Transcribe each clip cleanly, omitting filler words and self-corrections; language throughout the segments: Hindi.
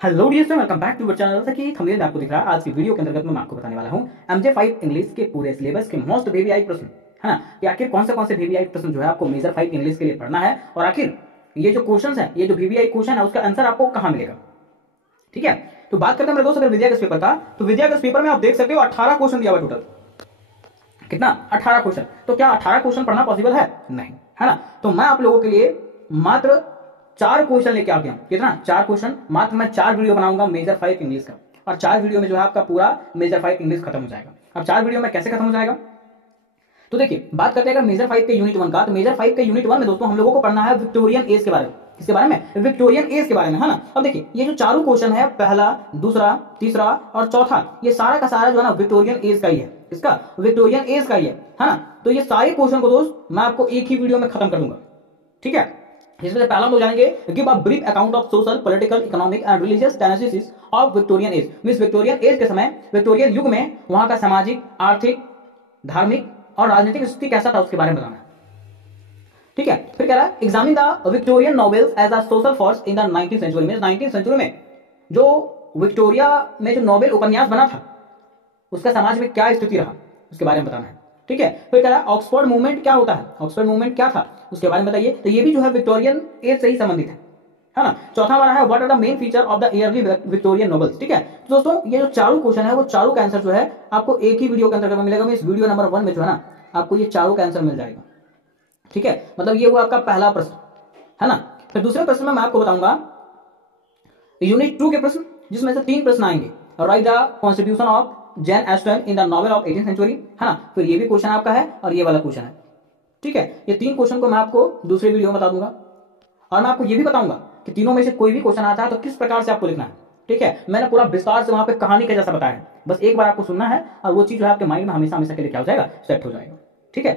Hello dear student, welcome back to our channel. जैसा कि थंबनेल में आपको दिख रहा है, आज की वीडियो के अंतर्गत मैं आपको बताने वाला हूं MJ5 इंग्लिश के पूरे सिलेबस के मोस्ट वीवीआई प्रश्न, है ना, कि आखिर कौन से वीवीआई प्रश्न जो है आपको मेजर 5 इंग्लिश के लिए पढ़ना है और आखिर ये जो क्वेश्चन है, ये जो वीवीआई क्वेश्चन है उसका आंसर आपको कहां मिलेगा। ठीक है, तो बात करते हैं मेरे दोस्त अगर विद्या के पेपर का, तो विद्या के पेपर में आप देख सकते हो 18 क्वेश्चन दिया हुआ टोटल। कितना? 18 क्वेश्चन। तो क्या 18 क्वेश्चन पढ़ना पॉसिबल है? नहीं, है ना। तो मैं आप लोगों के लिए मात्र 4 क्वेश्चन लेके आ गया। कितना? 4 क्वेश्चन। मात्र मैं 4 वीडियो बनाऊंगा मेजर 5 इंग्लिश का, और 4 वीडियो में जो है आपका पूरा मेजर 5 इंग्लिश खत्म हो जाएगा। अब 4 वीडियो में कैसे खत्म हो जाएगा, तो देखिए बात करते हैं अगर मेजर 5 के यूनिट 1 का, तो मेजर 5 के यूनिट 1 में दोस्तों हम लोगों को पढ़ना है विक्टोरियन एज के बारे में। किसके बारे में? विक्टोरियन एज के बारे में, है ना। अब देखिए ये जो चारों क्वेश्चन है, पहला, दूसरा, तीसरा और चौथा, ये सारा का सारा जो है ना विक्टोरियन एज का ही है। इसका विक्टोरियन एज का ही है ना। तो ये सारे क्वेश्चन को दोस्त मैं आपको एक ही वीडियो में खत्म कर दूंगा। ठीक है, इसमें से पहला हम लोग जानेंगे give a brief account of social, political, economic and religious dynamics of Victorian age. Means Victorian age के समय, विक्टोरियन युग में वहां का सामाजिक, आर्थिक, धार्मिक और राजनीतिक स्थिति कैसा था उसके बारे में बताना है। ठीक है, फिर कह रहा है examine the Victorian novels as a social force in the 19th century. Means 19th century में जो विक्टोरिया में जो नोबेल उपन्यास बना था उसका समाज में क्या स्थिति रहा उसके बारे में बताना है। ठीक है, फिर कह रहा है ऑक्सफोर्ड मूवमेंट क्या होता है, ऑक्सफोर्ड मूवमेंट क्या था उसके बारे में बताइए। तो ये भी जो है विक्टोरियन एज से ही संबंधित है ना। चौथा हमारा है what are the main feature of the early Victorian novels. ठीक है, तो दोस्तों ये जो चारों क्वेश्चन है वो चारों का आंसर जो है आपको एक ही वीडियो के अंतर्गत मिलेगा। इस वीडियो नंबर 1 में जो है ना आपको ये चारों का आंसर मिल जाएगा। ठीक है, मतलब ये हुआ आपका पहला प्रश्न, है ना। फिर दूसरे प्रश्न में मैं आपको बताऊंगा यूनिट 2 के प्रश्न, जिसमें से 3 प्रश्न आएंगे। Write the constitution of Jane Austen in the novel of 18th century, है ना। फिर ये भी क्वेश्चन आपका है और ये वाला क्वेश्चन है। ठीक है, ये 3 क्वेश्चन को मैं आपको दूसरे वीडियो में बता दूंगा, और मैं आपको ये भी बताऊंगा कि तीनों में से कोई भी क्वेश्चन आता है तो किस प्रकार से आपको लिखना है। ठीक है, मैंने पूरा विस्तार से वहां पे कहानी के जैसा बताया है, बस एक बार आपको सुनना है और वो चीज जो है आपके माइंड में हमेशा हमेशा के लिए क्या हो जाएगा, सेट हो जाएगा। ठीक है,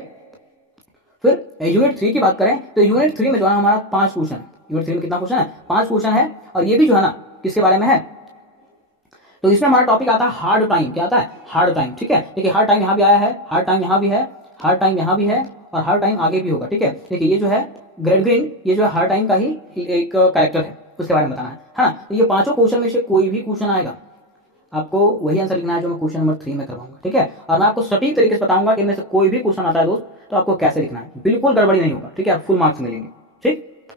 फिर यूनिट 3 की बात करें तो यूनिट 3 में जो है हमारा 5 क्वेश्चन है। यूनिट 3 में कितना क्वेश्चन है? 5 क्वेश्चन है, और ये भी जो है ना किसके बारे में है, तो इसमें हमारा टॉपिक आता है हार्ड टाइम। क्या आता है? Hard time. ठीक है, देखिए हार्ड टाइम यहां भी आया है, हार्ड टाइम यहां भी है, हार्ड टाइम यहां भी है, और हार्ड टाइम आगे भी होगा। ठीक है, देखिए ये जो है ग्रेड ग्रीन, ये जो है हार्ड टाइम का ही एक कैरेक्टर है, उसके बारे में बताना है ना। तो ये पांचों क्वेश्चन में से कोई भी क्वेश्चन आएगा आपको वही आंसर लिखना है जो मैं क्वेश्चन नंबर 3 में करवाऊंगा। ठीक है, और मैं आपको सटीक तरीके से बताऊंगा कि इनमें से कोई भी क्वेश्चन आता है दोस्त तो आपको कैसे लिखना है, बिल्कुल गड़बड़ी नहीं होगा। ठीक है, फुल मार्क्स मिलेंगे। ठीक,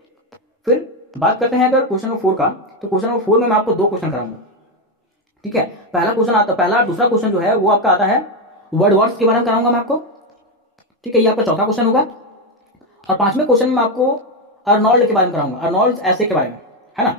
फिर बात करते हैं अगर क्वेश्चन नंबर 4 का, तो क्वेश्चन नंबर 4 में मैं आपको 2 क्वेश्चन कराऊंगा। ठीक है, पहला क्वेश्चन आता, पहला और दूसरा क्वेश्चन जो है वो आपका आता है वर्ड वर्ड्स के बारे में कराऊंगा मैं आपको। ठीक है, ये आपका चौथा क्वेश्चन होगा, और 5वें क्वेश्चन में मैं आपको अर्नोल्ड के बारे में कराऊंगा, अर्नोल्ड ऐसे के बारे में, है ना।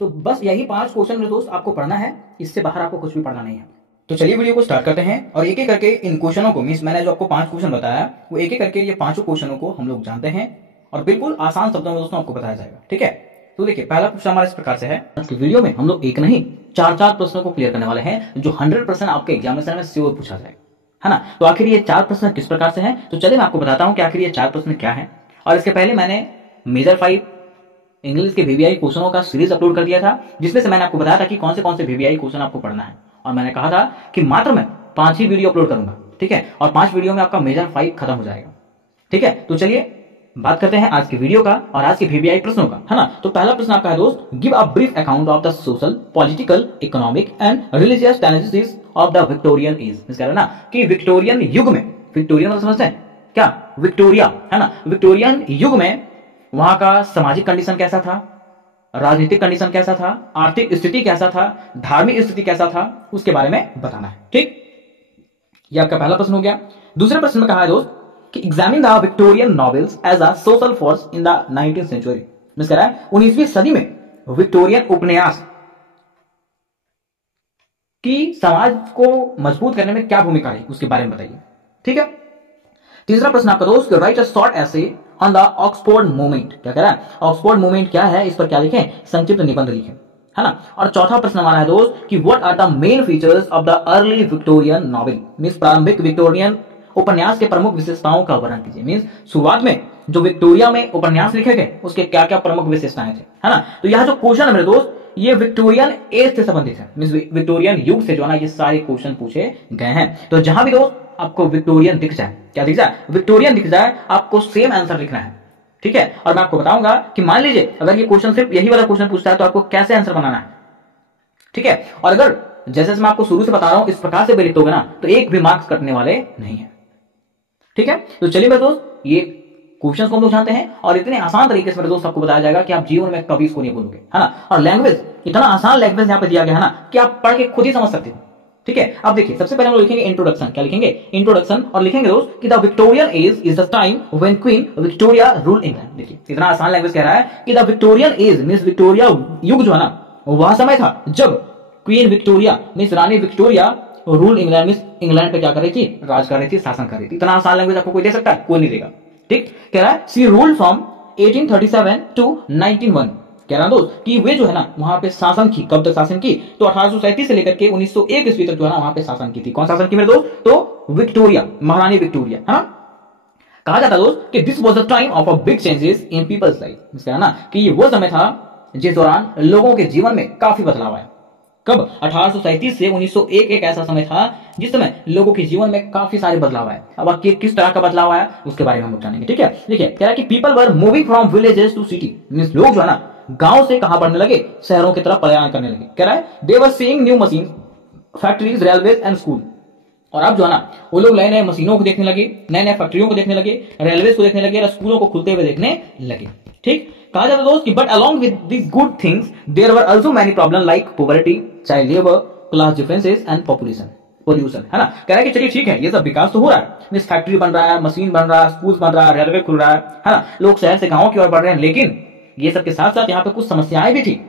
तो बस यही 5 क्वेश्चन में दोस्त आपको पढ़ना है, इससे बाहर आपको कुछ भी पढ़ना नहीं है। तो चलिए वीडियो को स्टार्ट करते हैं, और एक एक करके इन क्वेश्चनों को, मींस मैंने जो आपको 5 क्वेश्चन बताया वो एक एक करके ये 5 क्वेश्चनों को हम लोग जानते हैं, और बिल्कुल आसान शब्दों में दोस्तों आपको बताया जाएगा। ठीक है, तो देखिए पहला क्वेश्चन हमारा इस प्रकार से है। आज की वीडियो में हम लोग एक नहीं 4 प्रश्नों को क्लियर करने वाले हैं, जो 100% आपके एग्जामिनेशन में श्योर पूछा जाएगा, है ना। तो आखिर ये 4 प्रश्न किस प्रकार से हैं, तो चलिए मैं आपको बताता हूं कि आखिर ये 4 प्रश्न क्या है। और इसके पहले मैंने मेजर 5 इंग्लिश के वीवीआई क्वेश्चनों का सीरीज अपलोड कर दिया था, जिसमें से मैंने आपको बताया था कि कौन से वीवीआई क्वेश्चन आपको पढ़ना है, और मैंने कहा था कि मात्र मैं 5 ही वीडियो अपलोड करूंगा। ठीक है, और 5 वीडियो में आपका मेजर 5 खत्म हो जाएगा। ठीक है, तो चलिए बात करते हैं आज की वीडियो का और आज के वीवीआई प्रश्नों का, है ना। तो पहला प्रश्न आपका है दोस्त, give a brief account of the social, political, economic and religious dynamics of the Victorian age. कह रहे हैं ना कि विक्टोरियन युग में, विक्टोरियन मतलब समझते हैं क्या, विक्टोरिया, है ना। विक्टोरियन युग में वहां का सामाजिक कंडीशन कैसा था, राजनीतिक कंडीशन कैसा था, आर्थिक स्थिति कैसा था, धार्मिक स्थिति कैसा था, उसके बारे में बताना है। ठीक, ये आपका पहला प्रश्न हो गया। दूसरे प्रश्न में कहा है दोस्त कि examine the Victorian novels as a social force in the 19th century. मिस कह रहा है 19वीं सदी में विक्टोरियन उपन्यास की समाज को मजबूत करने में क्या भूमिका है उसके बारे में बताइए। ठीक है, तीसरा प्रश्न आपका दोस्त, right a short essay on the Oxford movement. क्या कह रहा है, ऑक्सफोर्ड मूवमेंट क्या है, इस पर क्या लिखें, संक्षिप्त निबंध लिखें, है ना। और चौथा प्रश्न हमारा है दोस्त कि what are the main features of the early Victorian novel. Means प्रारंभिक विक्टोरियन उपन्यास के प्रमुख विशेषताओं का वर्णन कीजिए। मींस शुरुआत में जो विक्टोरिया में उपन्यास लिखे गए उसके क्या क्या प्रमुख विशेषताएं थे, है ना। तो यह जो क्वेश्चन है मेरे दोस्त ये विक्टोरियन एज से संबंधित है। मींस विक्टोरियन युग से जो है ना ये सारे क्वेश्चन पूछे गए हैं। तो जहां भी दोस्त आपको विक्टोरियन दिख जाए, क्या दिख जाए, विक्टोरियन दिख जाए, आपको सेम आंसर लिखना है। ठीक है, और मैं आपको बताऊंगा कि मान लीजिए अगर ये क्वेश्चन सिर्फ यही वाला क्वेश्चन पूछता है तो आपको कैसे आंसर बनाना है। ठीक है। और अगर जैसे मैं आपको शुरू से बता रहा हूं इस प्रकार से भी लिखोगे ना तो एक भी मार्क्स कटने वाले नहीं है, ठीक है। तो चलिए मेरे दोस्त ये क्वेश्चंस को हम लोग जानते हैं और इतने आसान तरीके से मेरे दोस्त आपको बताया जाएगा कि आप जीवन में कभी इसको नहीं भूलोगे, है ना। और लैंग्वेज इतना आसान लैंग्वेज यहाँ पे दिया गया है ना कि आप पढ़ के खुद ही समझ सकते हो, ठीक है। अब देखिए सबसे पहले हम लोग लिखेंगे इंट्रोडक्शन। क्या लिखेंगे? इंट्रोडक्शन। और लिखेंगे दोस्त कि the Victorian age is the time when Queen Victoria rule England. देखिए इतना आसान लैंग्वेज कह रहा है कि the Victorian age means Victoria युग जो है ना वह समय था जब क्वीन विक्टोरिया मींस रानी Victoria rule England means England पे क्या कर रही थी? राज कर रही थी, शासन कर रही थी। इतना आसान लैंग्वेज आपको कोई दे सकता है? कोई नहीं देगा, ठीक। कह रहा है सी रूल फ्रॉम 1837 टू 1901। कह रहा दोस्त कि वे जो है ना वहां पे शासन की, कब तक शासन की? तो 1837 से लेकर के 1901 ईस्वी तक जो है ना वहां पे शासन की थी। कौन शासन की मेरे दोस्त? तो विक्टोरिया, महारानी विक्टोरिया, है ना। कहा जाता दोस्त कि this was the time of a big changes in people's life. ना कि ये वो समय था जिस दौरान लोगों के जीवन में काफी बदलाव आया। कब? 1837 से 1901 एक ऐसा समय था जिस समय लोगों के जीवन में काफी सारे बदलाव आए। अब किस तरह का बदलाव आया उसके बारे में हम लोग जानेंगे, ठीक है। देखिए कह रहा है कि people were moving from villages to city means लोग जो है ना गांव से कहां बढ़ने लगे? शहरों की तरफ पलायन करने लगे। कह रहा है they were seeing new machine factories railways and school. और अब जो है ना वो लोग नए नए मशीनों को देखने लगे, नए नए फैक्ट्रियों को देखने लगे, रेलवेज को देखने लगे और स्कूलों को खुलते हुए देखने लगे, ठीक। कहा जाता दोस्त कि but along with these good things there were also many problem like poverty, child labour, class differences and population pollution, है ना। कह रहा है कि चलिए ठीक है ये सब विकास तो हो रहा है, मींस फैक्ट्री बन रहा है, मशीन बन रहा है, स्कूल बन रहा है, रेलवे खुल रहा है ना, लोग शहर से गांव की ओर बढ़ रहे हैं, लेकिन ये सब के साथ साथ यहाँ पे कुछ समस्याएं भी थी,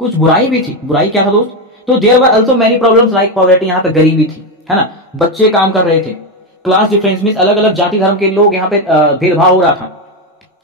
कुछ बुराई भी थी। बुराई क्या था दोस्त? तो there were also many problems like poverty, यहाँ पे गरीबी थी, है ना, बच्चे काम कर रहे थे, क्लास डिफरेंस मींस अलग अलग जाति धर्म के लोग यहाँ पे भेदभाव हो रहा था,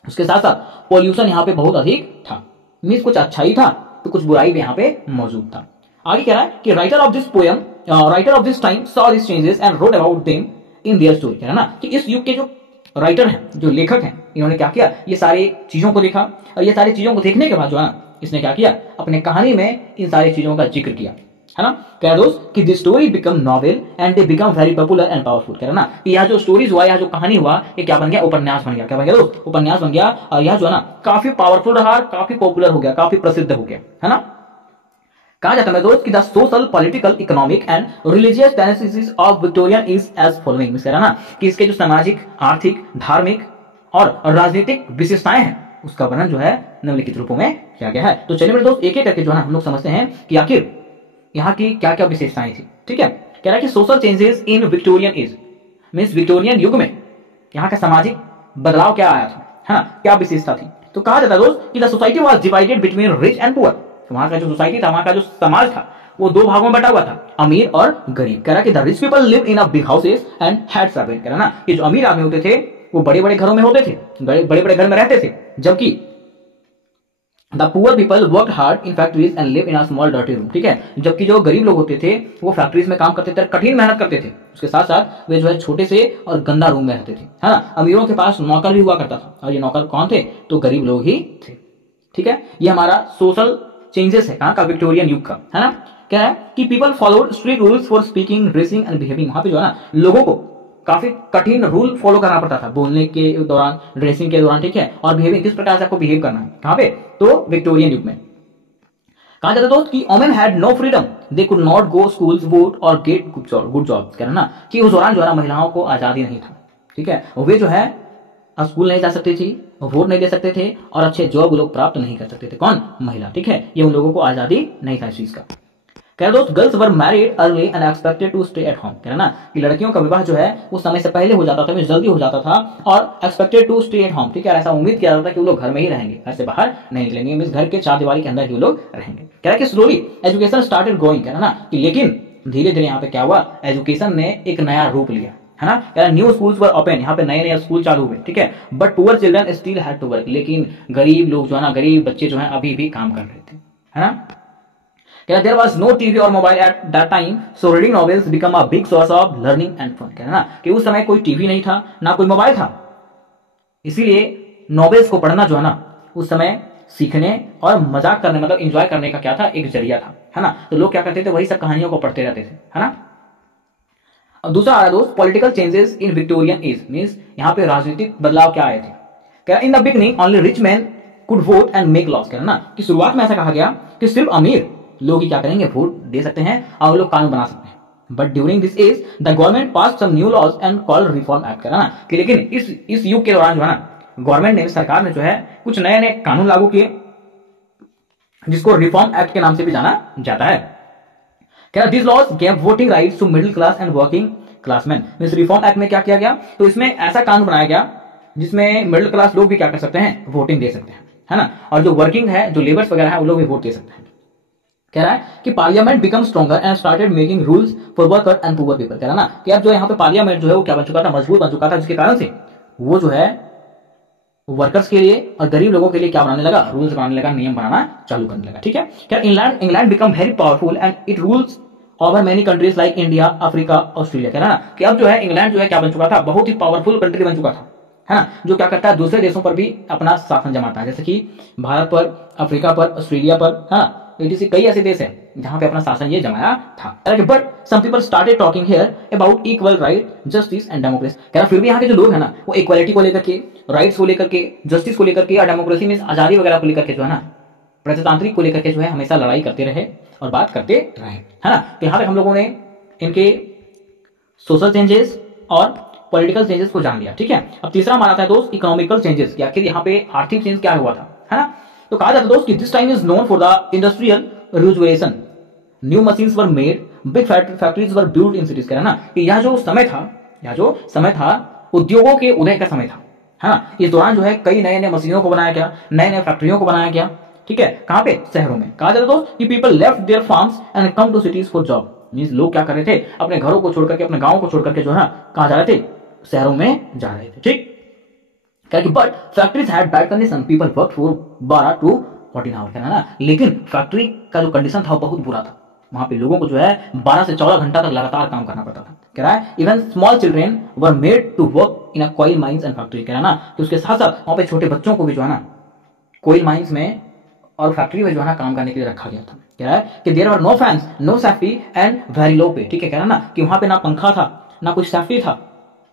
उसके साथ साथ पॉल्यूशन यहाँ पे बहुत अधिक था। मींस कुछ अच्छा ही था तो कुछ बुराई भी यहाँ पे मौजूद था। आगे कह रहा है कि writer of this poem writer of this time saw this changes and wrote about them in their story. कह रहा ना कि इस युग के जो राइटर हैं, जो लेखक हैं, इन्होंने क्या किया? ये सारी चीजों को देखा और ये सारी चीजों को देखने के बाद जो है ना इसने क्या किया? अपने कहानी में इन सारी चीजों का जिक्र किया, है ना। कह दोस्त कि this story become novel and they become very popular and powerful. कह रहा ना कि यह जो स्टोरीज हुआ, यह जो कहानी हुआ, ये क्या बन गया? उपन्यास बन गया। क्या बन गया दोस्त? उपन्यास बन गया। और यह जो है ना काफी पावरफुल रहा, काफी पॉपुलर हो गया, काफी प्रसिद्ध हो गया, है ना। कहा जाता है दोस्त कि the social, political, economic and religious tendencies of Victorian is as following. कह रहा ना कि इसके जो सामाजिक, आर्थिक, धार्मिक और राजनीतिक विशेषताएं हैं उसका वर्णन जो है निम्नलिखित रूपों में किया गया है। तो चलिए मेरे दोस्त एक एक करके जो है हम लोग समझते हैं कि आखिर यहाँ की क्या क्या विशेषताएं थी, ठीक है। कह रहा है कि social changes in Victorian age means Victorian युग में यहाँ का सामाजिक बदलाव क्या आया था, है ना, क्या विशेषता थी? तो कहा जाता है दोस्त कि the society was divided between rich and poor. वहां का जो सोसाइटी था, वहां का जो समाज था, वो दो भागों में बटा हुआ था, अमीर और गरीब। कह रहा कि the rich people live in a big houses and had servant. कह रहा ना कि जो अमीर आदमी होते थे वो बड़े बड़े घरों में होते थे, बड़े बड़े घर में रहते थे, जबकि the poor people work hard in factories and live in a small dirty room. ठीक है, जबकि जो गरीब लोग होते थे वो फैक्ट्रीज में काम करते थे, कठिन मेहनत करते थे, उसके साथ साथ वे जो है छोटे से और गंदा रूम में रहते थे, है ना। अमीरों के पास नौकर भी हुआ करता था, और ये नौकर कौन थे? तो गरीब लोग ही थे। ठीक है, ये हमारा सोशल चेंजेस है कहाँ का? विक्टोरियन युग का, है ना। क्या है कि people followed strict rules for speaking, dressing and behaving. वहां पे जो है ना लोगों को काफी कठिन रूल फॉलो करना पड़ता था, बोलने के दौरान, ड्रेसिंग के दौरान, ठीक है, और बिहेविंग, किस प्रकार से आपको बिहेव करना है, कहां पे? तो विक्टोरियन युग में। कहा जाता दोस्त कि women had no freedom, they could not go schools, vote और गेट गुड जॉब। कह रहा ना कि उस दौरान जो है ना महिलाओं को आजादी नहीं था। ठीक है, वे जो है स्कूल नहीं जा सकती थी, वोट नहीं दे सकते थे, और अच्छे जॉब लोग प्राप्त नहीं कर सकते थे। कौन? महिला। ठीक है, ये उन लोगों को आजादी नहीं था इस चीज का। कह रहे दोस्त girls were married early and expected to stay at home. कह रहे ना कि लड़कियों का विवाह जो है वो समय से पहले हो जाता था, जल्दी हो जाता था, और expected to stay at home. ठीक है, ऐसा उम्मीद किया जाता था कि वो लोग घर में ही रहेंगे, घर से बाहर नहीं निकलेंगे, मींस घर के चार दीवारी के अंदर ही वो लोग रहेंगे। कह रहा है कि स्लोली एजुकेशन स्टार्टेड ग्रोइंग। कह रहा ना कि लेकिन धीरे धीरे यहाँ पे क्या हुआ? एजुकेशन ने एक नया रूप लिया, है ना। कह रहा न्यू स्कूल्स वर ओपन, यहाँ पे नए नए स्कूल चालू हुए। ठीक है, but poor children still had to work. लेकिन गरीब लोग जो है ना, गरीब बच्चे जो है अभी भी काम कर रहे थे, है ना। There was no TV or mobile at that time, so reading novels become a big source of learning and fun। कहना ना कि उस समय कोई टीवी नहीं था, ना कोई मोबाइल था, इसीलिए नॉवेल्स को पढ़ना जो है ना उस समय सीखने और मजाक करने, मतलब एंजॉय करने का क्या था? एक जरिया था, है ना। तो लोग क्या करते थे? वही सब कहानियों को पढ़ते रहते थे, है ना। अब दूसरा आ रहा दोस्त political changes in Victorian age, means यहाँ पे राजनीतिक बदलाव क्या आए थे? क्या in the beginning only rich man could vote and make laws. कहना ना कि शुरुआत में ऐसा कहा गया कि सिर्फ अमीर लोग ही क्या करेंगे, वोट दे सकते हैं और वो लोग कानून बना सकते हैं। But during this age the government pass some new laws and called reform act, ना कि लेकिन इस युग के दौरान जो है ना, गवर्नमेंट ने, सरकार ने जो है कुछ नए नए कानून लागू किए, जिसको रिफॉर्म एक्ट के नाम से भी जाना जाता है। क्या this laws gave voting rights to middle class and working class men. इस रिफॉर्म एक्ट में क्या किया गया, तो इसमें ऐसा कानून बनाया गया जिसमें मिडिल क्लास लोग भी क्या कर सकते हैं, वोटिंग दे सकते हैं, है ना, और जो वर्किंग है, जो लेबर्स वगैरह है, वो लोग भी वोट दे सकते हैं। कह रहा है कि parliament become stronger and started making rules for worker and poor people. कह रहा ना कि अब जो यहाँ पे पार्लियामेंट जो है वो क्या बन चुका था, मजबूत बन चुका था, जिसके कारण से वो जो है वर्कर्स के लिए और गरीब लोगों के लिए क्या बनाने लगा, रूल्स बनाने लगा, नियम बनाना चालू करने लगा। ठीक है, क्या England become very powerful and it rules over many countries like India, Africa, Australia. कह रहा ना कि अब जो है इंग्लैंड जो है क्या बन चुका था, बहुत ही पावरफुल कंट्री बन चुका था, है ना, जो क्या करता है, दूसरे देशों पर भी अपना शासन जमाता है, जैसे कि भारत पर, अफ्रीका पर, ऑस्ट्रेलिया पर, है ना, एटीसी कई ऐसे देश हैं जहां पे अपना शासन ये जमाया था। But some people started talking here about equal right, justice and democracy. कह रहा फिर भी यहाँ के जो लोग हैं ना, वो इक्वालिटी को लेकर के, राइट्स को लेकर के, जस्टिस को लेकर के, और डेमोक्रेसी में आजादी वगैरह को लेकर के जो है ना, प्रजातांत्रिक को लेकर के जो है हमेशा लड़ाई करते रहे और बात करते रहे, है ना। तो यहाँ तक हम लोगों ने इनके सोशल चेंजेस और पॉलिटिकल चेंजेस को जान लिया। ठीक है, अब तीसरा हमारा आता है दोस्त इकोनॉमिकल चेंजेस, कि आखिर यहाँ पे आर्थिक चेंज क्या हुआ था, है ना। तो कहा जाता है दोस्त कि this time is known for the industrial revolution, new machines were made, big factories were build in cities. कह रहा ना कि यह जो समय था उद्योगों के उदय का समय था, है ना। इस दौरान जो है कई नए नए मशीनों को बनाया गया, नए नए फैक्ट्रियों को बनाया गया। ठीक है, कहां पे, शहरों में। कहा जाता है दोस्त कि people left there farms and come to cities for job. Means लोग क्या कर रहे थे, अपने घरों को छोड़ करके, अपने गांवों को छोड़ करके जो है ना, कहां जा रहे थे, शहरों में जा रहे थे। ठीक, but factories had bad condition, people work for 12 to 14 hour. कहना ना, लेकिन फैक्ट्री का जो कंडीशन था वो बहुत बुरा था, वहां पे लोगों को जो है 12 से 14 घंटा तक लगातार काम करना पड़ता था। कह रहा है even small children were made to work in a coal mines and factory. कह रहा ना कि उसके साथ साथ वहां पे छोटे बच्चों को भी जो है ना कोयल माइंस में और फैक्ट्री में जो है ना काम करने के लिए रखा गया था। कह रहा है कि there were no fans, no safety and very low pay. ठीक है, कह रहा ना कि वहां पे ना पंखा था, ना कुछ सेफ्टी था,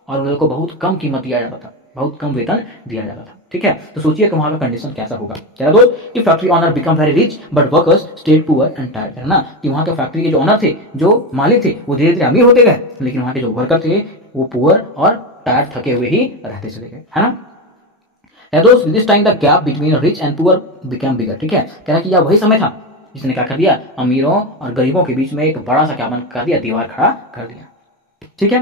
और उन लोगों को बहुत कम कीमत दिया जाता था, बहुत कम वेतन दिया जाता था। ठीक है, तो सोचिए कि वहां का कंडीशन कैसा होगा। कह रहा दोस्त कि factory owner become very rich but workers stayed poor and tired. है ना कि वहां के फैक्ट्री के जो ऑनर थे, जो मालिक थे, वो धीरे धीरे अमीर होते गए, लेकिन वहां के जो वर्कर थे वो पुअर और टायर्ड, थके हुए ही रहते चले गए, है ना। दोस्त this time the gap between rich and poor become bigger. ठीक है, कह रहा कि यह वही समय था जिसने क्या कर दिया, अमीरों और गरीबों के बीच में एक बड़ा सा क्या बन कर दिया, दीवार खड़ा कर दिया। ठीक है,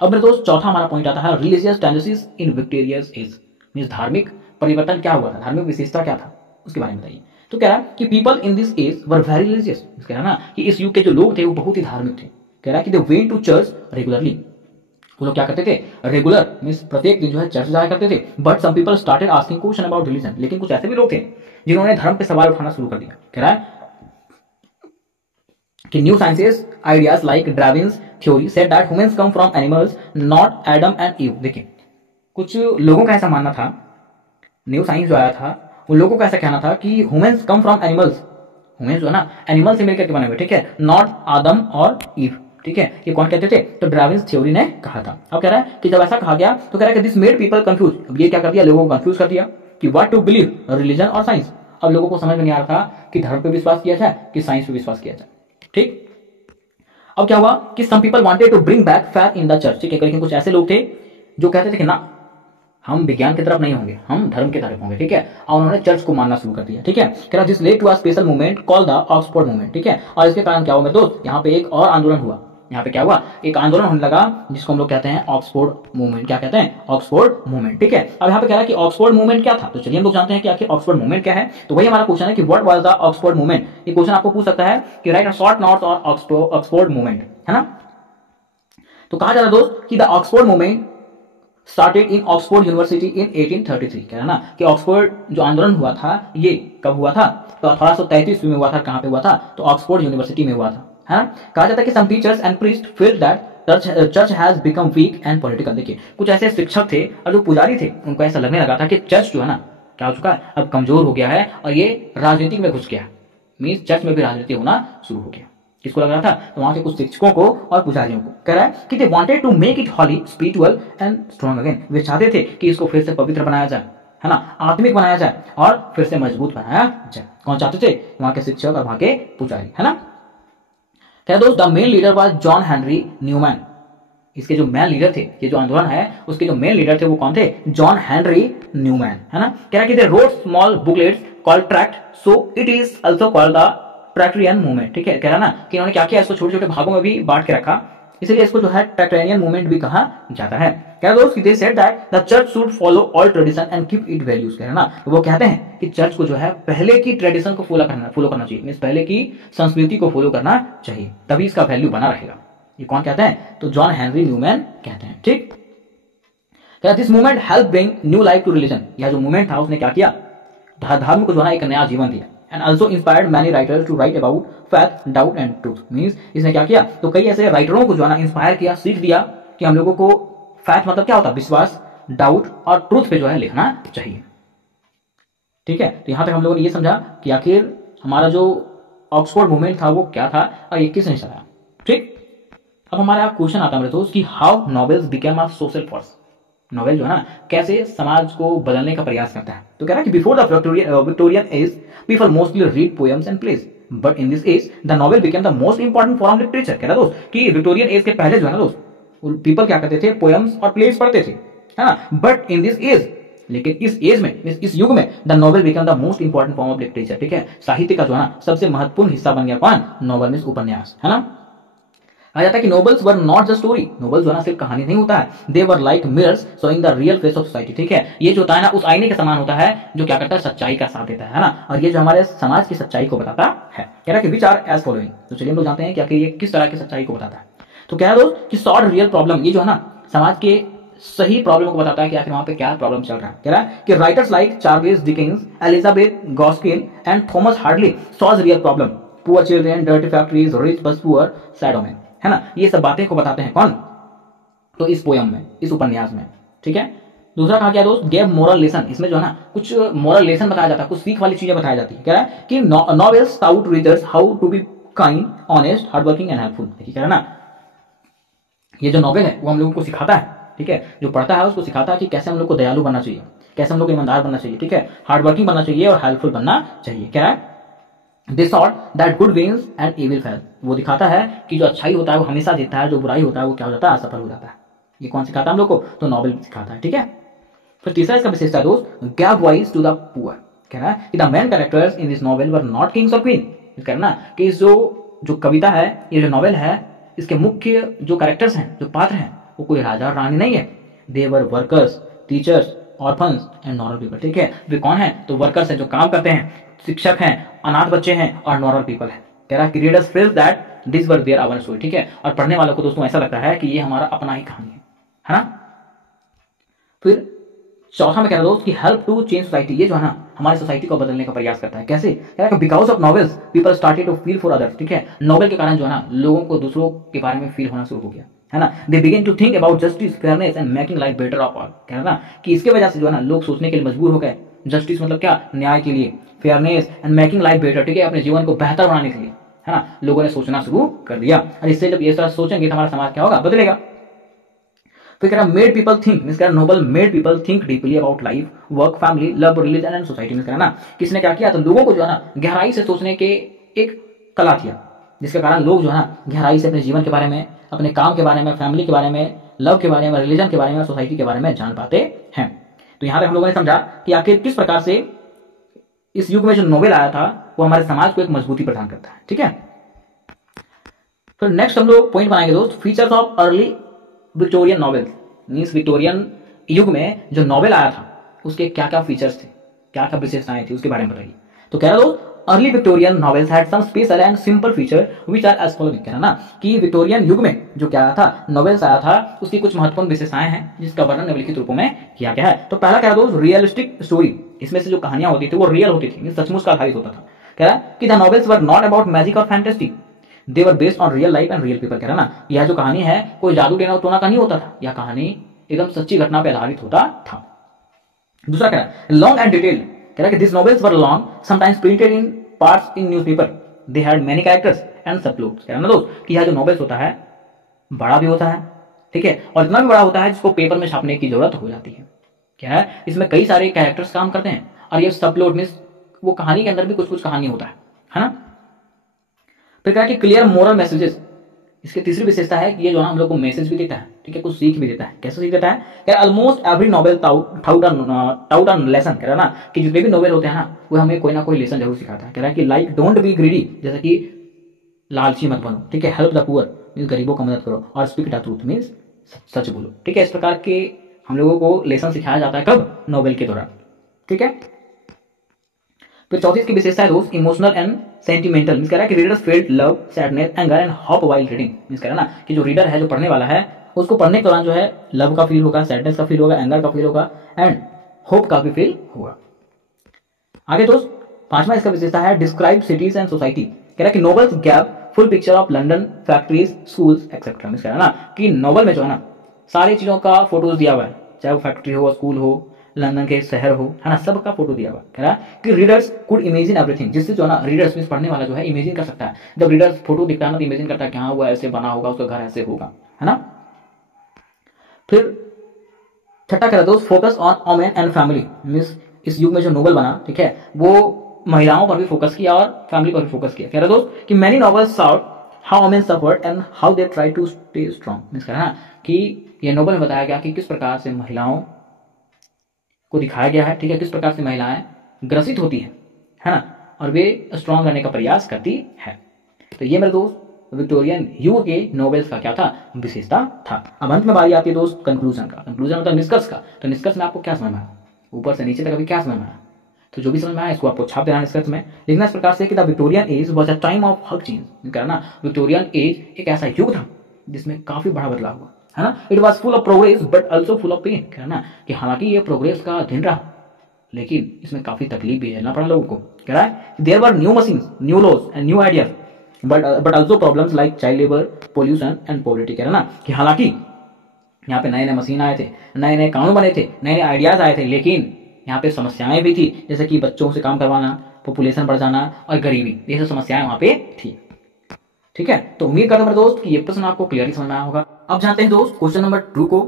अब मेरे दोस्त चौथा हमारा पॉइंट आता है रिलीजियस टेंडेंसीज इन विक्टोरियस एज। मींस धार्मिक परिवर्तन क्या हुआ था, धार्मिक विशेषता क्या था, उसके बारे में बताइए। तो कह रहा है कि people in this age were very religious. कह रहा ना कि इस युग के जो लोग थे वो बहुत ही धार्मिक थे। कह रहा है कि they went to church regularly, वो लोग क्या करते थे, रेगुलर मींस प्रत्येक दिन जो है चर्च जाया करते थे। But some people started asking question about religion, लेकिन कुछ ऐसे भी लोग थे जिन्होंने धर्म पे सवाल उठाना शुरू कर दिया। कह रहा है कि new sciences ideas like Darwin's theory said that humans come from animals not Adam and ewe. देखिए कुछ लोगों का ऐसा मानना था, न्यू साइंस जो आया था उन लोगों का ऐसा कहना था कि humans come from animals, humans जो है ना एनिमल से मिलकर के बने हुए। ठीक है, नॉट आदम और ईव। ठीक है, ये कौन कहते थे, तो डार्विन्स थ्योरी ने कहा था। अब कह रहा है कि जब ऐसा कहा गया तो कह रहा है कि दिस मेड पीपल कंफ्यूज। अब ये क्या कर दिया, लोगों को कंफ्यूज कर दिया कि व्हाट टू बिलीव, रिलीजन और साइंस। अब लोगों को समझ में नहीं आ रहा था कि धर्म पे विश्वास किया जाए कि साइंस पे विश्वास किया जाए। ठीक, अब क्या हुआ कि some people wanted to bring back faith in the church. ठीक है, लेकिन कुछ ऐसे लोग थे जो कहते थे कि ना हम विज्ञान की तरफ नहीं होंगे, हम धर्म की तरफ होंगे। ठीक है, और उन्होंने चर्च को मानना शुरू कर दिया। ठीक है, कह रहा this led to a special movement called the Oxford movement. ठीक है, और इसके कारण क्या हुआ मेरे दोस्त, यहाँ पे एक और आंदोलन हुआ। यहाँ पे क्या हुआ, एक आंदोलन होने लगा जिसको हम लोग कहते हैं ऑक्सफोर्ड मूवमेंट। क्या कहते हैं, ऑक्सफोर्ड मूवमेंट। ठीक है, अब यहाँ पे कह रहा है कि ऑक्सफोर्ड मूवमेंट क्या था, तो चलिए हम लोग जानते हैं कि आखिर ऑक्सफोर्ड मूवमेंट क्या है। तो वही हमारा क्वेश्चन है कि what was the Oxford movement. ये क्वेश्चन आपको पूछ सकता है कि write a short notes on Oxford movement, है ना। तो कहा जा रहा है दोस्त कि the Oxford movement started in Oxford university in 1833। कह रहा ना कि ऑक्सफोर्ड जो आंदोलन हुआ था ये कब हुआ था, तो 1833 में हुआ था। कहां पे हुआ था, तो ऑक्सफोर्ड यूनिवर्सिटी में हुआ था, है ना। कहा जाता है कि some teachers and priest feel that church has become weak and political. देखिए कुछ ऐसे शिक्षक थे और जो पुजारी थे उनको ऐसा लगने लगा था कि चर्च जो है ना क्या हो चुका है, अब कमजोर हो गया है और ये राजनीति में घुस गया। मीन्स चर्च में भी राजनीति होना शुरू हो गया। किसको लग रहा था, तो वहां के कुछ शिक्षकों को और पुजारियों को। कह रहा है कि they wanted to make it holy, spiritual and strong again. वे चाहते थे कि इसको फिर से पवित्र बनाया जाए, है ना, आत्मिक बनाया जाए और फिर से मजबूत बनाया जाए। कौन चाहते थे? वहां के शिक्षक और वहां के पुजारी, है ना। क्या दोस्त, the main leader was John Henry Newman. इसके जो मेन लीडर थे, ये जो आंदोलन है उसके जो मेन लीडर थे वो कौन थे? जॉन हेनरी न्यूमैन, है ना। कह रहा कि they wrote small booklets called tract, so it is also called the Tractarian movement. ठीक है, कह रहा ना कि इन्होंने क्या किया, इसको छोटे छोटे भागों में भी बांट के रखा, इसलिए इसको जो है ट्रैक्टरियन मूवमेंट भी कहा जाता है। क्या दोस्त, they said that the church should follow all tradition and keep it values. कह रहा ना, तो वो कहते हैं कि चर्च को जो है पहले की ट्रेडिशन को फॉलो करना चाहिए, मींस पहले की संस्कृति को फॉलो करना चाहिए, तभी इसका वैल्यू बना रहेगा। ये कौन कहते हैं? तो जॉन हेनरी न्यूमैन कहते हैं। ठीक, क्या this movement help bring new life to religion. यह जो मूवमेंट था उसने क्या किया? धर्म को जो है एक नया जीवन दिया। And also inspired many writers to write about fact, doubt and truth. Means इसने क्या किया? तो कई ऐसे राइटरों को जो है ना इंस्पायर किया, सीख दिया कि हम लोगों को फैक्ट मतलब क्या होता है? विश्वास, डाउट और ट्रूथ पे जो है लिखना चाहिए। ठीक है, तो यहां तक हम लोगों ने ये समझा कि आखिर हमारा जो ऑक्सफोर्ड मूवमेंट था वो क्या था और ये किसने चलाया। ठीक, अब हमारा क्वेश्चन आता है मेरे दोस्त कि how novels became a social force. Novel जो है ना कैसे समाज को बदलने का प्रयास करता है। तो कह रहा है कि before the Victorian age people mostly read poems and plays, but in this age the novel became the most important form of literature. कह रहा दोस्त कि विक्टोरियन एज के पहले जो है ना दोस्त, पीपल क्या करते थे? पोएम्स और प्लेस पढ़ते थे, है ना। बट इन दिस एज, लेकिन इस एज में, इस युग में, the novel become the most important form of literature. ठीक है, साहित्य का जो है ना सबसे महत्वपूर्ण हिस्सा बन गया कौन? नॉवल, मींस उपन्यास, है ना। कहा जाता है कि novels were not just story. Novels जो है ना सिर्फ कहानी नहीं होता है, they were like mirrors showing the real face of society. ठीक है, ये जो होता है ना उस आईने के समान होता है जो क्या करता है? सच्चाई का साथ देता है ना, और ये जो हमारे समाज की सच्चाई को बताता है। कह रहा है कि विच आर एज फॉलोइंग। तो चलिए हम लोग जानते हैं कि आखिर ये किस तरह की सच्चाई को बताता है। तो कह रहा है कि सॉल्व रियल प्रॉब्लम, ये जो है ना समाज के सही प्रॉब्लम को बताता है कि आखिर वहां पे क्या प्रॉब्लम चल रहा है। कह रहा है कि writers like Charles Dickens, Elizabeth Gaskell and Thomas Hardy solve real problem, poor children, dirty factories, rich बस पुअर, सैड वुमेन, है ना। ये सब बातें को बताते हैं कौन? तो इस पोयम में, इस उपन्यास में। ठीक है, दूसरा कहा गया दोस्त गेव मोरल लेसन। इसमें जो है ना कुछ मोरल लेसन बताया जाता है, कुछ सीख वाली चीजें बताई जाती है। कह रहा है कि novels taught readers how to be kind, honest, hard working and helpful. देखिए कह रहा है ना, ये जो नॉवेल है वो हम लोगों को सिखाता है। ठीक है, जो पढ़ता है उसको सिखाता है कि कैसे हम लोग को दयालु बनना चाहिए, कैसे हम लोग को ईमानदार बनना चाहिए। ठीक है, हार्ड वर्किंग बनना चाहिए और हेल्पफुल बनना चाहिए। कह रहा है They thought that good wins and evil fell। वो दिखाता है कि जो अच्छाई होता है वो हमेशा जीतता है, जो बुराई होता है वो क्या हो जाता है? असफल हो जाता है। ये कौन सिखाता है हम लोग को? तो नॉवेल सिखाता है। ठीक है, फिर तीसरा इसका विशेषता है दोस्त give voice to the poor. कह रहा है कि the main characters in this novel were not kings और क्वीन। कह रहा ना कि जो कविता है, ये जो नॉवेल है, इसके मुख्य जो कैरेक्टर्स हैं, जो पात्र हैं, वो कोई राजा और रानी नहीं है। They were workers, teachers, orphans and normal people. ठीक है, वे कौन है? तो वर्कर्स हैं जो काम करते हैं, शिक्षक हैं, अनाथ बच्चे हैं और नॉर्मल पीपल है। कह रहा है readers feel that this were their our story. ठीक है, और पढ़ने वालों को दोस्तों ऐसा लगता है कि ये हमारा अपना ही कहानी है ना। फिर चौथा में कह रहा दोस्त कि हेल्प टू चेंज सोसाइटी। ये जो है ना हमारी सोसाइटी को बदलने का प्रयास करता है। कैसे? कह रहा है because of novels people started to feel for others. ठीक है, नॉवेल के कारण जो है ना लोगों को दूसरों के बारे में फील होना शुरू हो गया, है ना। They begin to think about justice, fairness and making life better of all. कह रहा ना कि इसके वजह से जो है ना लोग सोचने के लिए मजबूर हो गए। जस्टिस मतलब क्या? न्याय के लिए, fairness and making life better. ठीक है, अपने जीवन को बेहतर बनाने के लिए, है ना, लोगों ने सोचना शुरू कर दिया। और इससे जब ये सारा सोचेंगे तो हमारा समाज क्या होगा? बदलेगा। फिर कह रहा मेड पीपल थिंक, मींस कह रहा novel made people think deeply about life, work, family, love, religion and society. Means कह रहा ना किसने क्या किया? तो लोगों को जो है ना गहराई से सोचने के एक कला दिया, जिसके कारण लोग जो है ना गहराई से अपने जीवन के बारे में, अपने काम के बारे में, फैमिली के बारे में, लव के बारे में, रिलीजन के बारे में, सोसाइटी के बारे में जान पाते हैं। तो यहां तक हम लोगों ने समझा कि आखिर किस प्रकार से इस युग में जो नोवेल आया था वो हमारे समाज को एक मजबूती प्रदान करता है। ठीक है, फिर नेक्स्ट हम लोग पॉइंट बनाएंगे दोस्त features of early Victorian novel. Means Victorian युग में जो नॉवेल आया था उसके क्या क्या फीचर्स थे, क्या क्या विशेषताएं थी, उसके बारे में बताइए। तो कह रहा दोस्त early Victorian novels had some special and simple feature which are as following. कह रहा ना कि विक्टोरियन युग में जो क्या आया था, नॉवेल्स आया था, उसकी कुछ महत्वपूर्ण विशेषताएं हैं जिसका वर्णन निम्नलिखित रूपों में किया गया है। तो पहला कह रहा दोस्त रियलिस्टिक स्टोरी। इसमें से जो कहानियां होती थी वो रियल होती थी, सचमुच का आधारित होता था। कह रहा कि the novels were not about magic और fantasy, they were based on real life and real people. कह रहा ना यह जो कहानी है कोई जादू टोना टोना का नहीं होता था, यह कहानी एकदम सच्ची घटना पर आधारित होता था। दूसरा कह रहा लॉन्ग एंड डिटेल। कह रहा कि this novels were long, sometimes printed in parts in newspaper, they had many characters and subplots. कह रहा ना दोस्त कि यह जो नॉवेल्स होता है बड़ा भी होता है, ठीक है, और इतना भी बड़ा होता है जिसको पेपर में छापने की जरूरत हो जाती है। क्या है, इसमें कई सारे कैरेक्टर्स काम करते हैं और ये सब प्लॉट मीन्स वो कहानी के अंदर भी कुछ कुछ कहानी होता है ना। फिर क्या कि क्लियर मोरल मैसेजेस, इसकी तीसरी विशेषता है कि ये जो है हम लोग को मैसेज भी देता है, ठीक है, कुछ सीख भी देता है। कैसे सीख देता है, क्या almost every novel taut on lesson, कह रहा है ना कि जितने भी नॉवेल होते हैं ना वो हमें कोई ना कोई लेसन जरूर सिखाता है। कह रहा है कि लाइक डोंट बी ग्रीडी, जैसे कि लालची मत बनो, ठीक है, हेल्प द पुअर मीन्स गरीबों का मदद करो, और स्पीक द ट्रूथ मीन्स सच बोलो, ठीक है। इस प्रकार के हम लोगों को लेसन सिखाया जाता है कब, नॉवेल के दौरान, ठीक है। फिर चौथी इसकी विशेषता है दोस्त इमोशनल एंड सेंटिमेंटल, मींस कह रहा है कि readers field love sadness anger and hope while reading, means कह रहा है ना कि जो रीडर है, जो पढ़ने वाला है, उसको पढ़ने के दौरान जो है लव का फील होगा, सैडनेस का फील होगा, एंगर का फील होगा एंड होप का भी फील होगा। आगे दोस्त पांचवा इसका विशेषता है डिस्क्राइब सिटीज एंड सोसाइटी, कह रहा है कि novels gap full picture of London factories schools etcetera, means कह रहा है ना कि नॉवल में जो है ना सारी चीजों का फोटोज दिया हुआ है, चाहे वो फैक्ट्री हो, स्कूल हो, लंदन के शहर हो, है ना, सब का फोटो दिया हुआ। कह रहा है कि रीडर्स कुड इमेजिन एवरीथिंग, जिससे जो है ना रीडर्स मींस पढ़ने वाला जो है इमेजिन कर सकता है। जब रीडर्स फोटो दिखता है ना तो इमेजिन करता है कि हाँ वो ऐसे बना होगा, उसका घर ऐसे होगा, है ना। फिर छठा कह रहा दोस्त focus on women and family, means इस युग में जो नोवेल बना, ठीक है, वो महिलाओं पर भी फोकस किया और फैमिली पर भी फोकस किया। कह रहा दोस्त कि many novels showed how women suffered and how they try to stay strong, means कह रहा है कि ये नोवेल में बताया गया कि किस प्रकार से महिलाओं को दिखाया गया है, ठीक है, किस प्रकार से महिलाएं ग्रसित होती है ना, और वे स्ट्रांग रहने का प्रयास करती है। तो ये मेरे दोस्त विक्टोरियन युग के नॉवेल्स का क्या था, विशेषता था। अब अंत में बारी आती है दोस्त कंक्लूजन का। कंक्लूजन मतलब निष्कर्ष का। तो निष्कर्ष में आपको क्या समझ में आया, ऊपर से नीचे तक अभी क्या समझ में आया, तो जो भी समझ में आया इसको आपको छाप देना निष्कर्ष में। लिखना इस प्रकार से कि the Victorian as was a time of hug change, करना विक्टोरियन एज एक ऐसा युग था जिसमें काफी बड़ा बदलाव हुआ, है ना। It was full of progress but also full of pain, कहना कि हालांकि ये प्रोग्रेस का दिन रहा लेकिन इसमें काफी तकलीफ भी झेलना पड़ा लोगों को। कह रहा है there were new machines, new laws and new ideas but also problems like child labour, pollution and poverty. कह रहा ना कि हालांकि यहाँ पे नए नए मशीन आए थे, नए नए कानून बने थे, नए नए आइडियाज आए थे, लेकिन यहाँ पे समस्याएं भी थी, जैसे कि बच्चों से काम करवाना, पॉपुलेशन बढ़ जाना और गरीबी, ये सब समस्याएं वहां पे थी, ठीक है। तो उम्मीद करता हूं मेरे दोस्त कि ये प्रश्न आपको क्लियरली समझ में आया होगा। अब जानते हैं दोस्त क्वेश्चन नंबर 2 को,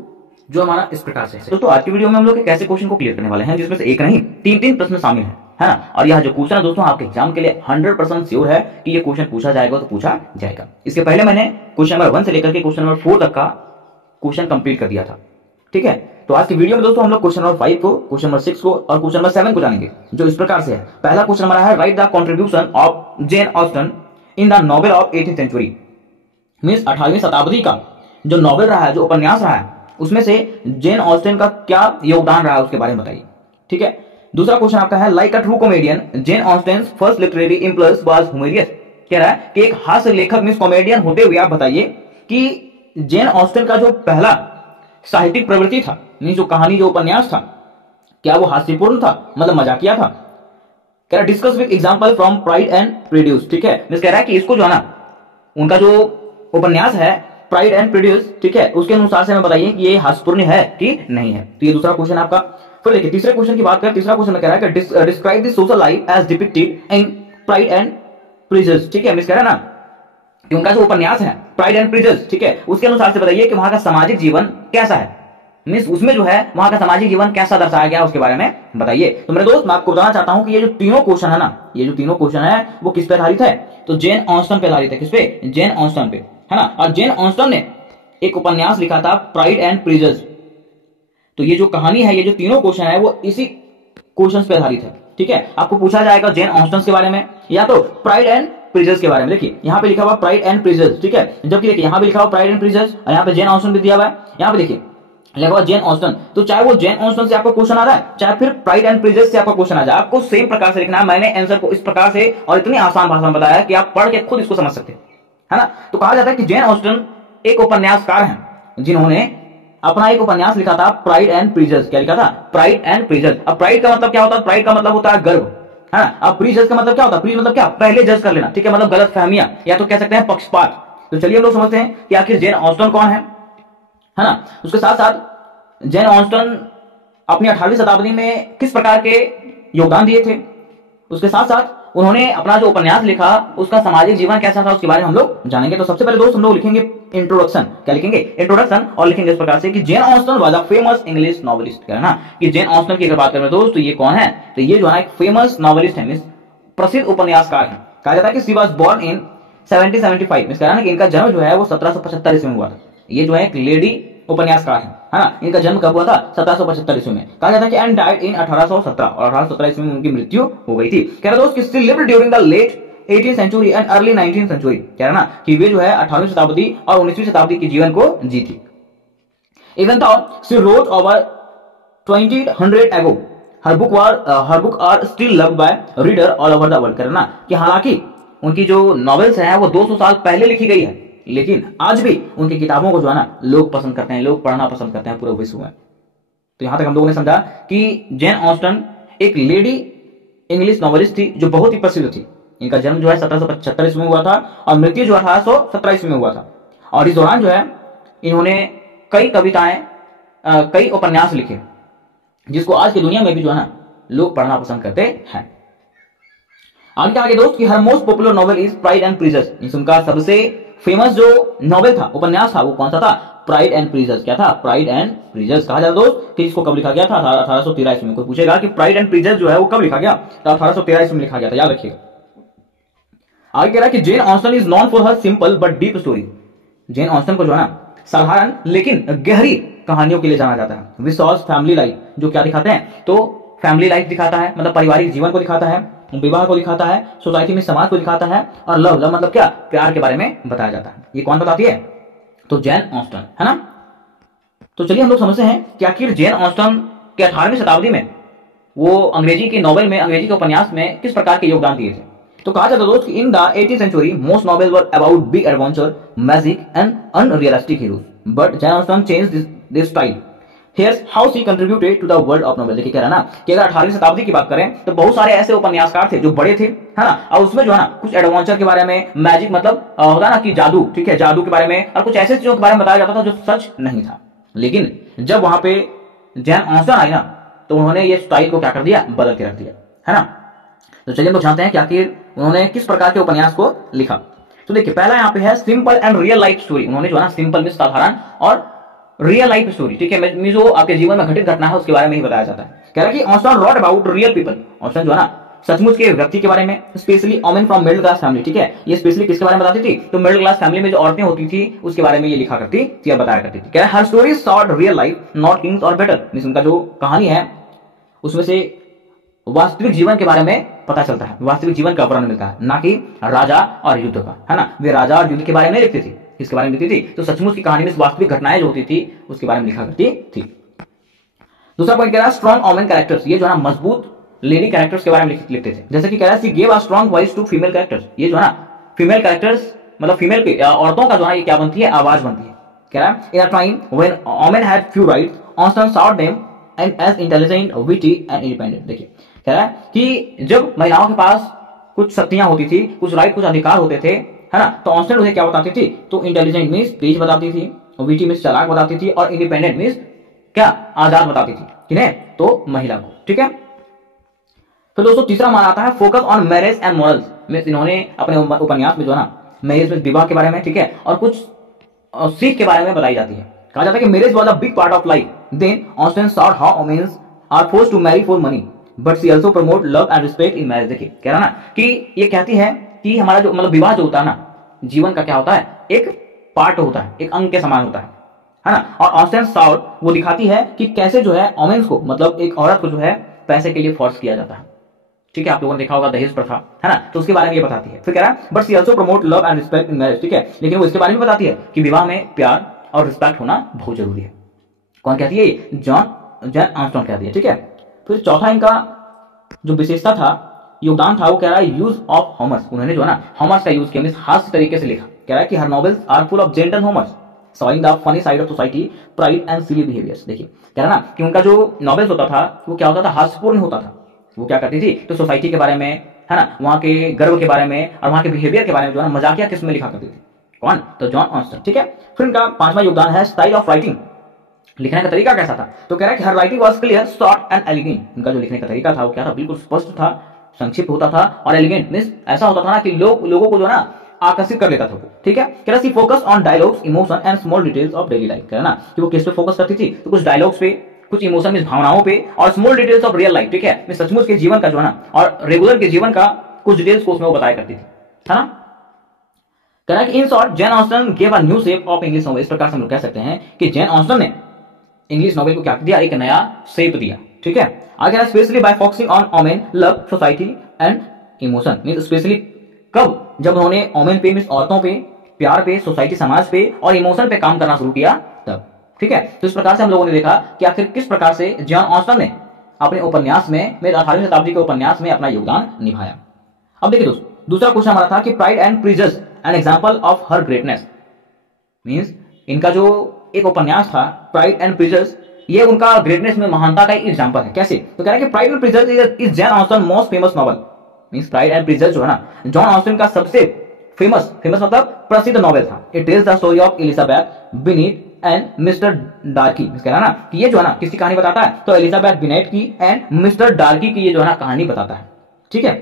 जो हमारा इस प्रकार से है। दोस्तों आज की वीडियो में हम लोग एक ऐसे क्वेश्चन को क्लियर करने वाले हैं जिसमें से एक नहीं 3 प्रश्न शामिल है ना। और यह जो क्वेश्चन है दोस्तों आपके एग्जाम के लिए 100% श्योर है कि ये क्वेश्चन पूछा जाएगा तो पूछा जाएगा। इसके पहले मैंने क्वेश्चन नंबर 1 से लेकर के क्वेश्चन नंबर 4 तक का क्वेश्चन कंप्लीट कर दिया था, ठीक है। तो आज की वीडियो में दोस्तों हम लोग क्वेश्चन नंबर 5 को, क्वेश्चन नंबर 6 को और क्वेश्चन नंबर 7 को जानेंगे, जो इस प्रकार से है। पहला क्वेश्चन हमारा है write the contribution of Jane Austen in the novel of 18th century, means 18वीं शताब्दी का जो नॉवेल रहा है, जो उपन्यास रहा है, उसमें से जेन ऑस्टन का क्या योगदान रहा है उसके बारे में बताइए, ठीक है। दूसरा क्वेश्चन आपका है like a true comedian Jane Austen first literary impulse was humorous, कह रहा है कि एक हास्य लेखक मींस कॉमेडियन होते हुए आप बताइए कि जेन ऑस्टन का जो पहला साहित्यिक प्रवृत्ति था, मींस जो कहानी, जो उपन्यास था, क्या वो हास्यपूर्ण था, मतलब मजाकिया था। कह रहा discuss with example from pride and Prejudice, ठीक है। मींस कह रहा है कि इसको जो है ना, उनका जो उपन्यास है प्राइड एंड प्रेजुडिस, ठीक है, उसके अनुसार से हमें बताइए कि ये हास्यपूर्ण है कि नहीं है। तो ये दूसरा क्वेश्चन आपका। फिर देखिए तीसरे क्वेश्चन की बात करें, तीसरा क्वेश्चन में कह रहा है कि describe the social life as depicted in Pride and Prejudice, ठीक है। मींस कह रहा है ना कि उनका जो उपन्यास है प्राइड एंड प्रेजुडिस, ठीक है, उसके अनुसार से बताइए कि वहां का सामाजिक जीवन कैसा है, मींस उसमें जो है वहां का सामाजिक जीवन कैसा दर्शाया गया उसके बारे में बताइए। तो मेरे दोस्त मैं आपको बताना चाहता हूं कि ये जो तीनों क्वेश्चन है ना, ये जो तीनों क्वेश्चन है वो किस पे आधारित है, तो जेन ऑस्टन पे आधारित है। किस पे, जेन ऑस्टन पे, है ना। और जेन ऑस्टन ने एक उपन्यास लिखा था प्राइड एंड प्रेजुडिस, तो ये जो कहानी है, ये जो तीनों क्वेश्चन है वो इसी क्वेश्चन पे आधारित है, ठीक है। आपको पूछा जाएगा जेन ऑस्टन के बारे में या तो प्राइड एंड प्रेजुडिस के बारे में। देखिए यहाँ पे लिखा हुआ प्राइड एंड प्रेजुडिस, ठीक है, जबकि देखिए यहाँ पे लिखा हुआ प्राइड एंड प्रेजुडिस और यहाँ पे जेन ऑस्टन भी दिया हुआ है। यहाँ पे देखिए लिखा हुआ जेन ऑस्टन, तो चाहे वो जेन ऑस्टन से आपका क्वेश्चन आ रहा है, चाहे फिर प्राइड एंड प्रेजुडिस से आपका क्वेश्चन आ जाए, आपको सेम प्रकार से लिखना है। मैंने आंसर को इस प्रकार से और इतनी आसान भाषा में बताया कि आप पढ़ के खुद इसको समझ सकते हैं, है ना। तो कहा जाता है कि जेन ऑस्टन एक उपन्यासकार हैं जिन्होंने अपना एक उपन्यास लिखा था प्राइड एंड प्रेजुडिस। क्या लिखा था, प्राइड एंड प्रेजुडिस। अब प्राइड का मतलब क्या होता है, प्राइड का मतलब होता है गर्व, है ना। अब प्रेजुडिस का मतलब क्या होता है, प्रेजुडिस मतलब क्या, पहले जज कर लेना, ठीक है, मतलब गलत फहमियां या तो कह सकते हैं पक्षपात। तो चलिए हम लोग समझते हैं कि आखिर जेन ऑस्टन कौन है ना। उसके साथ साथ जेन ऑस्टन अपनी 18वीं शताब्दी में किस प्रकार के योगदान दिए थे, उसके साथ साथ उन्होंने अपना जो उपन्यास लिखा उसका सामाजिक जीवन कैसा था उसके बारे में हम लोग जानेंगे। तो सबसे पहले दोस्त हम लोग लिखेंगे इंट्रोडक्शन। क्या लिखेंगे? इंट्रोडक्शन। और लिखेंगे इस प्रकार से कि Jane Austen was a famous English novelist. क्या है ना कि जेन ऑस्टन की अगर बात करें दोस्त तो ये कौन है? तो ये जो है एक फेमस नॉवेलिस्ट है, प्रसिद्ध उपन्यासकार है। कहा जाता है कि शी वाज बोर्न इन 1775। इस कारण कि इनका जन्म जो है वो 1775 ईस्वी में हुआ था। ये जो है एक लेडी उपन्यासकार है ना। इनका जन्म कब हुआ था? 1775 ईस्वी में। कहा जाता है कि एंड डाइड इन 1817 और 1817 ईस्वी में उनकी मृत्यु हो गई थी। कह रहे दोस्त कि she lived during the late 18th century and early 19th century. कह रहा ना कि वे जो है 18वीं शताब्दी और 19वीं शताब्दी के जीवन को जी थी। Even though she wrote over 2000 ago her book are still loved by reader all over the world. कह रहा ना कि हालांकि उनकी जो नॉवेल्स है वो 200 साल पहले लिखी गई है, लेकिन आज भी उनकी किताबों को जो है ना लोग पसंद करते हैं, लोग पढ़ना पसंद करते हैं पूरे विश्व में। तो यहां तक हम लोगों ने समझा कि जेन ऑस्टन एक लेडी इंग्लिश नॉवेलिस्ट थी जो बहुत ही प्रसिद्ध थी। इनका जन्म जो है 1775 ईस्वी में हुआ था और मृत्यु जो है 1817 ईस्वी में हुआ था। और इस दौरान जो है इन्होंने कई कविताएं, कई उपन्यास लिखे जिसको आज की दुनिया में भी जो है ना लोग पढ़ना पसंद करते हैं। आगे दोस्त कि her most popular novel is Pride and Prejudice. उनका सबसे फेमस जो नॉवेल था, उपन्यास था, वो कौन सा था? Pride and prejudice. क्या था? Pride and prejudice. कहा जाता दोस्त कि इसको कब लिखा गया था? 1813 ईस्वी में। कोई पूछेगा कि प्राइड एंड प्रीजुडिस जो है वो कब लिखा गया? तो 1813 ईस्वी में लिखा गया था, याद रखिएगा। आगे कह रहा है कि Jane Austen is known for her simple but deep story. Jane Austen को जो है ना साधारण लेकिन गहरी कहानियों के लिए जाना जाता है। विशॉस फैमिली लाइफ, जो क्या दिखाते हैं? तो फैमिली लाइफ दिखाता है, मतलब पारिवारिक जीवन को दिखाता है, विवाह को दिखाता है, सोसाइटी में समाज को दिखाता है, और लव मतलब क्या? प्यार के बारे में बताया जाता है। ये कौन बताती है? तो जेन ऑस्टन, है ना। तो चलिए हम लोग समझते हैं कि आखिर जेन ऑस्टन के 18वीं शताब्दी में वो अंग्रेजी की नॉवेल में, अंग्रेजी के उपन्यास में किस प्रकार के योगदान दिए थे। तो कहा जाता है दोस्त कि in the 18th century most novel were about big adventure, magic and unrealistic heroes, but Jane Austen changed this style. Here's how she contributed to the world of novel। देखिए कह रहा ना कि अगर 18वीं शताब्दी की बात करें तो बहुत सारे ऐसे उपन्यासकार थे जो बड़े थे, है ना, और उसमें जो है ना कुछ एडवेंचर के बारे में, मैजिक मतलब होता ना कि जादू, ठीक है, जादू के बारे में, और कुछ ऐसे चीजों के बारे में बताया जाता था जो सच नहीं था। लेकिन जब वहां पे जेन ऑस्टन आई ना तो उन्होंने ये स्टाइल को क्या कर दिया? बदल के रख दिया, है ना। तो चलिए हम लोग जानते हैं कि आखिर उन्होंने किस प्रकार के उपन्यास को लिखा। तो देखिए पहला यहाँ पे है simple and real life story. उन्होंने जो है ना सिंपल में साधारण और रियल लाइफ स्टोरी, ठीक है, जो आपके जीवन में घटित घटना है उसके बारे में ही बताया जाता है। कह रहा है कि Austen wrote about real people. Austen जो है ना सचमुच के व्यक्ति के बारे में, specially women from middle class family, ठीक है, ये स्पेशली किसके बारे में बताती थी? तो मिडिल क्लास फैमिली में जो औरतें होती थी उसके बारे में ये लिखा करती थी या बताया करती थी। कह रहा है her story short real life not kings और बेटर। उनका जो कहानी है उसमें से वास्तविक जीवन के बारे में पता चलता है, वास्तविक जीवन का वर्णन मिलता है, ना कि राजा और युद्ध का, है ना। वे राजा और युद्ध के बारे में लिखती थी, किसके बारे में लिखती थी? तो सचमुच की कहानी में वास्तविक घटनाएं जो होती थी उसके बारे में लिखा करती थी। दूसरा पॉइंट कह रहा है स्ट्रॉन्ग वुमेन कैरेक्टर्स। ये जो है ना मजबूत लेडी कैरेक्टर्स के बारे में लिखते थे। जैसे कि कह रहा है she give a strong voice to female characters. ये जो है ना फीमेल कैरेक्टर्स मतलब फीमेल पे औरतों का जो है ये क्या बनती है? आवाज बनती है। कह रहा है in a time when women had few rights Austen saw them and as intelligent, witty and independent. देखिए कह रहा है कि जब महिलाओं के पास कुछ शक्तियां होती थी, कुछ राइट, कुछ अधिकार होते थे, है ना, तो ऑस्टन उन्हें क्या बताती थी? तो इंटेलिजेंट मींस तेज बताती थी, विटी मींस चालाक बताती थी, और इंडिपेंडेंट मींस क्या? आजाद बताती थी। किन्हें? तो महिला को, ठीक है। फिर दोस्तों तीसरा मान आता है focus on marriage and morals. Means इन्होंने अपने उपन्यास में जो है ना मैरिज में, विवाह के बारे में, ठीक है, और कुछ सीख के बारे में बताई जाती है। कहा जाता है कि marriage was a big part of life, then Austen showed how women are forced to marry for money but she also promote love and respect in marriage. देखिए कह रहा ना कि ये कहती है कि हमारा जो मतलब विवाह जो होता है ना जीवन का क्या होता है? एक पार्ट होता है, एक अंग के समान होता है ना। और ऑस्टन सॉट वो दिखाती है कि कैसे जो है वुमेन्स को, मतलब एक औरत को जो है पैसे के लिए फोर्स किया जाता है, ठीक है। आप लोगों ने देखा होगा दहेज प्रथा, है ना, तो उसके बारे में ये बताती है। फिर कह रहा है but she also promote love and respect in marriage, ठीक है, लेकिन वो इसके बारे में बताती है कि विवाह में प्यार और रिस्पेक्ट होना बहुत जरूरी है। कौन कहती है? जेन ऑस्टन कहती है, ठीक है। फिर चौथा इनका जो विशेषता था, योगदान था, वो कह रहा है यूज ऑफ हॉमर्स। उन्होंने जो है ना हॉमर्स का यूज किया, मींस हास्य तरीके से लिखा। कह रहा है कि her novels are full of gentle humours showing the funny side of society, pride and silly behaviours. देखिए कह रहा ना कि उनका जो नॉवेल्स होता था वो क्या होता था? हास्यपूर्ण होता था। वो क्या करती थी? तो सोसाइटी के बारे में, है ना, वहां के गर्व के बारे में और वहां के बिहेवियर के बारे में जो है ना मजाकिया किस्म में लिखा करती थी। कौन? तो जॉन ऑस्टन, ठीक है। फिर इनका पांचवा योगदान है स्टाइल ऑफ राइटिंग। लिखने का तरीका कैसा था? तो कह रहा है कि her writing was clear, short and elegant. उनका जो लिखने का तरीका था वो क्या था? बिल्कुल स्पष्ट था, संक्षिप्त होता था, और एलिगेंट मींस ऐसा होता था ना कि लोगों को जो है ना आकर्षित कर लेता था वो, ठीक है। कह रहा she focus on dialogues, emotion and small details of daily life, कह रहा ना कि वो किस पे फोकस करती थी, तो कुछ डायलॉग्स पे, कुछ इमोशन में भावनाओं पे, और small details of real life, ठीक है, मैं सचमुच के जीवन का जो है ना और रेगुलर के जीवन का कुछ डिटेल्स को उसमें वो बताया करती थी, है ना। कह रहा है कि in short Jane Austen gave a new shape of English novel. इस प्रकार से हम लोग कह सकते हैं कि जेन ऑस्टन ने इंग्लिश नॉवेल को क्या दिया, एक नया शेप दिया, ठीक है। आगे specially by focusing on women, love, society and emotion, mean specially कब, जब उन्होंने ओमेन पे मीन औरतों पे, प्यार पे, सोसाइटी समाज पे और इमोशन पे काम करना शुरू किया तब, ठीक है। तो इस प्रकार से हम लोगों ने देखा कि आखिर किस प्रकार से जॉन ऑस्टन ने अपने उपन्यास में 18वीं शताब्दी के उपन्यास में अपना योगदान निभाया। अब देखिए दोस्तों, दूसरा क्वेश्चन हमारा था कि Pride and prejudice an example of her greatness, means इनका जो एक उपन्यास था प्राइड एंड प्रेजुडिस, ये उनका ग्रेटनेस में महानता का एक एग्जांपल है। कैसे, तो कह रहा है कि Pride and Prejudice is Jane Austen most famous novel, means Pride and Prejudice जो है ना जॉन ऑस्टन का सबसे फेमस मतलब प्रसिद्ध नॉवेल था। It tells the story of Elizabeth beneath and mister डार्की, कह रहा ना कि ये जो है ना किसकी कहानी बताता है, तो एलिजाबेथ बिनेट की एंड मिस्टर डार्की की ये जो है ना कहानी बताता है, ठीक है।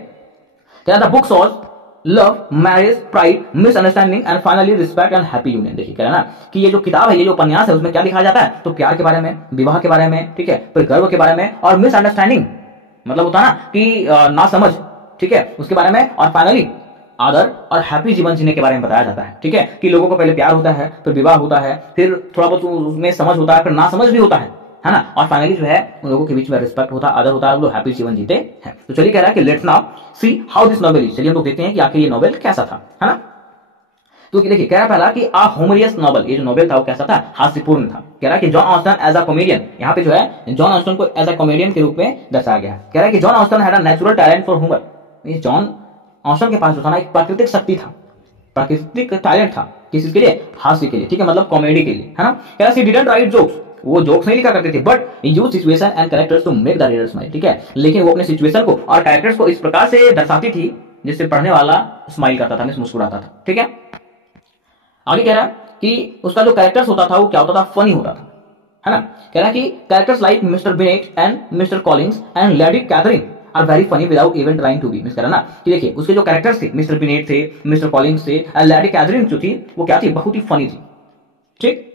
कह रहा the book shows love, marriage, pride, misunderstanding and finally respect and happy union. देखिए कह रहा ना कि ये जो किताब है, ये जो उपन्यास है, उसमें क्या दिखाया जाता है, तो प्यार के बारे में, विवाह के बारे में, ठीक है, फिर गर्व के बारे में, और मिसअंडरस्टैंडिंग मतलब होता है ना कि ना समझ, ठीक है, उसके बारे में, और फाइनली आदर और हैप्पी जीवन जीने के बारे में बताया जाता है, ठीक है, कि लोगों को पहले प्यार होता है, फिर विवाह होता है, फिर थोड़ा बहुत उसमें समझ होता है, फिर ना समझ भी होता है ना, और फाइनली जो है उन लोगों के बीच में रिस्पेक्ट होता है, आदर होता है, वो लोग हैप्पी जीवन जीते हैं। तो चलिए कह रहा है कि let's now see how this novel is. चलिए हम लोग देखते हैं कि आखिर ये नॉवेल कैसा था, है ना। तो देखिए कह रहा पहला कि आ ह्यूमरियस नॉवेल, ये जो नॉवेल था वो कैसा था, हास्यपूर्ण था। कह रहा है कि Jane Austen as a comedian, यहाँ पे जो है जॉन ऑस्टन को एज अ कॉमेडियन के रूप में दर्शाया गया है। कह रहा है कि Jane Austen had a natural talent for humour, ये जॉन ऑस्टन के पास जो था ना एक प्राकृतिक शक्ति था, प्राकृतिक टैलेंट था, किस के लिए, हास्य के लिए, ठीक है, मतलब कॉमेडी के लिए, है ना। कह रहा सी डिडंट राइट जोक्स, वो जोक्स नहीं लिखा करते थे, but use situation and characters to make the reader smile, ठीक है, लेकिन वो अपने सिचुएशन को और कैरेक्टर्स को इस प्रकार से दर्शाती थी जिससे पढ़ने वाला स्माइल करता था, मुस्कुराता था, ठीक है। आगे कह रहा कि उसका जो कैरेक्टर्स होता था वो क्या होता था, फनी होता था, है ना। कह रहा कि characters like Mr Bennet and Mr Collins and Lady Catherine are very funny without even trying to be, miss करा ना कि देखिए उसके जो कैरेक्टर्स थे, मिस्टर बिनेट थे, मिस्टर कॉलिंग्स थे, एंड लेडी कैथरीन जो थी वो क्या थी, बहुत ही फनी थी, ठीक।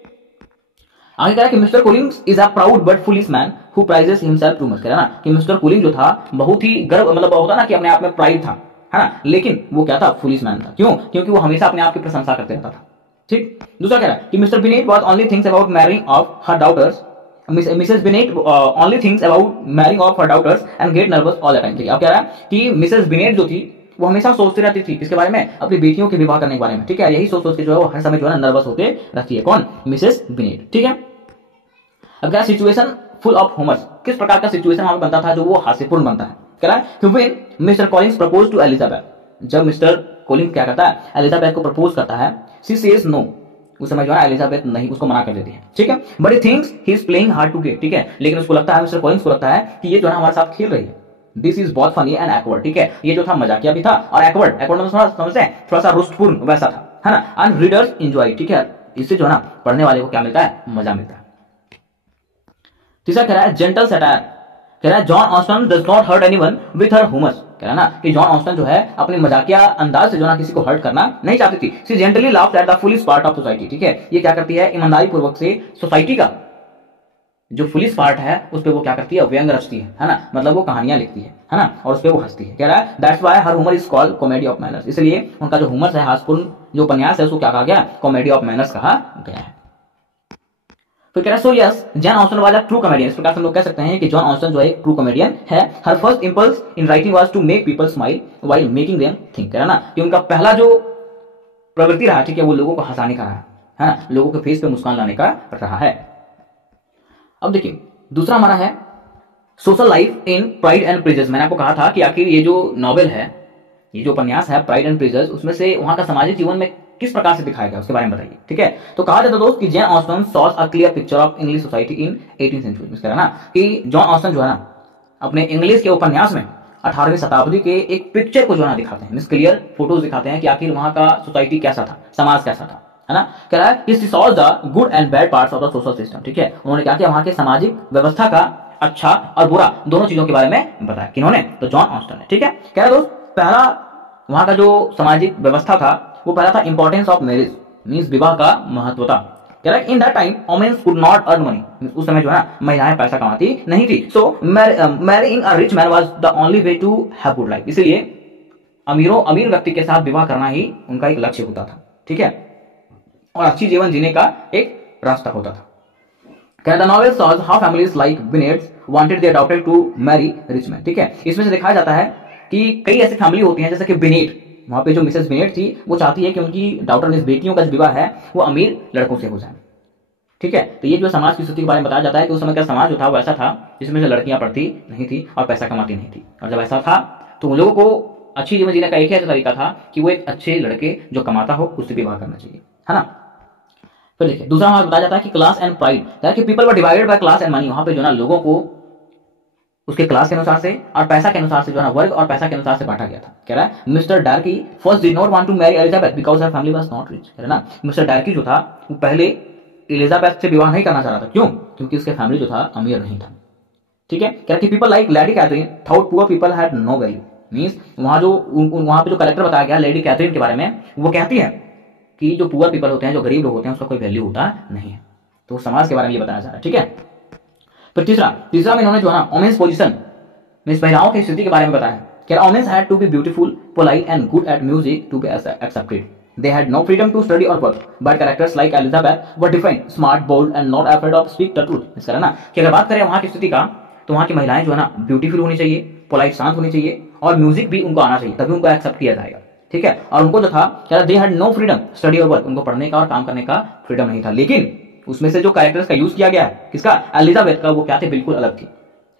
आगे कह रहा कि Mr Collins is a proud but foolish man who praises himself too much, कह रहा ना कि मिस्टर कॉलिंग जो था बहुत ही गर्व मतलब होता ना कि अपने आप में प्राइड था, है ना, लेकिन वो क्या था, फुलिश मैन था। क्यों, क्योंकि वो हमेशा अपने आप की प्रशंसा करते रहता था, ठीक। दूसरा कह रहा है कि Mr Bennet was only thinks about marrying off her daughters, Mrs Bennet only thinks about marrying off her daughters and get nervous all the time. अब कह रहा है कि मिसेस बिनेट जो थी वो हमेशा सोचती रहती थी किसके बारे में, अपनी बेटियों के विवाह करने के बारे में, ठीक है, यही सोच सोच के जो है वो हर समय जो है नर्वस होते रहती है, कौन, मिसेस बिनेट, ठीक है। अब क्या सिचुएशन फुल ऑफ ह्यूमर, किस प्रकार का सिचुएशन वहां पे बनता था जो वो हास्यपूर्ण बनता है। कह रहा है कि when Mr Collins propose to Elizabeth, जब मिस्टर कॉलिंग्स क्या करता है, एलिजाबेथ को प्रपोज करता है, शी सेज नो, उस समय जो है एलिजाबेथ नहीं, उसको मना कर देती है, ठीक है, but he thinks he is playing hard to get, ठीक है, लेकिन उसको लगता है, मिस्टर कॉलिंग्स को लगता है कि ये जो है हमारे साथ खेल रही है, दिस इज बहुत फनी एंड एक्वर्ड, ठीक है, ये जो था मजाकिया भी था और एक्वर्ड मतलब समझते हैं थोड़ा सा रुष्टपूर्ण वैसा था, है ना, एंड रीडर्स एंजॉय, ठीक है, इससे जो है ना पढ़ने वाले को क्या मिलता है, मजा मिलता है। तीसरा कह रहा है जेंटल सटायर, कह रहा है Jane Austen does not hurt anyone with her humour, कह रहा है ना कि जॉन ऑस्टन जो है अपने मजाकिया अंदाज से जो ना किसी को हर्ट करना नहीं चाहती थी। She gently laughed at the foolish part of society, ठीक है, ये क्या करती है, ईमानदारी पूर्वक से सोसाइटी का जो फुलिश पार्ट है उस पर वो क्या करती है, व्यंग रचती है ना, मतलब वो कहानियां लिखती है ना, और उस पर वो हंसती है। कह रहा है that's why her humour is called comedy of manners, इसलिए उनका जो ह्यूमर है, हास्यपूर्ण जो उपन्यास है, उसको क्या कहा गया, कॉमेडी ऑफ मैनर्स कहा गया है। तो कह रहा है so yes Jane Austen was a true comedian, इस प्रकार से हम लोग कह सकते हैं कि जॉन ऑस्टन जो है एक ट्रू कॉमेडियन है। Her first impulse in writing was to make people smile while making them think, कह रहा ना कि उनका पहला जो प्रवृत्ति रहा, ठीक है, वो लोगों को हंसाने का रहा है ना, लोगों के फेस पे मुस्कान लाने का रहा है। अब देखिए दूसरा हमारा है social life in Pride and prejudice. मैंने आपको कहा था कि आखिर ये जो नॉवेल है, ये जो उपन्यास है प्राइड एंड प्रेजुडिस, उसमें से वहां का सामाजिक जीवन में किस प्रकार से दिखाया गया उसके बारे में बताइए, ठीक है। तो कहा जाता दोस्त कि Jane Austen shows a clear picture of English society in 18th century, कह रहा ना कि जॉन ऑस्टन जो है ना अपने इंग्लिश के उपन्यास में 18वीं शताब्दी के एक पिक्चर को जो है दिखाते हैं, क्लियर फोटोज दिखाते हैं कि आखिर वहां का सोसाइटी कैसा था, समाज कैसा था, है ना। कह रहा है he saw the good and bad parts of the social system, ठीक है, उन्होंने क्या किया, वहां के सामाजिक व्यवस्था का अच्छा और बुरा दोनों चीजों के बारे में बताया। किन्होंने? तो जॉन ऑस्टन ने। ठीक है, कह रहे दोस्त पहला वहां का जो सामाजिक व्यवस्था था वो पहला था इंपॉर्टेंस ऑफ मैरिज, मीन्स विवाह का महत्वता। कह रहा है in that time women could not earn money, उस समय जो है ना महिलाएं पैसा कमाती नहीं थी। So marrying a rich man was the only way to have good life, इसलिए अमीर व्यक्ति के साथ विवाह करना ही उनका एक लक्ष्य होता था। ठीक है, और अच्छी जीवन जीने का एक रास्ता होता था। The novel shows how families like Bennets wanted their daughter to marry rich man. ठीक है, इसमें से दिखाया जाता है कि कई ऐसी फैमिली होती हैं जैसे कि बिनेट, वहां पे जो मिसेस बिनेट थी वो चाहती है कि उनकी डॉटर मीन्स बेटियों का जो विवाह है वो अमीर लड़कों से हो जाए। ठीक है, तो ये जो समाज की स्थिति के बारे में बताया जाता है कि उस समय का समाज जो था वो ऐसा था जिसमें से लड़कियां पढ़ती नहीं थी और पैसा कमाती नहीं थी। और जब ऐसा था तो उन लोगों को अच्छी जीवन जीने का एक ही ऐसा तरीका था कि वो एक अच्छे लड़के जो कमाता हो उससे विवाह करना चाहिए, है ना। फिर देखिए दूसरा वहां बताया जाता है कि क्लास एंड प्राइड, कि people were divided by class and money. वहां पे जो ना लोगों को उसके क्लास के अनुसार से और पैसा के अनुसार से जो है वर्ग और पैसा के अनुसार से बांटा गया था। कह रहा है Mr Darcy first did not want to marry Elizabeth because her family was not rich. कह रहा ना मिस्टर डार्की जो था वो पहले एलिजाबेथ से विवाह नहीं करना चाह रहा था। क्यों? क्योंकि उसके फैमिली जो था अमीर नहीं था। ठीक है, कह रहा कि people like Lady Catherine thought poor people had no value, means वहां पे जो कैरेक्टर बताया गया लेडी कैथरीन के बारे में वो कहती है कि जो पुअर पीपल होते हैं, जो गरीब लोग होते हैं, उसका कोई वैल्यू होता नहीं है। तो समाज के बारे में ये बताया जा रहा है। ठीक है, फिर तीसरा में इन्होंने जो है ना वुमेन्स पोजीशन मींस महिलाओं की स्थिति के बारे में बताया। कि womens had to be beautiful, polite and good at music to be accepted. They had no freedom to study or work, but characters like Elizabeth were different, smart, bold, and not afraid of speak the truth. इस तरह ना कि अगर बात करें वहां की स्थिति का तो वहां की महिलाएं जो है ना ब्यूटीफुल होनी चाहिए, पोलाइट शांत होनी चाहिए और म्यूजिक भी उनको आना चाहिए, तभी उनको एक्सेप्ट किया जाएगा। ठीक है, और उनको जो था क्या they had no freedom study और वर्क, उनको पढ़ने का और काम करने का फ्रीडम नहीं था। लेकिन उसमें से जो कैरेक्टर्स का यूज किया गया है किसका? एलिजाबेथ का, वो क्या थे? बिल्कुल अलग थी।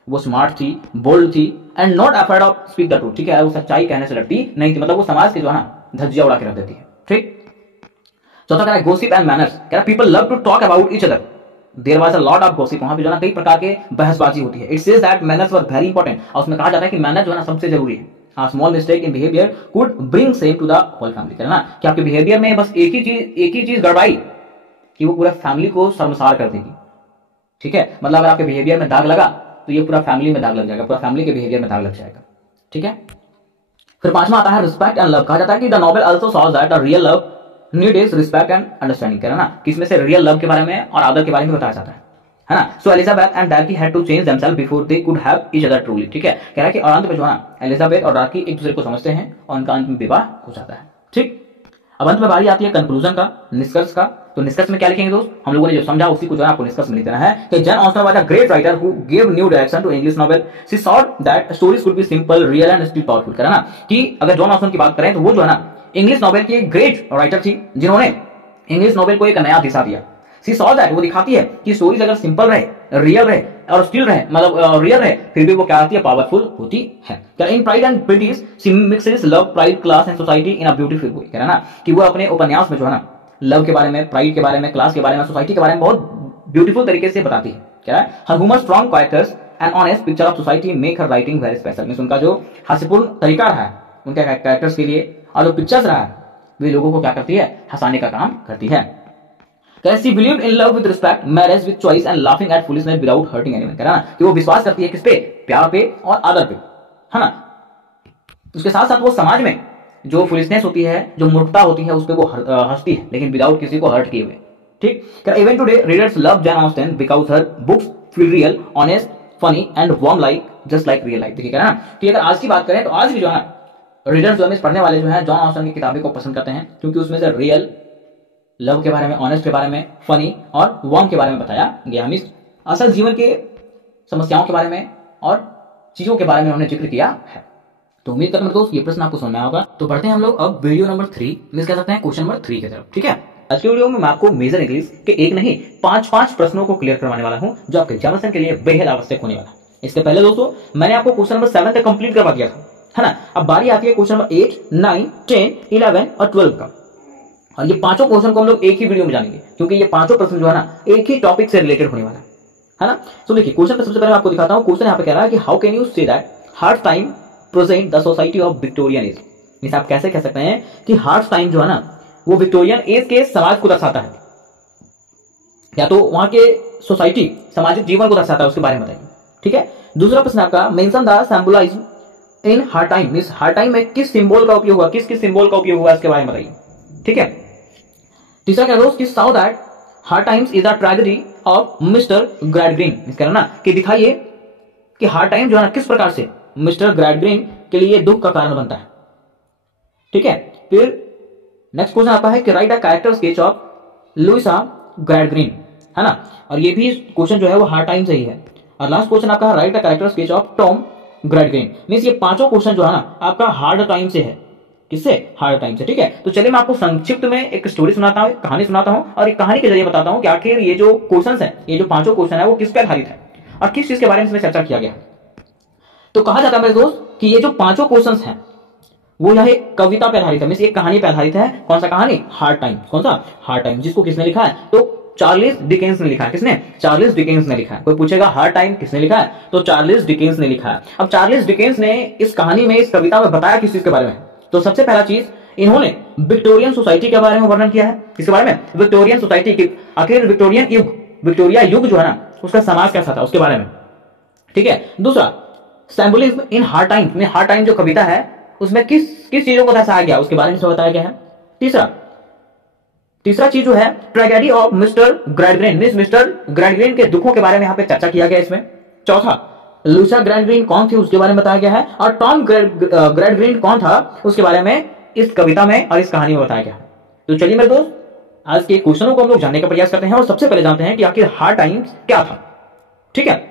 वो स्मार्ट थी, बोल्ड थी and not afraid of speak the truth. ठीक है, वो सच्चाई कहने से डरती नहीं थी, मतलब वो समाज के जो है ना धज्जियां उड़ा के रख देती है। ठीक, चौथा कह रहा है गोसिप एंड मैनर्स। कह रहा people love to talk about each other, there was a lot of gossip. वहां पे जो है ना कई प्रकार के बहसबाजी होती है। It says that manners were very important, और उसमें कहा जाता है कि मैनर जो है ना सबसे जरूरी है। A small mistake in behavior could bring shame to the whole family। कहना ना कि आपके बिहेवियर में बस एक ही चीज गड़बड़ाई कि वो पूरा फैमिली को शर्मसार कर देगी। ठीक है, मतलब अगर आपके बिहेवियर में दाग लगा तो ये पूरा फैमिली में दाग लग जाएगा, पूरा फैमिली के बिहेवियर में दाग लग जाएगा। ठीक है, फिर पांचवा आता है रिस्पेक्ट एंड लव। कहा जाता है कि the novel also shows that the real love need is respect and understanding. कह रहा ना कि इसमें से रियल लव के बारे में और आदर के बारे में बताया जाता है ना। So Elizabeth and Darcy had to change themselves before they could have each other truly. ठीक है, कह रहा है कि और अंत में जो है ना एलिजाबेथ और डार्की एक दूसरे को समझते हैं और उनका अंत में विवाह हो जाता है। ठीक, अब अंत में बारी आती है कंक्लूजन का, निष्कर्ष का। तो निष्कर्ष में क्या लिखेंगे दोस्त? हम लोगों ने जो समझा उसी को जो है आपको निष्कर्ष में लिख देना है कि Jane Austen was a great writer who give new direction to English novel. She showed that stories could be simple, real and still powerful. कह रहा ना कि अगर जॉन ऑस्टन की बात करें तो वो जो है ना इंग्लिश नॉवेल की एक ग्रेट राइटर थी जिन्होंने इंग्लिश नॉवेल को एक नया दिशा दिया। सी सॉ दैट, वो दिखाती है कि स्टोरीज अगर सिंपल रहे, रियल रहे और स्टिल रहे, मतलब रियल रहे, फिर भी वो क्या आती है? पावरफुल होती है। In Pride and Prejudice she mixes love, pride, class and society in a beautiful way. कह रहा ना कि वो अपने उपन्यास में जो है ना लव के बारे में, प्राइड के बारे में, क्लास के बारे में, सोसाइटी के बारे में बहुत ब्यूटीफुल तरीके से बताती है। क्या है? Her humour strong characters and honest picture of society make her writing very special. Means उनका जो हास्यपूर्ण तरीका रहा है उनके कैरेक्टर्स के लिए और जो पिक्चर्स रहा है वे लोगों को क्या करती है? हंसाने का काम करती है। She believed in love with respect, marriage with choice and laughing at foolishness without hurting anyone। कह रहा ना कि वो विश्वास करती है किस पे? प्यार पे और आदर पे, है ना। उसके साथ साथ वो समाज में जो फुलिशनेस होती है, जो मूर्खता होती है, उस पे वो हंसती है, लेकिन विदाउट किसी को हर्ट किए हुए। ठीक, even today readers love Jane Austen because her books feel real, honest, funny and warm like just like real life. देखिए कह रहा ना कि अगर आज की बात करें तो आज भी जो है ना रीडर्स जो है पढ़ने वाले जो है जॉन ऑस्टन की किताबें को पसंद करते हैं, क्योंकि उसमें से रियल लव के बारे में, ऑनेस्ट के बारे में, फनी और वार्म के बारे में बताया गया। मींस असल जीवन के समस्याओं के बारे में और चीजों के बारे में उन्होंने जिक्र किया है। तो उम्मीद करता हूं दोस्त ये प्रश्न आपको समझ में आया होगा। तो बढ़ते हैं हम लोग अब वीडियो नंबर 3 मींस कह सकते हैं क्वेश्चन नंबर 3 की तरफ। ठीक है, आज के वीडियो में मैं आपको मेजर इंग्लिश के एक नहीं 5 प्रश्नों को क्लियर करवाने वाला हूं जो आपके एग्जामिनेशन के लिए बेहद आवश्यक होने वाला है। इससे पहले दोस्तों मैंने आपको क्वेश्चन नंबर 7 तक कंप्लीट करवा दिया था, है ना। अब बारी आती है क्वेश्चन नंबर 8, 9, 10, 11 और 12 का, और ये पांचों क्वेश्चन को हम लोग एक ही वीडियो में जानेंगे, क्योंकि ये पांचों प्रश्न जो है ना एक ही टॉपिक से रिलेटेड होने वाला है ना। तो देखिए क्वेश्चन पे सबसे पहले आपको दिखाता हूं। क्वेश्चन यहाँ पे कह रहा है कि हाउ कैन यू से that hard time present the society of Victorian age. Means आप कैसे कह सकते हैं कि हार्ड टाइम जो है ना वो विक्टोरियन एज के समाज को दर्शाता है, या तो वहां के सोसाइटी, सामाजिक जीवन को दर्शाता है, उसके बारे में बताइए। ठीक है। दूसरा प्रश्न आपका, mention the symbolism in hard time, means hard time में किस सिंबल का उपयोग हुआ, किस किस सिंबल का उपयोग हुआ इसके बारे में बताइए, ठीक है। तीसरा क्या दोस्त, कि show that Hard times is the tragedy of mister Gradgrind, इसका ना कि दिखाइए कि हार्ड टाइम जो है ना किस प्रकार से मिस्टर ग्रैडग्रीन के लिए दुख का कारण बनता है, ठीक है। फिर नेक्स्ट क्वेश्चन आपका है कि write a character sketch of Louisa Gradgrind, है ना, और ये भी क्वेश्चन जो है वो हार्ड टाइम से ही है। और लास्ट क्वेश्चन आपका है write a character sketch of Tom Gradgrind, means ये पांचों क्वेश्चन जो है ना आपका हार्ड टाइम से है, किससे, हार्ड टाइम से, ठीक है। तो चलिए मैं आपको संक्षिप्त में एक स्टोरी सुनाता हूं, कहानी सुनाता हूं, और एक कहानी के जरिए बताता हूं कि आखिर ये जो क्वेश्चंस है, ये जो पांचों क्वेश्चन है वो किस पे आधारित है और किस चीज के बारे में इसमें चर्चा किया गया है। तो कहा जाता है मेरे दोस्त कि ये जो पांचों क्वेश्चंस हैं वो यह एक कविता पे आधारित है, मींस एक कहानी पे आधारित है। कौन सा कहानी, हार्ड टाइम, कौन सा, हार्ड टाइम, जिसको किसने लिखा है, तो चार्ल्स डिकेंस ने लिखा है। किसने, चार्ल्स डिकेंस ने लिखा है। कोई पूछेगा हार्ड टाइम किसने लिखा है, तो चार्ल्स डिकेंस ने लिखा है। अब चार्ल्स डिकेंस ने इस कहानी में, इस कविता में बताया किस चीज के बारे में, तो सबसे पहला चीज इन्होंने विक्टोरियन सोसाइटी के बारे में वर्णन किया है। किसके बारे में, विक्टोरियन सोसाइटी की, आखिर विक्टोरियन युग, विक्टोरिया युग जो है ना उसका समाज कैसा था उसके बारे में, ठीक है। दूसरा, सिंबोलिज्म इन हार्ड टाइम, में हार्ड टाइम जो कविता है उसमें किस किस चीजों को दर्शाया गया उसके बारे में बताया गया है। तीसरा चीज जो है tragedy of mister Gradgrind, mister Gradgrind के दुखों के बारे में यहाँ पे चर्चा किया गया इसमें। चौथा, लुइसा ग्रैडग्रीन कौन थी उसके बारे में बताया गया है, और टॉम ग्रैडग्रीन कौन था उसके बारे में इस कविता में और इस कहानी में बताया गया। तो चलिए मेरे दोस्त आज के क्वेश्चनों को हम लोग जानने का प्रयास करते हैं, और सबसे पहले जानते हैं कि आखिर हार्ड टाइम्स क्या था, ठीक है।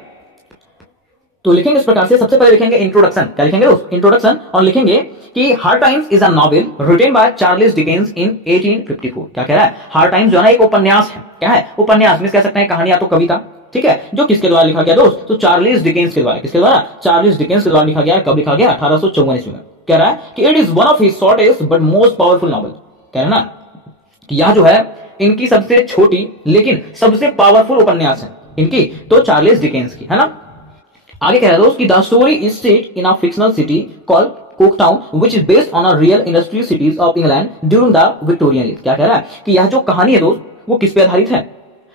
तो लिखेंगे इस प्रकार से, सबसे पहले लिखेंगे इंट्रोडक्शन, क्या लिखेंगे दोस्त, इंट्रोडक्शन, और लिखेंगे कि hard times is a novel written by Charles Dickens in 1854। क्या कह रहा है, हार्ड टाइम्स जो है ना एक उपन्यास है, क्या है, उपन्यास, मींस कह सकते हैं कहानी या तो कविता, ठीक है, जो किसके द्वारा लिखा गया दोस्त, तो चार्ल्स डिकेंस के द्वारा। किसके द्वारा, चार्ल्स डिकेंस के द्वारा लिखा गया। कब लिखा गया, 1854 ईस्वी में। कह रहा है कि it is one of his shortest but most powerful novel, कह रहा है ना कि यह जो है इनकी सबसे छोटी लेकिन सबसे पावरफुल उपन्यास है इनकी, तो चार्ल्स डिकेंस की, है ना। आगे कह रहा है दोस्त कि the story is set in a fictional city called Coketown which is based on a real industrial cities of England during the Victorian age. क्या कह रहा है कि यह जो कहानी है दोस्त वो किस पे आधारित है,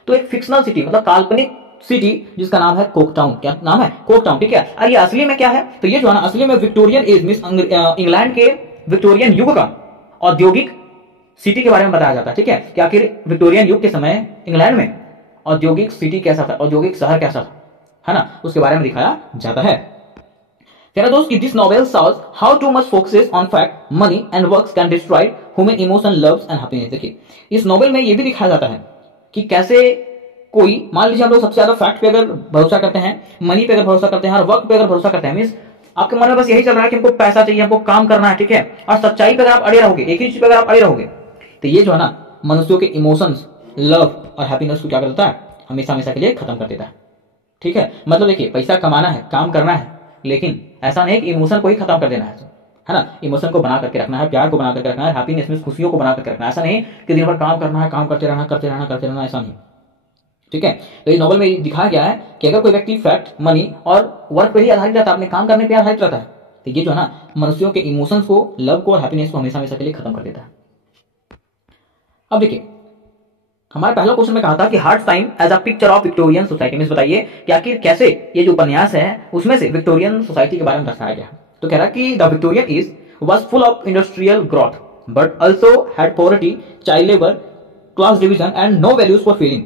तो एक फिक्शनल सिटी मतलब काल्पनिक सिटी जिसका नाम है कोकटाउन। क्या नाम है, कोकटाउन, ठीक है। और ये असली में क्या है, तो ये जो है ना असली में विक्टोरियन एज मींस इंग्लैंड के विक्टोरियन युग का औद्योगिक सिटी के बारे में बताया जाता है, ठीक है, कि आखिर विक्टोरियन युग के समय इंग्लैंड में औद्योगिक सिटी कैसा था, औद्योगिक शहर कैसा था, है ना, उसके बारे में दिखाया जाता है। कह रहा दोस्त कि this novel shows how too much focuses on fact money and works can destroy human emotion loves and happiness. देखिए इस नॉवेल में ये भी दिखाया जाता है कि कैसे कोई, मान लीजिए हम लोग सबसे ज्यादा फैक्ट पे अगर भरोसा करते हैं, मनी पे अगर भरोसा करते हैं और वर्क पे अगर भरोसा करते हैं, मींस आपके मन में बस यही चल रहा है कि हमको पैसा चाहिए, हमको काम करना है, ठीक है, और सच्चाई पे अगर आप अड़े रहोगे, एक ही चीज पे अगर आप अड़े रहोगे, तो ये जो है ना मनुष्यों के इमोशंस, लव और हैप्पीनेस को क्या कर देता है, हमेशा हमेशा के लिए खत्म कर देता है, ठीक है। मतलब देखिए पैसा कमाना है, काम करना है, लेकिन ऐसा नहीं कि इमोशन को ही खत्म कर देना है ना, इमोशन को बना करके रखना है, प्यार को बना करके रखना है, हैप्पीनेस में खुशियों को बना करके रखना है। ऐसा नहीं कि दिन भर काम करना है, काम करते रहना, ऐसा नहीं, ठीक है। तो इस नॉवल में दिखाया गया है कि अगर कोई व्यक्ति फैक्ट, मनी और वर्क पे ही आधारित रहता है, अपने काम करने पे आधारित रहता है, तो ये जो है ना मनुष्यों के इमोशंस को, लव को और हैप्पीनेस को हमेशा हमेशा के लिए खत्म कर देता है। अब देखिए हमारा पहला क्वेश्चन में कहा था कि hard time as a picture of Victorian society, में बताइए कि आखिर कैसे ये जो उपन्यास है उसमें से विक्टोरियन सोसाइटी के बारे में दर्शाया गया। तो कह रहा कि the Victorian age was full of industrial growth but also had poverty, child labour, class division and no values for feeling.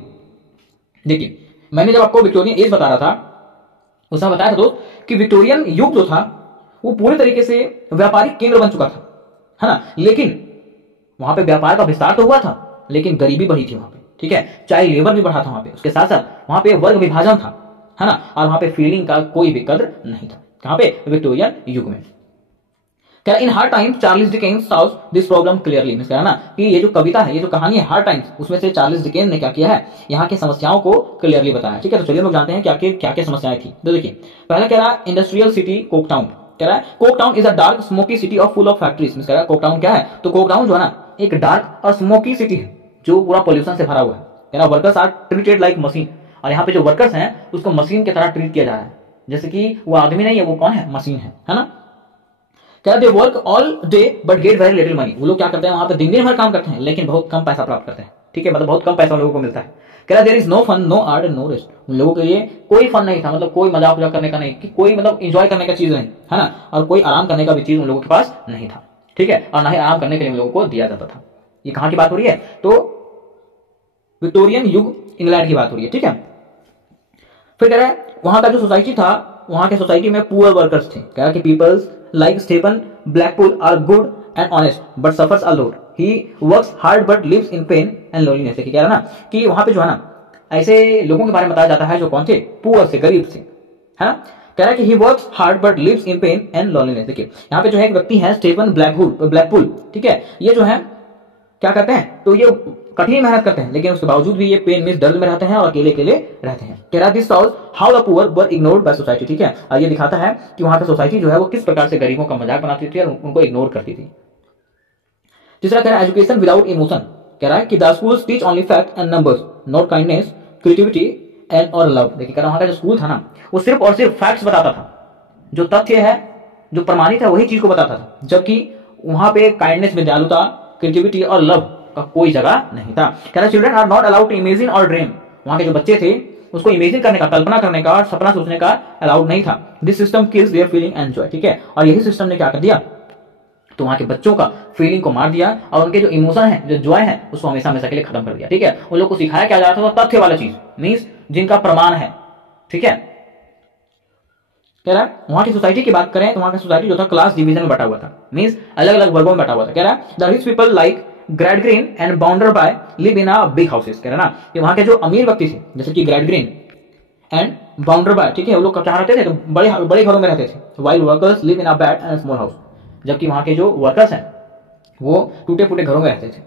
देखिए मैंने जब आपको विक्टोरियन एज बता रहा था उसमें बताया था दोस्त कि विक्टोरियन युग जो था वो पूरे तरीके से व्यापारिक केंद्र बन चुका था, है ना, लेकिन वहां पे व्यापार का विस्तार तो हुआ था लेकिन गरीबी बढ़ी थी वहां पे, ठीक है, चाइल्ड लेबर भी बढ़ा था वहां पे, उसके साथ साथ वहां पे वर्ग विभाजन था, है ना, और वहां पे फीलिंग का कोई भी कद्र नहीं था। कहां पे, विक्टोरियन युग में। क्या in hard times Charles Dickens solves this problem clearly, means ना कि ये जो कविता है, ये जो कहानी है हार्ड टाइम्स, उसमें से चार्ल्स डिकेंस ने क्या किया है, यहाँ की समस्याओं को क्लियरली बताया, ठीक है। तो चलिए लोग जानते हैं कि आखिर क्या क्या समस्याएं थी। तो देखिए पहला कह रहा इंडस्ट्रियल सिटी कोकटाउन, कह रहा है Coketown is a dark smoky city of full of factories, means कह रहा है कोकटाउन क्या है, तो कोकटाउन जो है ना एक डार्क और स्मोकी सिटी है जो पूरा पोल्यूशन से भरा हुआ है, कह रहा workers are treated like machine, और यहाँ पे जो वर्कर्स हैं उसको मशीन की तरह ट्रीट किया जा रहा है, जैसे कि वो आदमी नहीं है, वो कौन है, मशीन है ना। क्या they work all day but get very little money, वो लोग क्या करते हैं वहां पे दिन दिन भर काम करते हैं लेकिन बहुत कम पैसा प्राप्त करते हैं, ठीक है, मतलब बहुत कम पैसा उन लोगों को मिलता है। कह रहा there is no fun, no art and no rest. उन लोगों के लिए कोई फन नहीं था, मतलब कोई मजाक वजाक करने का नहीं, कि कोई मतलब इंजॉय करने का चीज नहीं है ना, और कोई आराम करने का भी चीज उन लोगों के पास नहीं था, ठीक है, और ना ही आराम करने के लिए उन लोगों को दिया जाता था। ये कहां की बात हो रही है? तो विक्टोरियन युग इंग्लैंड की बात हो रही है, ठीक है। फिर कह रहा है वहां का जो सोसाइटी था, वहां के सोसाइटी में पुअर वर्कर्स थे। कह रहा कि peoples like Stephen Blackpool are good and honest but suffers a lot, he works hard but lives in pain and loneliness. कह रहा ना कि वहां पे जो है ना ऐसे लोगों के बारे में बताया जाता है जो कौन थे? पुअर से, गरीब से, है ना। कह रहा है कि he works hard but lives in pain and loneliness. देखिए यहाँ पे जो है एक व्यक्ति है स्टीफन ब्लैकपूल, ठीक है, ये जो है क्या करते हैं? तो ये कठिन मेहनत करते हैं, लेकिन उसके बावजूद भी ये पेन में दर्द में रहते हैं और अकेले अकेले रहते हैं। कह रहा this shows how the poor were ignored by society, ठीक है, और ये दिखाता है कि वहां का सोसाइटी जो है वो किस प्रकार से गरीबों का मजाक बनाती थी और उनको इग्नोर करती थी। तीसरा कह रहा है एजुकेशन विदाउट इमोशन। कह रहा है कि the schools teach only fact and numbers, not kindness, creativity and और लव। देखिए कह रहा वहां का जो स्कूल था ना वो सिर्फ और सिर्फ फैक्ट्स बताता था, जो तथ्य है, जो प्रमाणित है वही चीज को बताता था, जबकि वहां पे काइंडनेस में दयालुता, क्रिएटिविटी और लव का कोई जगह नहीं था। कह रहा children are not allowed to imagine और ड्रीम। वहां के जो बच्चे थे उसको इमेजिन करने का, कल्पना करने का और सपना सोचने का अलाउड नहीं था। This system kills their feeling and joy, ठीक है, और यही सिस्टम ने क्या कर दिया? तो वहां के बच्चों का फीलिंग को मार दिया और उनके जो इमोशन है, जो जॉय है, उसको हमेशा हमेशा के लिए खत्म कर दिया, ठीक है। उन लोग को सिखाया क्या जा रहा था? तथ्य वाला चीज, मीन्स जिनका प्रमाण है, ठीक है। कह रहा है वहां की सोसाइटी की बात करें तो वहां का सोसाइटी जो था क्लास डिवीजन में बटा हुआ था, मीन्स अलग अलग वर्गों में बटा हुआ था। कह रहा है the rich people like Gradgrind and Bounderby live in a big houses. कह रहा ना कि वहां के जो अमीर व्यक्ति थे जैसे कि ग्रैड ग्रीन एंड बाउंडर बाय, ठीक है, वो लोग क्या रहते थे? तो बड़े बड़े घरों में रहते थे। While workers live in a bad and small house, जबकि वहां के जो वर्कर्स हैं वो टूटे फूटे घरों में रहते थे।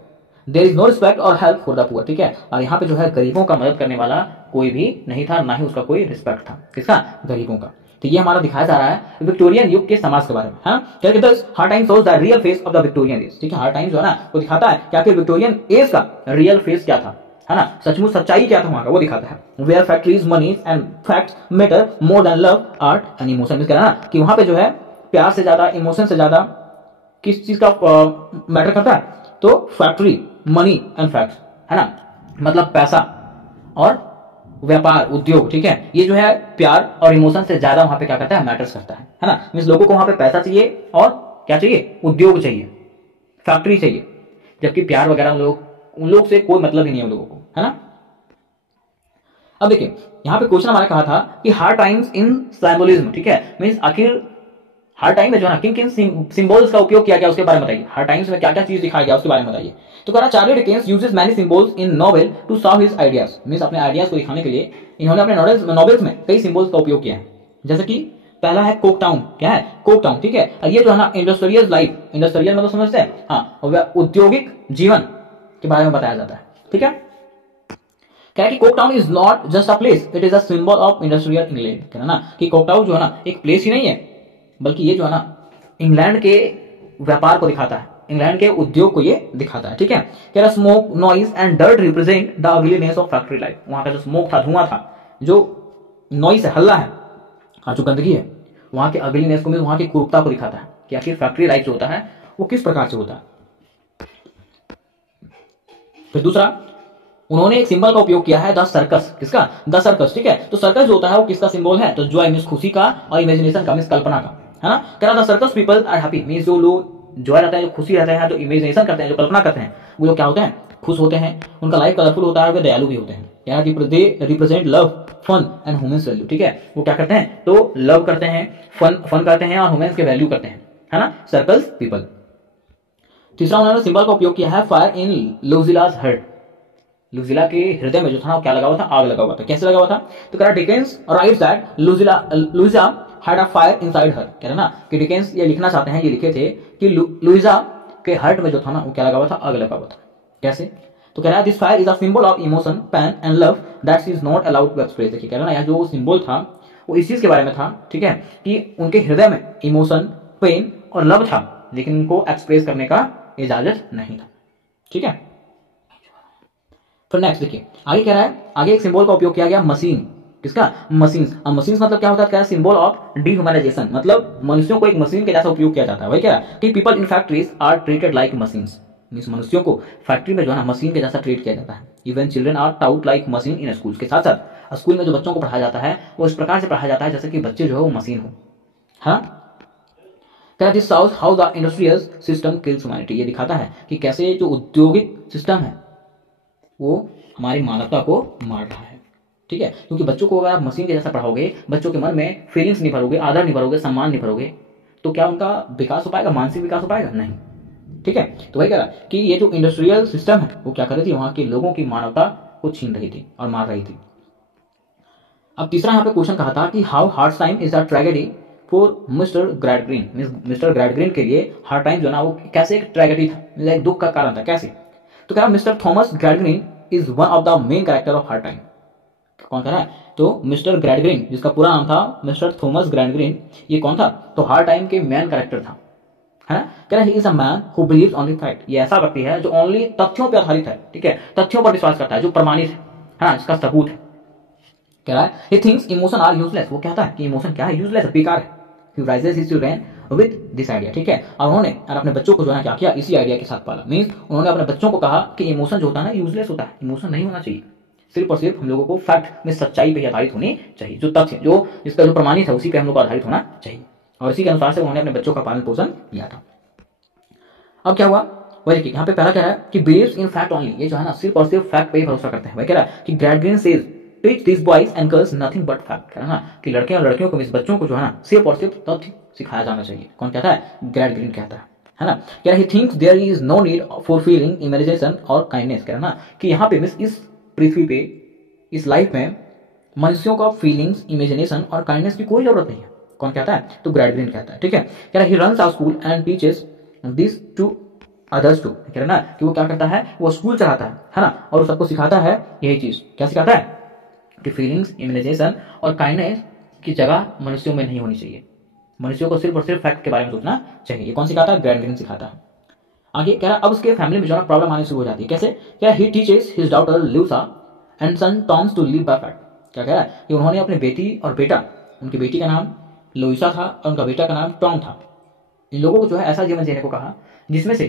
देयर इज नो रिस्पेक्ट और हेल्प फॉर द पुअर, ठीक है, और यहाँ पे जो है गरीबों का मदद करने वाला कोई भी नहीं था, ना ही उसका कोई रिस्पेक्ट था। किसका? गरीबों का। तो ये हमारा दिखाया जा रहा है विक्टोरियन युग के समाज के बारे में, हाँ। क्या कहते हैं? Hard time shows the real face of the Victorian as, ठीक है, हार्ड टाइम जो है ना वो दिखाता है कि आखिर विक्टोरियन एज का रियल फेस क्या था, है ना, सचमुच सच्चाई क्या था वहां का, वो दिखाता है। Where factories, money and facts matter more than love, art and emotion. कह रहा ना कि वहां पे जो है प्यार से ज्यादा, इमोशन से ज्यादा किस चीज का मैटर करता है? तो फैक्ट्री, मनी एंड फैक्ट्स, है ना, मतलब पैसा और व्यापार, उद्योग, ठीक है, ये जो है प्यार और इमोशन से ज्यादा वहां पे क्या करता है? मैटर्स करता है ना। मींस लोगों को वहां पे पैसा चाहिए और क्या चाहिए? उद्योग चाहिए, फैक्ट्री चाहिए, जबकि प्यार वगैरह उन लोग से कोई मतलब ही नहीं है उन लोगों को, है ना। अब देखिए यहाँ पे क्वेश्चन हमारा कहा था कि हार्ड टाइम्स इन सिंबोलिज्म, ठीक है, मींस आखिर हार्ड टाइम में जो है ना किन किन सिंबल्स का उपयोग किया गया उसके बारे में बताइए। हार्ड टाइम्स में क्या क्या चीज दिखाया गया उसके बारे में बताइए। तो कह रहा Charlie Dickens uses many symbols in novel to serve his ideas, means अपने आइडियाज को दिखाने के लिए इन्होंने अपने नॉवेल्स में कई सिंबल्स का उपयोग किया है। जैसे कि पहला है कोक टाउन। क्या है? कोक टाउन, ठीक है, ये जो है ना इंडस्ट्रियल लाइफ, इंडस्ट्रियल मतलब समझते हैं, हाँ, औद्योगिक जीवन के बारे में बताया जाता है, ठीक है। क्या है कि Coke town is not just a place, it is a symbol of industrial England. कहना ना कि कोक टाउन जो है ना एक प्लेस ही नहीं है, बल्कि ये जो है ना इंग्लैंड के व्यापार को दिखाता है, इंग्लैंड के उद्योग को ये दिखाता है, ठीक है। कह रहा smoke, noise and dirt represent the ugliness of factory life. वहां का जो स्मोक था, धुआं था, जो नॉइज है, हल्ला है, हाँ, जो गंदगी है, वहां के अगलीनेस को, वहां की कुरूपता को दिखाता है कि आखिर फैक्ट्री लाइफ जो होता है वो किस प्रकार से होता है। फिर दूसरा उन्होंने एक सिंबल का उपयोग किया है, द सर्कस। किसका? द सर्कस, ठीक है। तो सर्कस जो होता है वो किसका सिंबल है? तो जॉय मींस खुशी का और इमेजिनेशन का मींस कल्पना का, है ना। कह रहा the circus people are happy, means जो लोग जॉय रहते हैं, जो खुशी रहते हैं, जो इमेजिनेशन करते हैं, जो कल्पना करते हैं, वो लोग क्या होते हैं? खुश होते हैं, उनका लाइफ कलरफुल होता है, वे दयालु भी होते हैं। यार they represent love, fun and humans value, ठीक है। वो क्या करते हैं? तो लव करते हैं, फन करते हैं और ह्यूमन्स के वैल्यू करते हैं, है ना, सर्कल्स पीपल। तीसरा उन्होंने सिंबल का उपयोग किया है फायर इन लुजिलास हार्ट। लुजिला के हृदय में जो था ना क्या लगा हुआ था? आग लगा हुआ था। कैसे लगा हुआ था? तो कह रहा Dickens writes that Louisa had a fire inside her. कह रहा ना कि डिकेंस ये लिखना चाहते हैं, ये लिखे थे कि लुइजा के हार्ट में जो था ना वो क्या लगा हुआ था? आग लगा हुआ था। कैसे? तो कह रहा है this fire is a symbol of emotion, pain and love that she is not allowed to express. देखिए कह रहा ना यह जो सिंबल था वो इस चीज के बारे में था, ठीक है, कि उनके हृदय में इमोशन, पेन और लव था, लेकिन उनको एक्सप्रेस करने का इजाजत नहीं था, ठीक है। फिर नेक्स्ट देखिए आगे कह रहा है, आगे एक सिंबल का उपयोग किया गया मशीन। किसका? मशीन्स। अब मशीन्स मतलब क्या होता है? सिंबल ऑफ डिह्यूमनाइजेशन, मतलब मनुष्यों को एक मशीन के जैसा उपयोग किया जाता है। वही कह रहा है कि people in factories are treated like machines. Means मनुष्यों को फैक्ट्री में जो है ना मशीन के जैसा ट्रीट किया जाता है। Even children are taught like machine in school. के साथ साथ स्कूल में जो बच्चों को पढ़ाया जाता है वो इस प्रकार से पढ़ाया जाता है जैसे कि बच्चे जो है वो मशीन हो। हाँ, क्या this shows how the industrial system kills humanity. ये दिखाता है कि कैसे जो औद्योगिक सिस्टम है वो हमारी मानवता को मार रहा है। ठीक है, क्योंकि बच्चों को अगर आप मशीन के जैसा पढ़ाओगे, बच्चों के मन में फीलिंग्स नहीं भरोगे, आदर नहीं भरोगे, सम्मान नहीं भरोगे, तो क्या उनका विकास हो पाएगा, मानसिक विकास हो पाएगा? नहीं। ठीक है, तो वही कह रहा कि ये जो इंडस्ट्रियल सिस्टम है वो क्या कर रही थी, वहां के लोगों की मानवता को छीन रही थी और मार रही थी। अब तीसरा यहाँ पे क्वेश्चन कहा था कि how hard time is the tragedy for mister Gradgrind. Mister Gradgrind के लिए हार्ड टाइम जो ना वो कैसे एक ट्रेजेडी था, एक दुख का कारण था। कैसे? तो कह रहा mister Thomas Gradgrind is one of the main character of hard time. कौन कह रहा है? तो मिस्टर ग्रैडग्रीन, जिसका पूरा नाम था मिस्टर थॉमस ग्रैडग्रीन, ये कौन था? तो हार्ड टाइम के मेन कैरेक्टर था, है ना। कह रहा है he is a man who believes on the fact. ये ऐसा व्यक्ति है जो ओनली तथ्यों पर आधारित है। ठीक है, तथ्यों पर विश्वास करता है, जो प्रमाणित है ना, इसका सबूत है। कह रहा है he thinks emotion are useless. वो कहता है कि इमोशन क्या है? यूजलेस है, बेकार है। ही rises his children with this idea. ठीक है, और उन्होंने अपने बच्चों को जो है क्या किया? इसी आइडिया के साथ पाला। मीन्स उन्होंने अपने बच्चों को कहा कि इमोशन जो होता है ना यूजलेस होता है, इमोशन नहीं होना चाहिए। सिर्फ और सिर्फ हम लोगों को फैक्ट में, सच्चाई पे आधारित होनी चाहिए, जो तथ्य जो इसका जो प्रमाणित है उसी पे हम लोग को आधारित होना चाहिए। और इसी के अनुसार से उन्होंने अपने बच्चों का पालन पोषण किया था। अब क्या हुआ? वही देखिए, यहाँ पे पहला कह रहा है कि बिलीव्स इन फैक्ट ओनली। ये जो है ना सिर्फ और सिर्फ फैक्ट पे ही भरोसा करते हैं। वही कह रहा है कि Gradgrind says teach this boys and girls nothing but fact. कह रहा है ना कि लड़के और लड़कियों को, इस बच्चों को जो है ना सिर्फ और सिर्फ तथ्य सिखाया जाना चाहिए। कौन कहता है? ग्रैडग्रीन कहता है ना। कह रहा है he thinks there is no need for feeling, imagination और काइंडनेस। कह रहा है ना कि यहाँ पे इस पृथ्वी पे, इस लाइफ में मनुष्यों का फीलिंग्स, इमेजिनेशन और काइंडनेस की कोई जरूरत नहीं है। कौन कहता है? तो ग्रैडग्रीन कहता है। ठीक है, कह रहा है he runs our school and teaches this to others too. कह रहा है ना कि वो क्या करता है? वो स्कूल चलाता है ना, और सबको सिखाता है यही चीज। क्या सिखाता है? कि फीलिंग्स, इमेजिनेशन और काइंडनेस की जगह मनुष्यों में नहीं होनी चाहिए। मनुष्यों को सिर्फ और सिर्फ फैक्ट के बारे में सोचना चाहिए। ये कौन सिखाता है? ग्रैडग्रीन सिखाता है। आगे कह रहा है अब उसके फैमिली में जो है प्रॉब्लम आनी शुरू हो जाती है। कैसे? क्या he teaches his daughter Louisa and son Toms to live by fact. क्या कह रहा है कि उन्होंने अपनी बेटी और बेटा, उनकी बेटी का नाम लुइसा था और उनका बेटा का नाम टॉम था, इन लोगों को जो है ऐसा जीवन जीने को कहा जिसमें से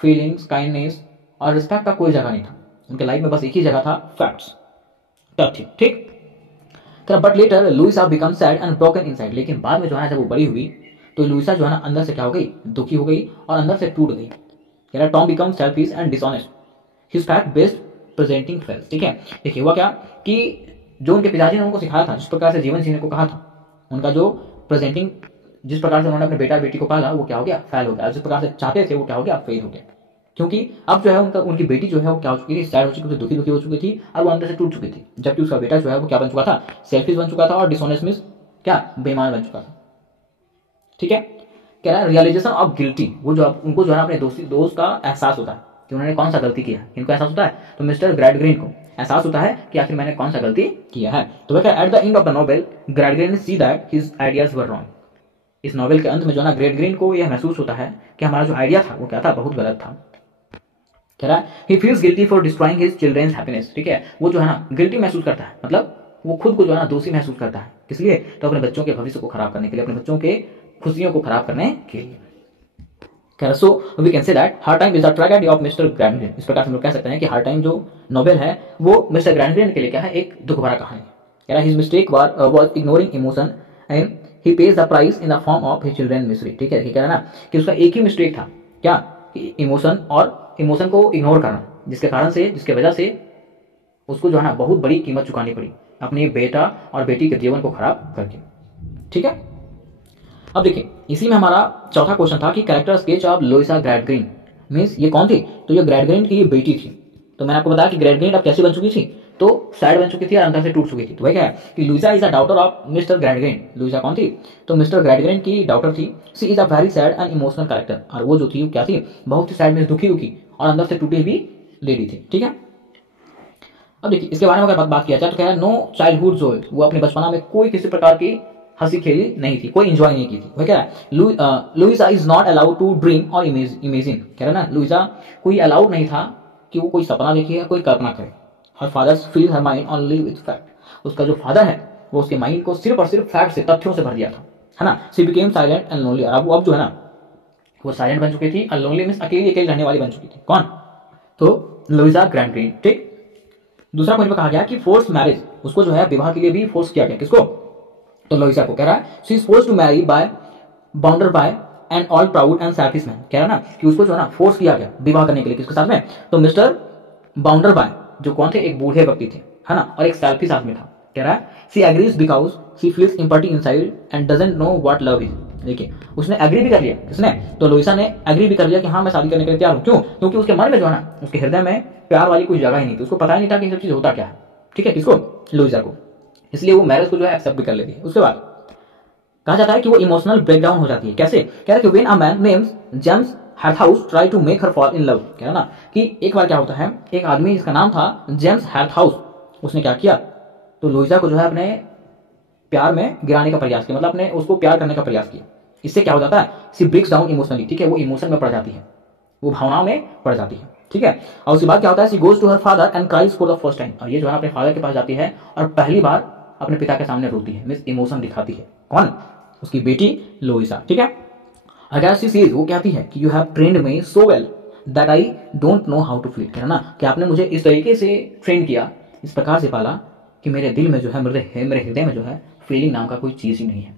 फीलिंग्स, काइंडनेस और रिस्पेक्ट का कोई जगह नहीं था। उनके लाइफ में बस एक ही जगह था, फैक्ट्स, तथ्य। ठीक, but later Luisa become sad and broken inside. लेकिन बाद में जो है जब वो बड़ी हुई तो लुइसा जो है ना अंदर से क्या हो गई? दुखी हो गई और अंदर से टूट गई। कह रहा Tom become selfish and dishonest, his fact based presenting fails. ठीक है, देखिए हुआ क्या कि जो उनके पिताजी ने उनको सिखाया था, जिस प्रकार से जीवन जीने को कहा था, उनका जो प्रेजेंटिंग, जिस प्रकार से उन्होंने अपने बेटा बेटी को पाला, वो क्या हो गया? फेल हो गया। जिस प्रकार से चाहते थे वो क्या हो गया? फेल हो गया। क्योंकि अब जो है उनकी बेटी जो है वो क्या हो चुकी थी? सैड हो चुकी थी, दुखी दुखी हो चुकी थी और वो अंदर से टूट चुकी थी। जबकि उसका बेटा जो है वो क्या बन चुका था? सेल्फिश बन चुका था और डिसऑनेस्ट मींस क्या? बेईमान बन चुका था। ठीक है, कह रहा है रियलाइजेशन ऑफ गिल्टी। वो जो उनको जो है अपने दोस्त का एहसास होता है कि उन्होंने कौन सा गलती किया। इनको एहसास होता है, तो मिस्टर ग्रैडग्रीन को एहसास होता है कि आखिर मैंने कौन सा गलती किया है। तो वह at the end of the novel Gradgrind see that his ideas were wrong. इस नॉवेल के अंत में जो ना ग्रैडग्रीन को यह महसूस होता है कि हमारा जो आइडिया था वो क्या था? बहुत गलत था। कह रहा है ही feels guilty for destroying his children's happiness. ठीक है, वो जो है ना गिल्टी महसूस करता है, मतलब वो खुद को जो है ना दोषी महसूस करता है। किस लिए? तो अपने बच्चों के भविष्य को खराब करने के लिए, अपने बच्चों के खुशियों को खराब करने के लिए। कह रहा so we can say that hard time is the tragedy of mister Gradgrind. इस प्रकार से हम लोग कह सकते हैं कि हार्ड टाइम जो नॉवेल है वो मिस्टर ग्रैडग्रीन के लिए क्या है? एक दुख भरा कहानी। कह रहा his mistake was ignoring emotion and he page the price in the form of his children misery. ठीक है, कह रहा ना कि उसका एक ही मिस्टेक था, क्या? इमोशन, और इमोशन को इग्नोर करना, जिसके वजह से उसको जो है ना बहुत बड़ी कीमत चुकानी पड़ी अपने बेटा और बेटी के जीवन को खराब करके। ठीक है, अब देखिए इसी में हमारा चौथा क्वेश्चन था कि character sketch of Louisa Gradgrind. Means ये कौन थी? तो ये ग्रैडग्रीन की ये बेटी थी। तो मैंने आपको बताया कि ग्रैडग्रीन अब कैसी बन चुकी थी? तो सैड बन चुकी थी और अंदर से टूट चुकी थी। तो वह क्या है कि Louisa is a daughter of mister Gradgrind. Louisa कौन थी? तो मिस्टर ग्रैडग्रीन की डॉटर थी। She is a very sad and emotional character. और वो जो थी वो क्या थी? बहुत ही सैड में दुखी दुखी और अंदर से टूटी हुई लेडी थी। ठीक है, अब देखिए इसके बारे में अगर बात किया जाए तो क्या है? No childhood joy. वो अपने बचपना में कोई किसी प्रकार की हंसी खेली नहीं थी, कोई एंजॉय नहीं की थी। वह कह रहा है Luisa is not allowed to dream और इमेजिन। कह रहा है ना लुइसा कोई अलाउड नहीं था कि वो कोई सपना देखे या कोई कल्पना करे। Her father fill her mind only with fact. उसका जो फादर है वो उसके माइंड को सिर्फ और सिर्फ फैक्ट से, तथ्यों से भर दिया था, है ना। She became silent and lonely. अब जो है ना वो साइलेंट बन चुकी थी और लोनली मीन्स अकेली अकेली रहने वाली बन चुकी थी। कौन? तो लुइसा ग्रैंडग्रीन। ठीक। दूसरा पॉइंट पर कहा गया कि फोर्स मैरिज, उसको जो है विवाह के लिए भी फोर्स किया गया। किसको? तो लुइसा को। कह रहा है she is force to marry by Bounderby and all proud and selfish man. कह रहा है ना कि उसको जो है ना फोर्स किया गया विवाह करने के लिए। किसके साथ में? तो मिस्टर बाउंडर बाय, जो कौन थे? एक बूढ़े व्यक्ति थे, है ना, और एक सेल्फिश आदमी था। कह रहा है she agrees because she feels empathy inside and doesn't know what love is. देखिए उसने एग्री भी कर लिया। किसने? तो लुइसा ने एग्री भी कर लिया कि हाँ मैं शादी करने के लिए तैयार हूं। क्यों? क्योंकि उसके मन में जो है ना, उसके हृदय में प्यार वाली कोई जगह ही नहीं थी। उसको पता ही नहीं था कि सब चीज होता क्या है। ठीक है। किसको? लुइसा को। इसलिए वो मैरिज को जो है एक्सेप्ट भी कर लेती है। उसके बाद कहा जाता है कि वो इमोशनल ब्रेकडाउन हो जाती है। कैसे? कह रहा है कि when a man names James Harthouse try to make her fall in love. कह रहा ना कि एक बार क्या होता है, एक आदमी जिसका नाम था जेम्स हैर्थहाउस, उसने क्या किया, तो लुइसा को जो है अपने प्यार में गिराने का प्रयास किया, मतलब अपने उसको प्यार करने का प्रयास किया। इससे क्या हो जाता है? सी ब्रेक्स डाउन इमोशनली। ठीक है। वो इमोशन में पड़ जाती है, वो भावनाओं में पड़ जाती है। ठीक है। और उसके बाद क्या होता है? She goes to her father and cries for the first time. और ये जो है अपने फादर के पास जाती है और पहली बार अपने पिता के सामने रोती है, मीन्स इमोशन दिखाती है। कौन? उसकी बेटी लुइसा। ठीक है। अगर सी सीज, वो कहती है कि you have trained me so well that I don't know how to feel. है ना कि आपने मुझे इस तरीके से ट्रेन किया, इस प्रकार से पाला कि मेरे दिल में जो है, मेरे हृदय में जो है फीलिंग नाम का कोई चीज ही नहीं है।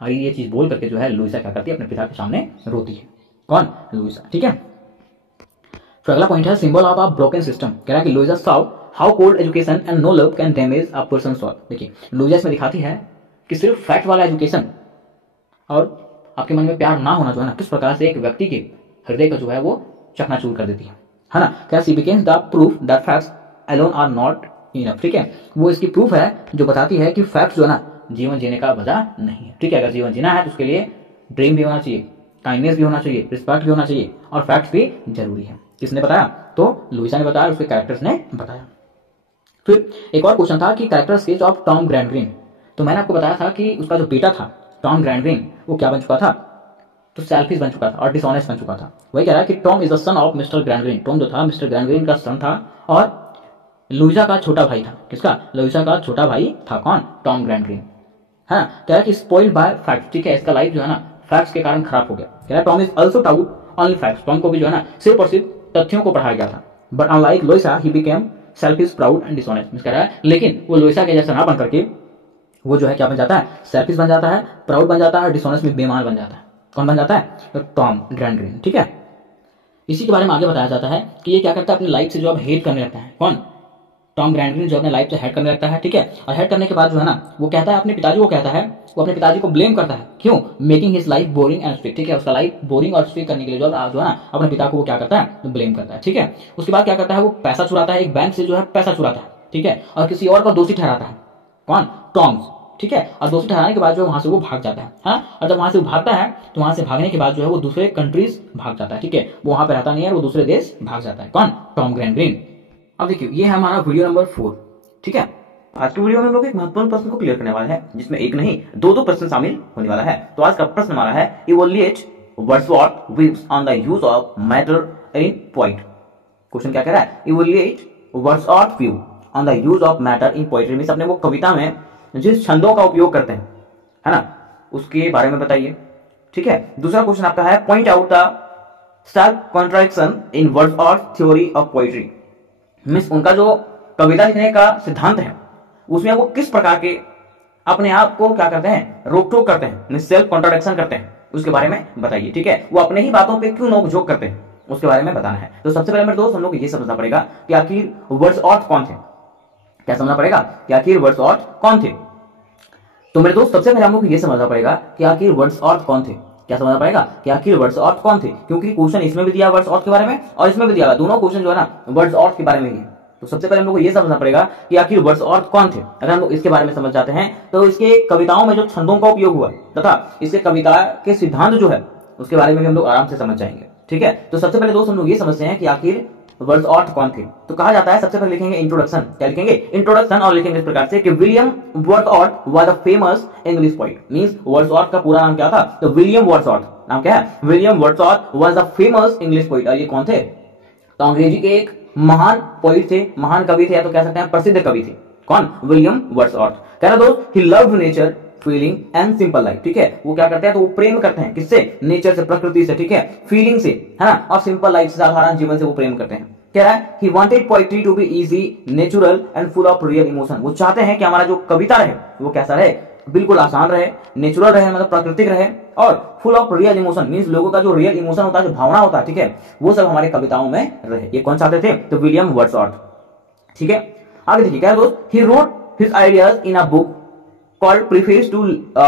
और ये चीज बोल करके जो है लुइसा क्या करती है? अपने पिता के सामने रोती है। कौन? लुइसा। ठीक है। फिर अगला पॉइंट है symbol of a broken system. कह रहा है कि Luisa saw how cold education and no love can damage a person soul. देखिए लुइसा इसमें दिखाती है कि सिर्फ फैक्ट वाला एजुकेशन और आपके मन में प्यार ना होना जो है ना, किस प्रकार से एक व्यक्ति के हृदय का जो है वो चकनाचूर कर देती है ना। क्या? She becomes the proof that facts alone are not enough. ठीक है। वो इसकी प्रूफ है जो बताती है कि फैक्ट जो है ना जीवन जीने का वजह नहीं है। ठीक है। अगर जीवन जीना है तो उसके लिए ड्रीम भी होना चाहिए, काइंडनेस भी होना चाहिए, रिस्पेक्ट भी होना चाहिए और फैक्ट्स भी जरूरी है। किसने बताया? तो लुइसा ने बताया, उसके कैरेक्टर्स ने बताया। फिर एक और क्वेश्चन था कि कैरेक्टर स्केच ऑफ टॉम ग्रैंडग्रीन। तो मैंने आपको बताया था कि उसका जो बेटा था टॉम ग्रैंडग्रीन, वो क्या बन चुका था? तो सेल्फिश बन चुका था और डिसऑनेस्ट बन चुका था। वही कह रहा है कि Tom is the son of mister Gradgrind. Tom जो था मिस्टर ग्रैंडग्रीन का सन था और लुइसा का छोटा भाई था। किसका? लुइसा का छोटा भाई था। कौन? टॉम ग्रैंडग्रीन। है ना। कह रहा है कि स्पॉइल्ड बाय फैक्ट्स। ठीक है। इसका लाइफ जो है ना फैक्ट्स के कारण खराब हो गया। कह रहा है Tom is also taut only facts. Tom को भी जो है ना सिर्फ और सिर्फ तथ्यों को पढ़ाया गया था। But unlike Luisa he became selfish, proud and dishonest. कह रहा है लेकिन वो लुइसा के जैसा ना बन करके वो जो है क्या बन जाता है? सेल्फिश बन जाता है, प्राउड बन जाता है और डिसऑनेस्ट में बेईमान बन जाता है। कौन बन जाता है? तो टॉम ग्रैंडग्रीन। ठीक है। इसी के बारे में आगे बताया जाता है कि ये क्या करता है? अपनी लाइफ से जो अब हेट करने लगता है। कौन? टॉम ग्रैंडग्रीन जो अपने लाइफ से हेट करने लगता है। ठीक है। और हेट करने के बाद जो है ना वो कहता है अपने पिताजी को, कहता है वो अपने पिताजी को ब्लेम करता है। क्यों? Making his life boring and strict. ठीक है। उसका लाइफ बोरिंग और स्ट्रिक करने के लिए जो है ना अपने पिता को वो क्या करता है? तो ब्लेम करता है। ठीक है। उसके बाद क्या करता है? वो पैसा चुराता है, एक बैंक से जो है पैसा चुराता है। ठीक है। और किसी और को दोषी ठहराता है। कौन? टॉम। ठीक है। और दोषी ठहराने के बाद जो वहां से वो भाग जाता है। हाँ। और जब वहां से वो भागता है तो वहां से भागने के बाद जो है वो दूसरे कंट्रीज भाग जाता है। ठीक है। वो वहां पे रहता नहीं है, वो दूसरे देश भाग जाता है। कौन? टॉम ग्रैंडग्रीन। अब देखिए ये है हमारा वीडियो नंबर 4। ठीक है। आज की वीडियो में हम लोग एक महत्वपूर्ण प्रश्न को क्लियर करने वाले हैं, जिसमें एक नहीं दो प्रश्न शामिल होने वाला है। तो आज का प्रश्न हमारा है evaluate Wordsworth views on the use of matter in poetry. Question क्या कह रहा है? Evaluate Wordsworth view on the use of matter in poetry. Means अपने वो कविता में जिस छंदों का उपयोग करते हैं, है ना, उसके बारे में बताइए। ठीक है। दूसरा क्वेश्चन आपका है point out the sharp contradiction in Wordsworth theory of poetry. Means उनका जो कविता लिखने का सिद्धांत है उसमें वो किस प्रकार के अपने आप को क्या करते हैं? रोक टोक करते हैं, सेल्फ कॉन्ट्रडिक्शन करते हैं, उसके बारे में बताइए। ठीक है। वो अपने ही बातों पे क्यों नोक झोंक करते हैं, उसके बारे में बताना है। तो सबसे पहले मेरे दोस्त हम लोग ये समझना पड़ेगा कि आखिर वर्ड्सवर्थ कौन थे। क्या समझना पड़ेगा कि आखिर वर्ड्सवर्थ कौन थे? तो मेरे दोस्त सबसे पहले हम लोग ये समझना पड़ेगा कि आखिर वर्ड्सवर्थ कौन थे। क्या समझना पड़ेगा कि आखिर वर्ड्सवर्थ कौन थे? क्योंकि क्वेश्चन इसमें भी दिया वर्ड्सवर्थ के बारे में और इसमें भी दिया, दोनों क्वेश्चन जो है ना वर्ड्सवर्थ के बारे में ही है। तो सबसे पहले हम लोग को ये समझना पड़ेगा कि आखिर वर्ड्सवर्थ कौन थे। अगर हम लोग इसके बारे में समझ जाते हैं तो इसके कविताओं में जो छंदों का उपयोग हुआ तथा इसके कविता के सिद्धांत जो है उसके बारे में भी हम लोग आराम से समझ जाएंगे। ठीक है। तो सबसे पहले दोस्त हम लोग ये समझते हैं कि आखिर वर्ड्सवर्थ कौन थे। तो कहा जाता है सबसे पहले लिखेंगे इंट्रोडक्शन। क्या लिखेंगे? इंट्रोडक्शन। और लिखेंगे इस प्रकार से कि William Wordsworth was a famous English poet. Means Wordsworth का पूरा नाम क्या था? तो विलियम वर्ड्सवर्थ। नाम क्या है? William Wordsworth was a famous English poet. और ये कौन थे? तो अंग्रेजी के एक महान पोइट थे, महान कवि थे, या तो कह सकते हैं प्रसिद्ध कवि थे। कौन? William Wordsworth. कह रहा दोस्त he loved nature feeling and simple life, ठीक है। वो क्या करते हैं, तो वो प्रेम करते हैं किससे, नेचर से, प्रकृति से, ठीक है, फीलिंग से, है ना, और सिंपल लाइफ से, साधारण जीवन से वो प्रेम करते हैं। कह रहा है, he wanted poetry to be easy, natural and full of real emotion। वो चाहते हैं कि हमारा जो कविता रहे वो कैसा रहे, बिल्कुल आसान रहे, नेचुरल रहे, मतलब प्राकृतिक रहे, और full of real emotion, means लोगों का जो रियल इमोशन होता है, जो भावना होता है, ठीक है, वो सब हमारे कविताओं में रहे। ये कौन चाहते थे, तो विलियम वर्ड्सवर्थ, ठीक है। आगे देखिए, क्या दोस्त, he wrote his ideas in a book called Preface to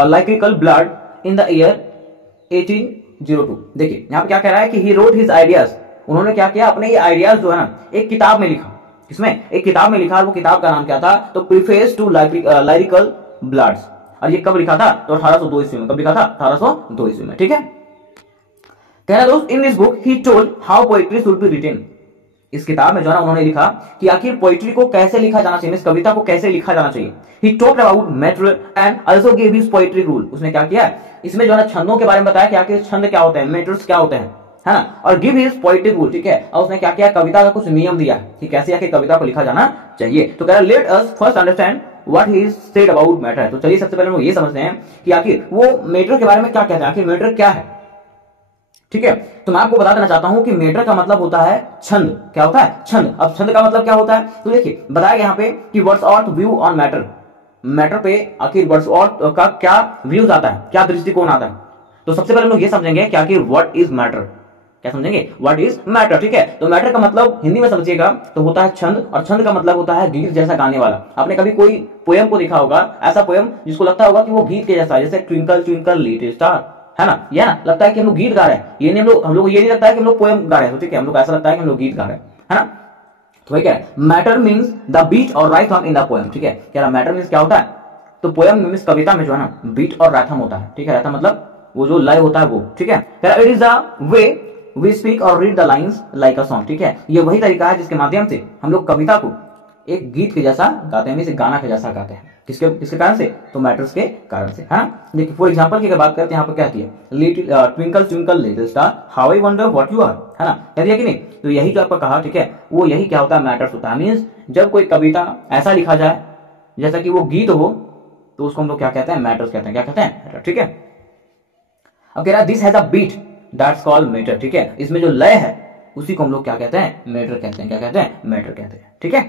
Lyrical Blood in the year 1802। देखिए यहाँ पे क्या कह रहा है कि he wrote his ideas, उन्होंने क्या किया, अपने ये आइडियाज जो है ना एक किताब में लिखा। किसमें, एक किताब में लिखा, और वो किताब का नाम क्या था, तो प्रीफेस टू लाइरिकल ब्लड्स। और ये कब लिखा था, तो 1802 ईस्वी में। कब लिखा था, 1802 ईस्वी में, ठीक है। कह रहा दोस्त, in this book he told how poetry should be written. इस किताब में जो है ना उन्होंने लिखा कि आखिर पोएट्री को कैसे लिखा जाना चाहिए, इस कविता को कैसे लिखा जाना चाहिए। He talked about matter and also give his poetry rule. उसने क्या किया, इसमें जो है ना छंदों के बारे में बताया कि आखिर छंद क्या होते हैं, मेटर्स क्या होते हैं, है ना, और गिव हिज पोएट्री रूल, ठीक है। और उसने क्या किया, कविता का कुछ नियम दिया कि कैसे आखिर कविता को लिखा जाना चाहिए। तो कह रहा, let us first understand what he said about matter. तो चलिए सबसे पहले हम ये समझते हैं कि आखिर वो मेटर के बारे में क्या कहते हैं, आखिर मेटर क्या है, ठीक है। तो मैं आपको बता देना चाहता हूं कि मेटर का मतलब होता है छंद। क्या होता है, छंद। अब छंद का मतलब क्या होता है, तो देखिए बताया यहाँ पे कि Wordsworth view on matter, matter पे आखिर वर्ड्सवर्थ का क्या व्यूज आता है, क्या दृष्टिकोण आता है। तो सबसे पहले हम लोग ये समझेंगे कि आखिर व्हाट इज मैटर, क्या समझेंगे, व्हाट इज मैटर, ठीक है। तो मैटर का मतलब हिंदी में समझिएगा तो होता है छंद, और छंद का मतलब होता है गीत जैसा गाने वाला। आपने कभी कोई पोयम को देखा होगा, ऐसा पोयम जिसको लगता होगा कि वो गीत के जैसा, जैसे ट्विंकल ट्विंकल लिटिल स्टार, है ना, ये ना लगता है कि हम लोग गीत गा रहे हैं। ये नहीं, हम लोग ये नहीं लगता है कि हम लोग पोयम गा रहे हैं, तो ठीक है, हम लोग ऐसा लगता है कि हम लोग गीत गा रहे हैं, है ना। तो वही क्या है, मैटर मीन्स द बीट और राइथम इन द पोयम, ठीक है। कह रहा मैटर मीन्स क्या होता है, तो पोयम मीन्स कविता में जो है ना बीट और राइथम होता है, ठीक है। राइथम मतलब वो जो लय होता है वो, ठीक है। कह रहा it is the way we speak और read the lines like a song, ठीक है। ये वही तरीका है जिसके माध्यम से हम लोग कविता को एक गीत के जैसा गाते हैं, इसे गाना के जैसा गाते हैं। किसके किसके कारण से, तो मैटर्स के कारण से, है ना। देखिए फॉर एग्जांपल की अगर बात करते हैं, यहाँ पर क्या है, little twinkle twinkle little star how I wonder what you are, है ना, कह दिया कि नहीं। तो यही जो आपका कहा, ठीक है, वो यही क्या होता है, मैटर्स होता है। मीन्स जब कोई कविता ऐसा लिखा जाए जैसा कि वो गीत हो, तो उसको हम लोग क्या कहते हैं, मैटर्स कहते हैं। क्या कहते हैं, ठीक है। अब कह रहा है this has a beat that's called matter, ठीक है। इसमें जो लय है उसी को हम लोग क्या कहते हैं, मैटर कहते हैं। क्या कहते हैं, मैटर कहते हैं, ठीक है।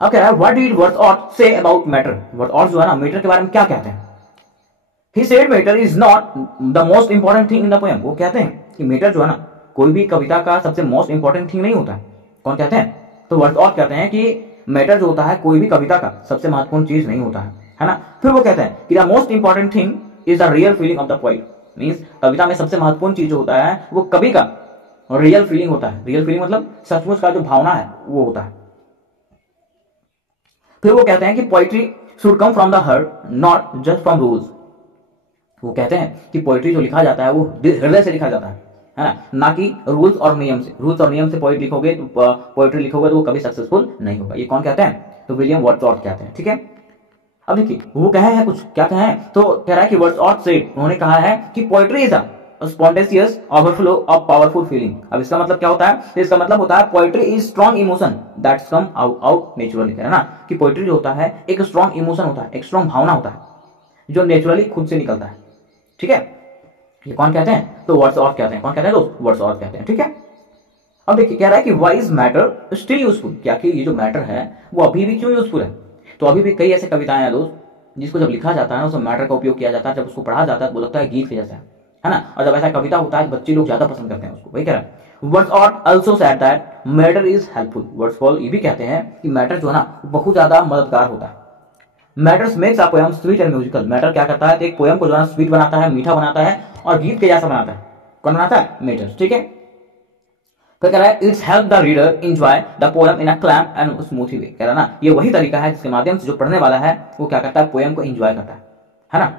अब कह रहा है what did Wordsworth say about matter. Wordsworth जो है ना मैटर के बारे में क्या कहते हैं, he said matter is not the most important thing in the poem. वो कहते हैं कि मैटर जो है ना कोई भी कविता का सबसे मोस्ट इंपॉर्टेंट थिंग नहीं होता है। कौन कहते हैं, तो वर्ड्सवर्थ कहते हैं कि मैटर जो होता है कोई भी कविता का सबसे महत्वपूर्ण चीज नहीं होता है ना। फिर वो कहते हैं कि the most important thing is the real feeling of the poet. Means कविता में सबसे महत्वपूर्ण चीज जो होता है वो कवि का रियल फीलिंग होता है। रियल फीलिंग मतलब सचमुच का जो भावना है वो होता है। फिर वो कहते हैं कि poetry should come from the heart not just from rules. वो कहते हैं कि पोइट्री जो लिखा जाता है वो हृदय से लिखा जाता है ना कि रूल्स और नियम से। रूल्स और नियम से पोइट लिखोगे तो पोइट्री लिखोगे तो वो कभी सक्सेसफुल नहीं होगा। ये कौन कहते हैं, तो विलियम वर्ड्सवर्थ कहते हैं, ठीक है। अब देखिए वो कहे हैं कुछ, क्या कहे हैं, तो कह रहा है कि वर्ड्सवर्थ से उन्होंने कहा है कि poetry is a spontaneous overflow of powerful feeling. अब इसका मतलब क्या होता है, तो इसका मतलब होता है poetry is strong emotion that's come out naturally. कह रहा है ना कि पोइट्री जो होता है एक स्ट्रॉन्ग इमोशन होता है, एक स्ट्रॉन्ग भावना होता है जो नेचुरली खुद से निकलता है, ठीक है। ये कौन कहते हैं, तो वर्ड्सवर्थ कहते हैं। कौन कहते हैं दोस्त, वर्ड्सवर्थ कहते हैं, ठीक है। अब देखिए कह रहा है कि why is matter still useful. क्या कि ये जो मैटर है वो अभी भी क्यों यूजफुल है। तो अभी भी कई ऐसे कविताएं हैं दोस्त जिसको जब लिखा जाता है उसमें मैटर का उपयोग किया जाता है, जब उसको पढ़ा जाता है तो लगता है गीत के जैसा है ना। और जब ऐसा कविता होता है बच्चे लोग ज्यादा पसंद करते हैं उसको। वही कह रहा है Wordsworth also said that matter is helpful. Wordsworth ये भी कहते हैं कि मैटर जो है ना बहुत ज्यादा मददगार होता है। Matters makes a poem sweet and musical. Matter क्या करता है, तो एक पोएम को जो है स्वीट बनाता है, मीठा बनाता है और गीत के जैसा बनाता है। कौन बनाता है, मैटर्स, ठीक है। तो कह रहा है it's help the reader enjoy the poem in a calm and smoothly way. कह रहा है ना ये वही तरीका है जिसके माध्यम से जो पढ़ने वाला है वो क्या करता है, पोएम को एंजॉय करता है ना।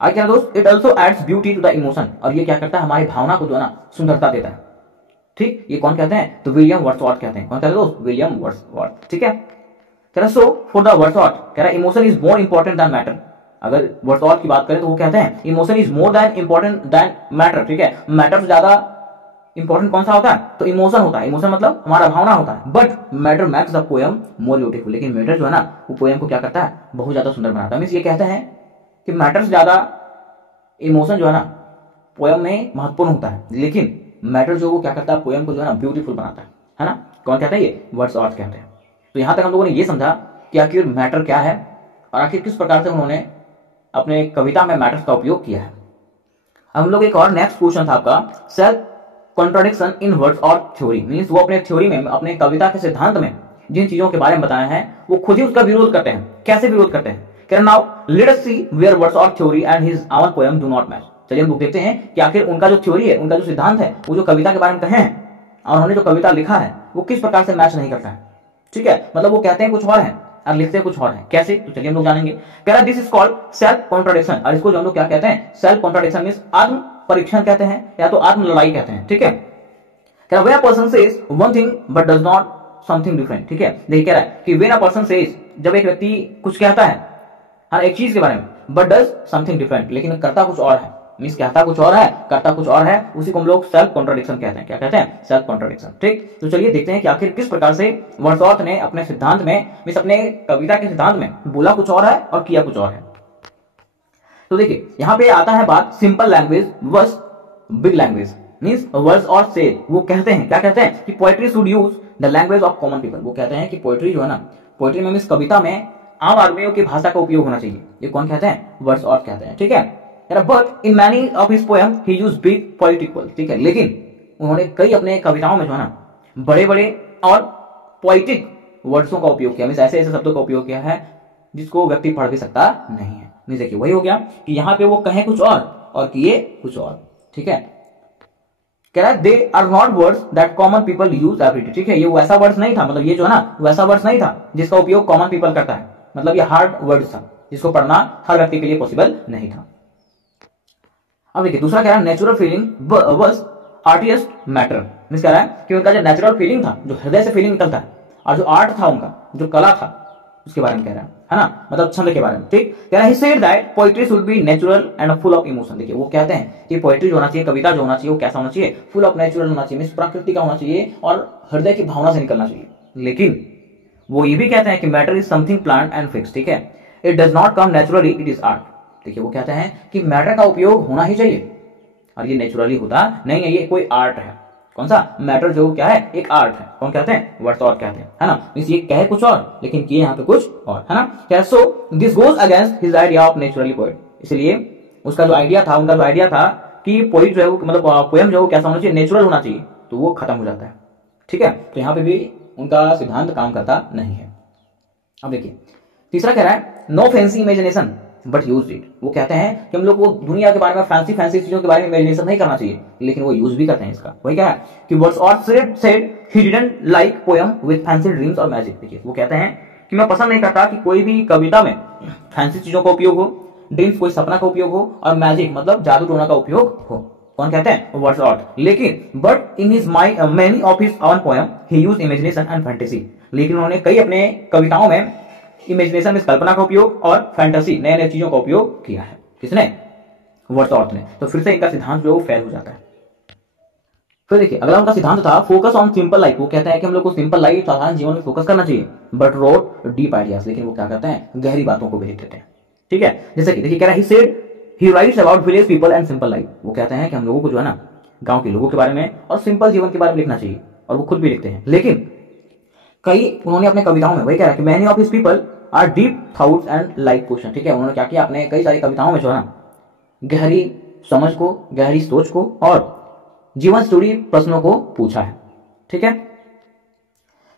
आगे क्या दोस्त, it also adds beauty to the emotion. और ये क्या करता है, हमारी भावना को जो है ना सुंदरता देता है, ठीक। ये कौन कहते हैं, तो विलियम वर्ड्सवर्थ कहते हैं। कौन कहते हैं दोस्त, विलियम वर्ड्सवर्थ, ठीक है। कह रहा सो फॉर द वर्ड्सवर्थ, कह रहा emotion is more important than matter. अगर वर्ड्सवर्थ की बात करें तो वो कहते हैं emotion is more than important than matter, ठीक है। मैटर से ज्यादा इंपॉर्टेंट कौन सा होता है? तो इमोशन होता है। इमोशन मतलब हमारा भावना होता है। But matter makes the poem more beautiful, लेकिन मैटर जो है ना वो पोएम को क्या करता है? बहुत ज्यादा सुंदर बनाता है। मीन्स ये कहते हैं कि मैटर से ज्यादा इमोशन जो है ना पोएम में महत्वपूर्ण होता है, लेकिन मैटर जो वो क्या करता है? पोएम को जो है ना ब्यूटीफुल बनाता है ना। कौन कहता है? ये वर्ड्सवर्थ कहते हैं। तो यहां तक हम लोगों ने ये समझा कि आखिर मैटर क्या है और आखिर किस प्रकार से उन्होंने अपने कविता में मैटर्स का उपयोग किया है। हम लोग एक और नेक्स्ट क्वेश्चन था आपका, सेल्फ कॉन्ट्राडिक्शन इन वर्ड्स और थ्योरी। मीन्स वो अपने थ्योरी में, अपने कविता के सिद्धांत में जिन चीजों के बारे में बताया है वो खुद ही उसका विरोध करते हैं। कैसे विरोध करते हैं? Can now let us see where words और theory and his our poem do not match. चलिए हम लोग देखते हैं कि आखिर उनका जो थ्योरी है, उनका जो सिद्धांत है, वो जो कविता के बारे में कहे हैं और उन्होंने जो कविता लिखा है वो किस प्रकार से मैच नहीं करता है। ठीक है, मतलब वो कहते हैं कुछ और है और लिखते कुछ और है। कैसे? तो चलिए हम लोग जानेंगे। कह रहा this is called self contradiction, और इसको जो हम लोग क्या कहते हैं? सेल्फ कॉन्ट्राडिक्शन मींस आत्म परीक्षण कहते हैं या तो आत्म लड़ाई कहते हैं। ठीक है, कह रहा when a person says one thing but does not something different. ठीक है, देखिए कह रहा है कि व्हेन अ पर्सन सेज, जब एक व्यक्ति कुछ कहता है हर एक चीज के बारे में, बट डज समथिंग डिफरेंट, लेकिन करता कुछ और है। मींस कहता कुछ और है, करता कुछ और है, उसी को हम लोग सेल्फ कॉन्ट्राडिक्शन कहते हैं। क्या कहते हैं? Self contradiction. ठीक, तो चलिए देखते हैं कि आखिर किस प्रकार से वर्ड्सवर्थ ने अपने सिद्धांत में, मींस अपने कविता के सिद्धांत में बोला कुछ और है और किया कुछ और है। तो देखिए यहां पे आता है बात simple language versus big language. Means words और से वो कहते हैं, क्या कहते हैं? कि poetry should use the language of common people. वो कहते हैं कि पोएट्री जो है ना, पोएट्री में मींस कविता में आम आदमियों की भाषा का उपयोग होना चाहिए। ये कौन कहते हैं? वर्ड्सवर्थ कहते हैं। ठीक है, but in many of his poem he use big political. ठीक है, लेकिन उन्होंने कई अपने कविताओं में जो है ना बड़े बड़े और पोइटिक वर्ड्सों का उपयोग किया। मींस ऐसे ऐसे शब्दों का उपयोग किया है जिसको व्यक्ति पढ़ भी सकता नहीं है। मींस देखिए वही हो गया कि यहाँ पे वो कहे कुछ और किए कुछ और। ठीक है, कह रहा है they are not words that common people use everyday. ठीक है, ये वैसा वर्ड्स नहीं था, मतलब ये जो है ना वैसा वर्ड्स नहीं था जिसका उपयोग कॉमन पीपल करता है। मतलब ये हार्ड वर्ड्स था जिसको पढ़ना हर व्यक्ति के लिए पॉसिबल नहीं था। अब देखिए दूसरा कह रहा है natural feeling was artist matter. Means कह रहा है कि उनका जो नेचुरल फीलिंग था, जो हृदय से फीलिंग निकलता है, और जो आर्ट था उनका, जो कला था, उसके बारे में कह रहा है ना, मतलब छंद के बारे में। ठीक, कह रहा है he said that poetry should B natural and full of emotion. देखिए वो कहते हैं कि पोएट्री जो होना चाहिए, कविता जो होना चाहिए, वो कैसा होना चाहिए? फुल ऑफ नेचुरल होना चाहिए, मींस प्रकृति का होना चाहिए और हृदय की भावना से निकलना चाहिए। लेकिन वो ये भी कहते हैं कि matter is something planned and fix. ठीक है, it does not come naturally, it is art. देखिए वो कहते हैं कि मैटर का उपयोग होना ही चाहिए और ये नेचुरली होता नहीं है, ये कोई आर्ट है। कौन सा? मैटर जो क्या है? एक आर्ट है। कौन कहते हैं? वर्ड्सवर्थ कहते हैं, है ना। मींस ये कहे कुछ और लेकिन किए यहाँ पे कुछ और, है ना। क्या? So this goes against his idea of naturally poet. इसलिए उसका जो आइडिया था, उनका जो आइडिया था कि पोइट जो है वो, मतलब पोएम जो है वो कैसा होना चाहिए? नेचुरल होना चाहिए, तो वो खत्म हो जाता है। ठीक है, तो यहाँ पे भी उनका सिद्धांत काम करता नहीं है। अब देखिए तीसरा कह रहा है no fancy imagination but use it. वो कहते हैं कि हम लोग को दुनिया के बारे में फैंसी फैंसी चीजों के बारे में इमेजिनेशन नहीं करना चाहिए, लेकिन वो यूज भी करते हैं इसका। वही क्या है कि Wordsworth said he didn't like poem with fancy dreams और मैजिक। देखिए वो कहते हैं कि मैं पसंद नहीं करता कि कोई भी कविता में फैंसी चीजों का उपयोग हो, ड्रीम्स कोई सपना का उपयोग हो, और मैजिक मतलब जादू टोना का उपयोग हो। कौन कहते हैं? वर्ड्सवर्थ। लेकिन but in his many of his own poem he use imagination and fantasy. लेकिन उन्होंने कई अपने कविताओं में इमेजिनेशन में कल्पना का उपयोग और फैंटेसी, नए नए चीजों का उपयोग किया है। किसने? वर्ड्सवर्थ ने। तो फिर से इनका सिद्धांत जो फेल हो जाता है। फिर देखिए अगला उनका सिद्धांत था फोकस ऑन सिंपल लाइफ। वो कहते हैं कि हम लोग को सिंपल लाइफ, साधारण जीवन में फोकस करना चाहिए, बट रोट डीप आइडियाज। लेकिन वो क्या करते हैं? गहरी बातों को भी लिख देते हैं। ठीक है, जैसे कि देखिए कह रहा है he said he writes about village people and simple life. वो कहते हैं कि हम लोगों को जो है ना गांव के लोगों के बारे में और सिंपल जीवन के बारे में लिखना चाहिए, और वो खुद भी लिखते हैं। लेकिन कई उन्होंने अपने कविताओं में, वही कह रहा है कि many of his people are deep thoughts and life question. ठीक है, उन्होंने क्या किया? अपने कई सारी कविताओं में जो है ना गहरी समझ को, गहरी सोच को और जीवन से जुड़ी प्रश्नों को पूछा है। ठीक है,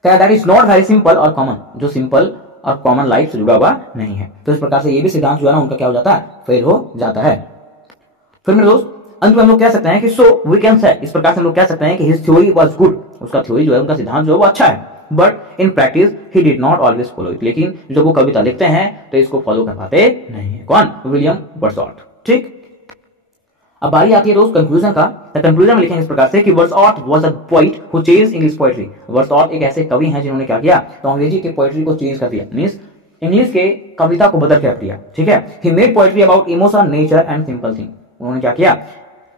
क्या that is not very simple और कॉमन, जो सिंपल और कॉमन लाइफ से जुड़ा हुआ नहीं है। तो इस प्रकार से ये भी सिद्धांत जो है ना उनका क्या हो जाता है? फेल हो जाता है। फिर मेरे दोस्त अंत में हम लोग कह सकते हैं कि सो वी कैन से, इस प्रकार से हम लोग कह सकते हैं कि हिज थ्योरी वाज गुड। उसका थ्योरी जो है, उनका सिद्धांत जो है वो अच्छा है, but in practice he did not always follow it. लेकिन जब वो कविता लिखते हैं तो इसको फॉलो कर पाते नहीं है। कौन? William Wordsworth. ठीक, अब बारी आती है दोस्त कंक्लूजन का। कंक्लूजन में लिखेंगे इस प्रकार से कि Wordsworth was a poet who changed English poetry. Wordsworth एक ऐसे कवि हैं जिन्होंने क्या किया? तो अंग्रेजी की पोएट्री को चेंज कर दिया, मींस इंग्लिश के कविता को बदल के रख दिया। ठीक है, he made poetry about emotion, nature and simple thing. उन्होंने क्या किया?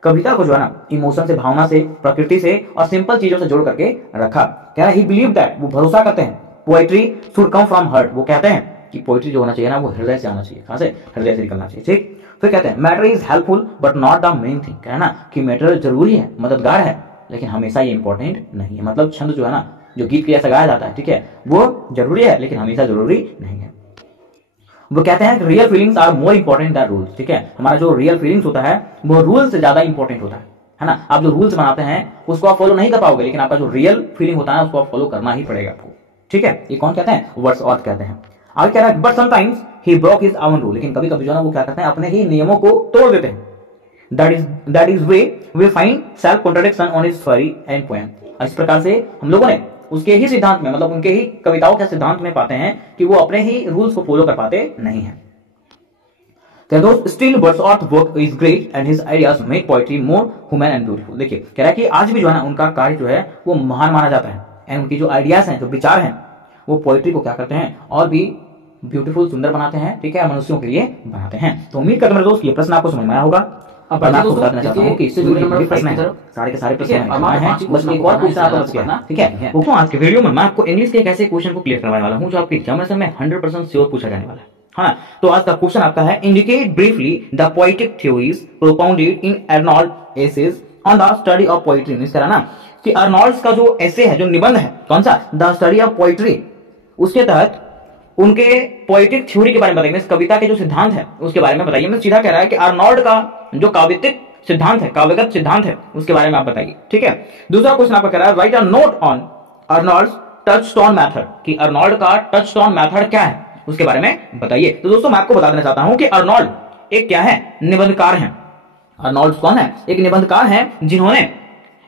कविता को जो है ना इमोशन से, भावना से, प्रकृति से और सिंपल चीजों से जोड़ करके रखा। कह रहा है ही बिलीव दैट, वो भरोसा करते हैं, poetry should come from heart, वो कहते हैं कि पोएट्री जो होना चाहिए ना वो हृदय से आना चाहिए। कहां से? हृदय से निकलना चाहिए। ठीक, फिर कहते हैं matter is helpful but not the main thing. कह रहा है ना कि मैटर जरूरी है, मददगार है, लेकिन हमेशा ये इंपॉर्टेंट नहीं है। मतलब छंद जो है ना, जो गीत के जैसा गाया जाता है, ठीक है, वो जरूरी है लेकिन हमेशा जरूरी नहीं है। वो कहते हैं कि real feelings are more important than rules. ठीक है, हमारा जो रियल फीलिंग्स होता है वो रूल से ज्यादा इंपॉर्टेंट होता है ना। आप जो रूल्स बनाते हैं उसको आप फॉलो नहीं कर पाओगे, लेकिन आपका जो रियल फीलिंग होता है उसको आप फॉलो करना ही पड़ेगा आपको। ठीक है, ये कौन कहते हैं? वर्ड्सवर्थ कहते हैं। आगे कह रहा है but sometimes he broke his own rule, लेकिन कभी कभी जो है ना वो क्या करते हैं, अपने ही नियमों को तोड़ देते हैं। That is way we find self contradiction on his story and poem. इस प्रकार से हम लोगों ने उसके ही सिद्धांत में, मतलब उनके ही कविताओं के सिद्धांत में पाते हैं कि वो अपने ही रूल्स को फॉलो कर पाते नहीं है। Still Wordsworth work is great and his ideas make poetry more human and beautiful. देखिए कह रहा है कि आज भी जो है ना उनका कार्य जो है वो महान माना जाता है, एंड उनकी जो आइडियाज हैं, जो विचार हैं, वो पोएट्री को क्या करते हैं और भी ब्यूटीफुल, सुंदर बनाते हैं। ठीक है, मनुष्यों के लिए बनाते हैं। तो उम्मीद करता हूं दोस्त ये प्रश्न आपको समझ में आया होगा। अब मैं आपको बताना चाहता हूं कि इससे जुड़े नंबर प्रश्न हैं, सारे के सारे प्रश्न हैं, बस एक और क्वेश्चन आपको बच गया। ठीक है, वो आज के वीडियो में मैं आपको इंग्लिश के एक ऐसे क्वेश्चन को क्लियर करवाने वाला हूं जो आपके एग्जामिनेशन में 100% श्योर पूछा जाने वाला है। हाँ, तो आज का क्वेश्चन आपका है indicate briefly the poetic theories propounded in Arnold essays on the study of poetry. इस तरह ना कि अर्नोल्ड का जो एसे है, जो निबंध है, कौन सा? द स्टडी ऑफ पोएट्री, उसके तहत उनके पोएटिक थ्योरी के बारे में बताइए, इस कविता के जो सिद्धांत है उसके बारे में बताइए। मैं सीधा कह रहा है कि अर्नोल्ड का जो काव्यिक सिद्धांत है, काव्यगत सिद्धांत है, उसके बारे में आप बताइए। ठीक है, दूसरा क्वेश्चन आपका कह रहा है write a note on Arnold's touchstone method, कि अर्नोल्ड का टचस्टोन मेथड क्या है उसके बारे में बताइए। तो दोस्तों मैं आपको बता देना चाहता हूं कि अर्नोल्ड एक क्या है? निबंधकार हैं। अर्नोल्ड कौन है? एक निबंधकार हैं जिन्होंने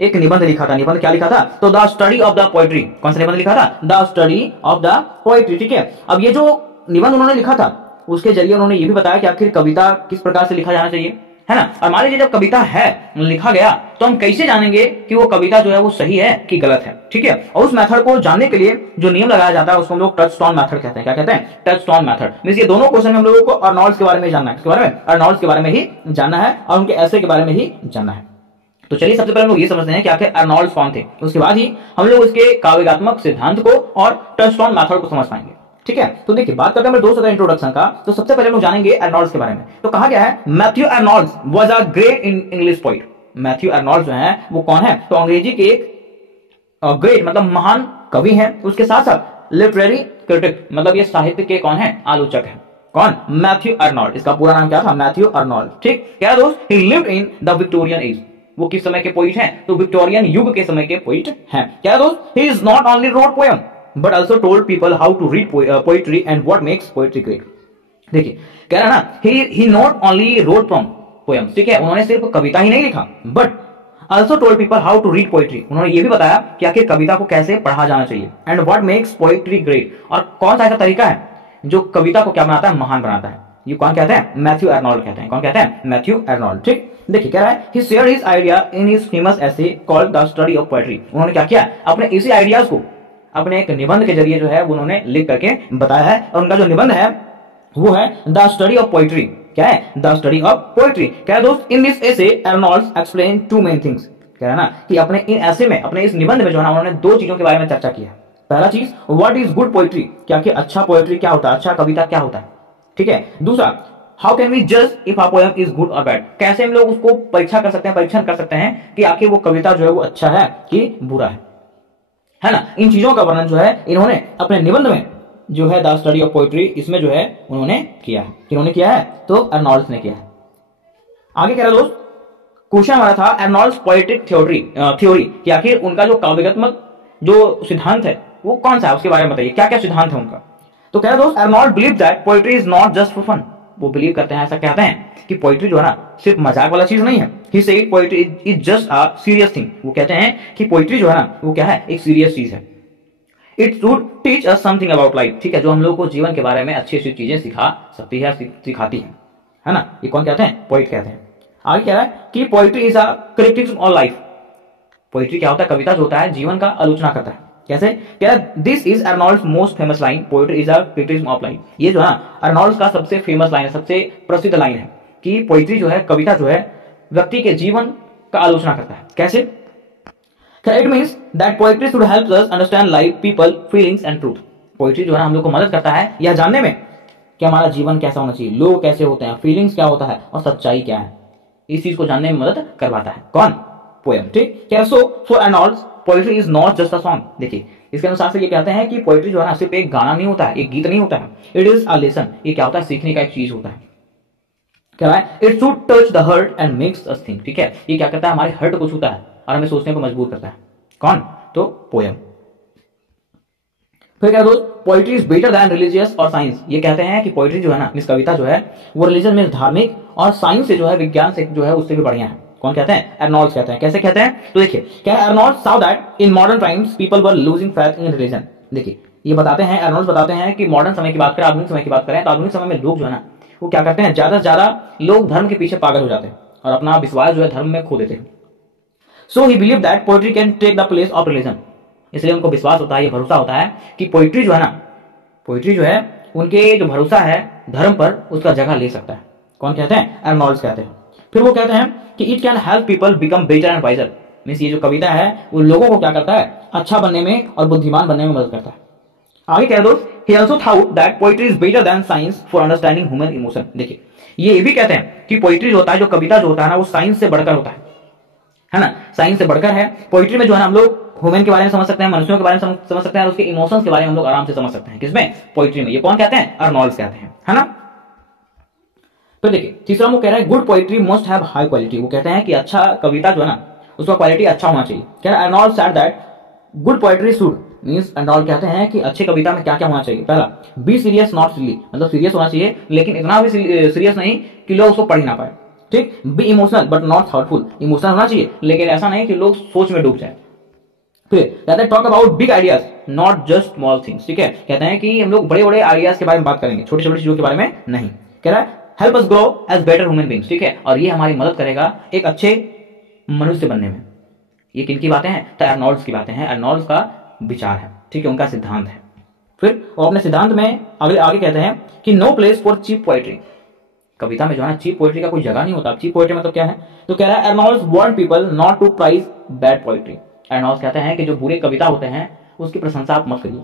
एक निबंध लिखा था। निबंध क्या लिखा था? तो the study of the poetry. कौन सा निबंध लिखा था? The study of the poetry. ठीक है, अब ये जो निबंध उन्होंने लिखा था उसके जरिए उन्होंने ये भी बताया कि आखिर कविता किस प्रकार से लिखा जाना चाहिए, है ना। और मान लीजिए जब कविता है, लिखा गया, तो हम कैसे जानेंगे कि वो कविता जो है वो सही है कि गलत है। ठीक है, और उस मेथड को जानने के लिए जो नियम लगाया जाता है उसको हम लोग टचस्टोन मेथड कहते हैं। क्या कहते हैं? Touchstone method. मींस ये दोनों क्वेश्चन में हम लोगों को अर्नोल्ड के बारे में जानना है। किसके बारे में? अर्नोल्ड के बारे में ही जानना है और उनके ऐसे के बारे में ही जानना है। तो चलिए सबसे पहले हम लोग ये समझते हैं कि आखिर अर्नोल्ड कौन थे, उसके बाद ही हम लोग उसके काव्यात्मक सिद्धांत को और टचस्टोन मेथड को समझ पाएंगे। ठीक है, तो देखिए बात करते हैं दोस्तों का इंट्रोडक्शन का। तो सबसे पहले हम लोग जानेंगे अर्नोल्ड के बारे में। तो कहा गया है Matthew Arnold was a great English poet. Matthew Arnold जो है वो कौन है? तो अंग्रेजी के एक ग्रेट मतलब महान कवि हैं, उसके साथ साथ लिटरेरी क्रिटिक, मतलब ये साहित्य के कौन है? आलोचक है। कौन? Matthew Arnold. इसका पूरा नाम क्या था? Matthew Arnold. ठीक, क्या दोस्त? ही lived in the Victorian as. वो किस समय के पोइट हैं? तो विक्टोरियन युग के समय के पोइट हैं। क्या दोस्त? He is not only wrote poem but also told people how to read poetry and what makes poetry great. देखिए कह रहा है ना, he not only wrote poem. ठीक है, उन्होंने सिर्फ कविता ही नहीं लिखा, but also told people how to read poetry. उन्होंने ये भी बताया कि आखिर कविता को कैसे पढ़ा जाना चाहिए, and what makes poetry great, और कौन सा ऐसा तरीका है जो कविता को क्या बनाता है? महान बनाता है। ये कौन कहते हैं? मैथ्यू अर्नोल्ड कहते हैं। कौन कहते हैं? Matthew Arnold. ठीक, देखिए कह रहा है he shared his idea in his famous essay called the study of poetry। उन्होंने क्या किया? अपने इसी आइडियाज को अपने एक निबंध के जरिए जो है उन्होंने लिख करके बताया है, और उनका जो निबंध है वो है द स्टडी ऑफ पोएट्री। क्या है? The study of poetry. क्या है दोस्त? In this essay Arnold explain two main things. कह रहा है ना कि अपने इन ऐसे में, अपने इस निबंध में जो है ना उन्होंने दो चीजों के बारे में चर्चा की है। पहला चीज व्हाट इज गुड पोएट्री, क्या कि अच्छा पोएट्री क्या होता है, अच्छा कविता क्या होता है। ठीक है, दूसरा हाउ कैन वी जज if a poem is good और बैड, कैसे हम लोग उसको परीक्षा कर सकते हैं, परीक्षण कर सकते हैं कि आखिर वो कविता जो है वो अच्छा है कि बुरा है ना। इन चीजों का वर्णन जो है इन्होंने अपने निबंध में जो है द स्टडी ऑफ पोएट्री, इसमें जो है उन्होंने किया है। किन्होंने किया है? तो अर्नोल्ड ने किया है। आगे कह रहा दोस्त, क्वेश्चन हमारा था अर्नोल्ड्स पोएटिक थ्योरी कि आखिर उनका जो काव्यात्मक जो सिद्धांत है वो कौन सा है, उसके बारे में बताइए, क्या क्या सिद्धांत है उनका। तो कह रहा दोस्त Arnold believe that poetry is not just for fun. वो बिलीव करते हैं, ऐसा कहते हैं कि पोएट्री जो है ना सिर्फ मजाक वाला चीज नहीं है। He said poetry is just a serious thing. वो कहते हैं कि पोएट्री जो है ना वो क्या है? एक सीरियस चीज है। It should teach us something about life. ठीक है, जो हम लोग को जीवन के बारे में अच्छी अच्छी चीजें सिखा सकती है, सिखाती है ना। ये कौन कहते हैं? पोएट कहते हैं। आगे कह रहा है कि poetry is a criticism on life. Poetry क्या होता है? कविता जो होता है जीवन का आलोचना करता है। कैसे? कह रहा है this is Arnold's most famous line, poetry is a criticism of life. ये जो है अर्नोल्ड का सबसे फेमस लाइन है, सबसे प्रसिद्ध लाइन है कि पोएट्री जो है, कविता जो है व्यक्ति के जीवन का आलोचना करता है। कैसे? It means that poetry should help us understand life, people, feelings and truth. Poetry जो है हम लोग को मदद करता है यह जानने में कि हमारा जीवन कैसा होना चाहिए, लोग कैसे होते हैं, फीलिंग्स क्या होता है और सच्चाई क्या है, इस चीज को जानने में मदद करवाता है। कौन? पोएम। ठीक है। So for Arnold poetry is not just a song. देखिए इसके अनुसार से ये कहते हैं कि पोएट्री जो है ना सिर्फ एक गाना नहीं होता है, एक गीत नहीं होता है, इट इज अ लेसन। ये क्या होता है? सीखने का एक चीज होता है। कह रहा है it should touch the heart and makes us think. ठीक है, ये क्या करता है? हमारे हर्ट को छूता है और हमें सोचने को मजबूर करता है। कौन? तो पोएम। फिर क्या दोस्त? Poetry is better than religious और साइंस। ये कहते हैं कि पोइट्री जो है ना, मींस कविता जो है वो रिलीजन में धार्मिक और साइंस से जो है, विज्ञान से जो है उससे भी बढ़िया है। कौन कहते हैं? एर्नोल्ड कहते हैं। कैसे कहते हैं? तो देखिए क्या है, Arnold saw that in modern times people were losing faith in religion। देखिए ये बताते हैं, एर्नोल्ड बताते हैं कि मॉडर्न समय की बात करें, आधुनिक समय की बात करें, तो आधुनिक समय में लोग जो है ना वो क्या करते हैं, ज्यादा से ज्यादा लोग धर्म के पीछे पागल हो जाते हैं और अपना विश्वास जो है धर्म में खो देते हैं। So he believe that poetry can take the place of religion. इसलिए उनको विश्वास होता है, ये भरोसा होता है कि पोएट्री जो है ना, पोएट्री जो है उनके जो भरोसा है धर्म पर, उसका जगह ले सकता है। कौन कहते हैं? एर्नोल्ड कहते हैं। फिर वो कहते हैं कि it can help people become better and wiser. मींस ये जो कविता है वो लोगों को क्या करता है? अच्छा बनने में और बुद्धिमान बनने में मदद करता है। आगे कह दो, he also thought that poetry is better than science for understanding human emotion। देखिए ये भी कहते हैं कि पोइट्री जो होता है, जो कविता जो होता है ना, वो साइंस से बढ़कर होता है ना, साइंस से बढ़कर है। पोइट्री में जो है ना हम लोग ह्यूमन के बारे में समझ सकते हैं, मनुष्यों के बारे में समझ सकते हैं और उसके इमोशंस के बारे में हम लोग आराम से समझ सकते हैं। किसमें? पोइट्री में। ये कौन कहते हैं? एर्नोल्ड कहते हैं, है ना। तो देखिए तीसरा वो कह रहा है good poetry must have high quality. वो कहते हैं कि अच्छा कविता जो है ना उसका क्वालिटी अच्छा होना चाहिए। कह रहा है Arnold said that good poetry should, means Arnold कहते हैं कि अच्छी कविता में क्या क्या होना चाहिए। पहला, बी सीरियस नॉट सिली। मतलब सीरियस होना चाहिए लेकिन इतना भी सीरियस नहीं कि लोग उसको पढ़ ही ना पाए। ठीक। Be emotional but not thoughtful. Emotional होना चाहिए लेकिन ऐसा नहीं कि लोग सोच में डूब जाए। फिर कहते हैं talk about big ideas not just small things. ठीक है, कहते हैं कि हम लोग बड़े बड़े आइडियाज के बारे में बात करेंगे, छोटी छोटी चीजों के बारे में नहीं। कह रहा है help us grow as better human beings. ठीक है, और ये हमारी मदद करेगा एक अच्छे मनुष्य बनने में। ये किन की बातें हैं? तो एर्नोल्ड की बातें हैं, एर्नोल्ड का विचार है। ठीक है, उनका सिद्धांत है। फिर वो अपने सिद्धांत में आगे कहते हैं कि no place for cheap poetry. कविता में जो है ना चीप पोएट्री का कोई जगह नहीं होता। चीप पोएट्री मतलब क्या है? तो कह रहा है Arnold want people not to praise bad poetry. Arnold कहते हैं कि जो बुरे कविता होते हैं उसकी प्रशंसा आप मत करिए।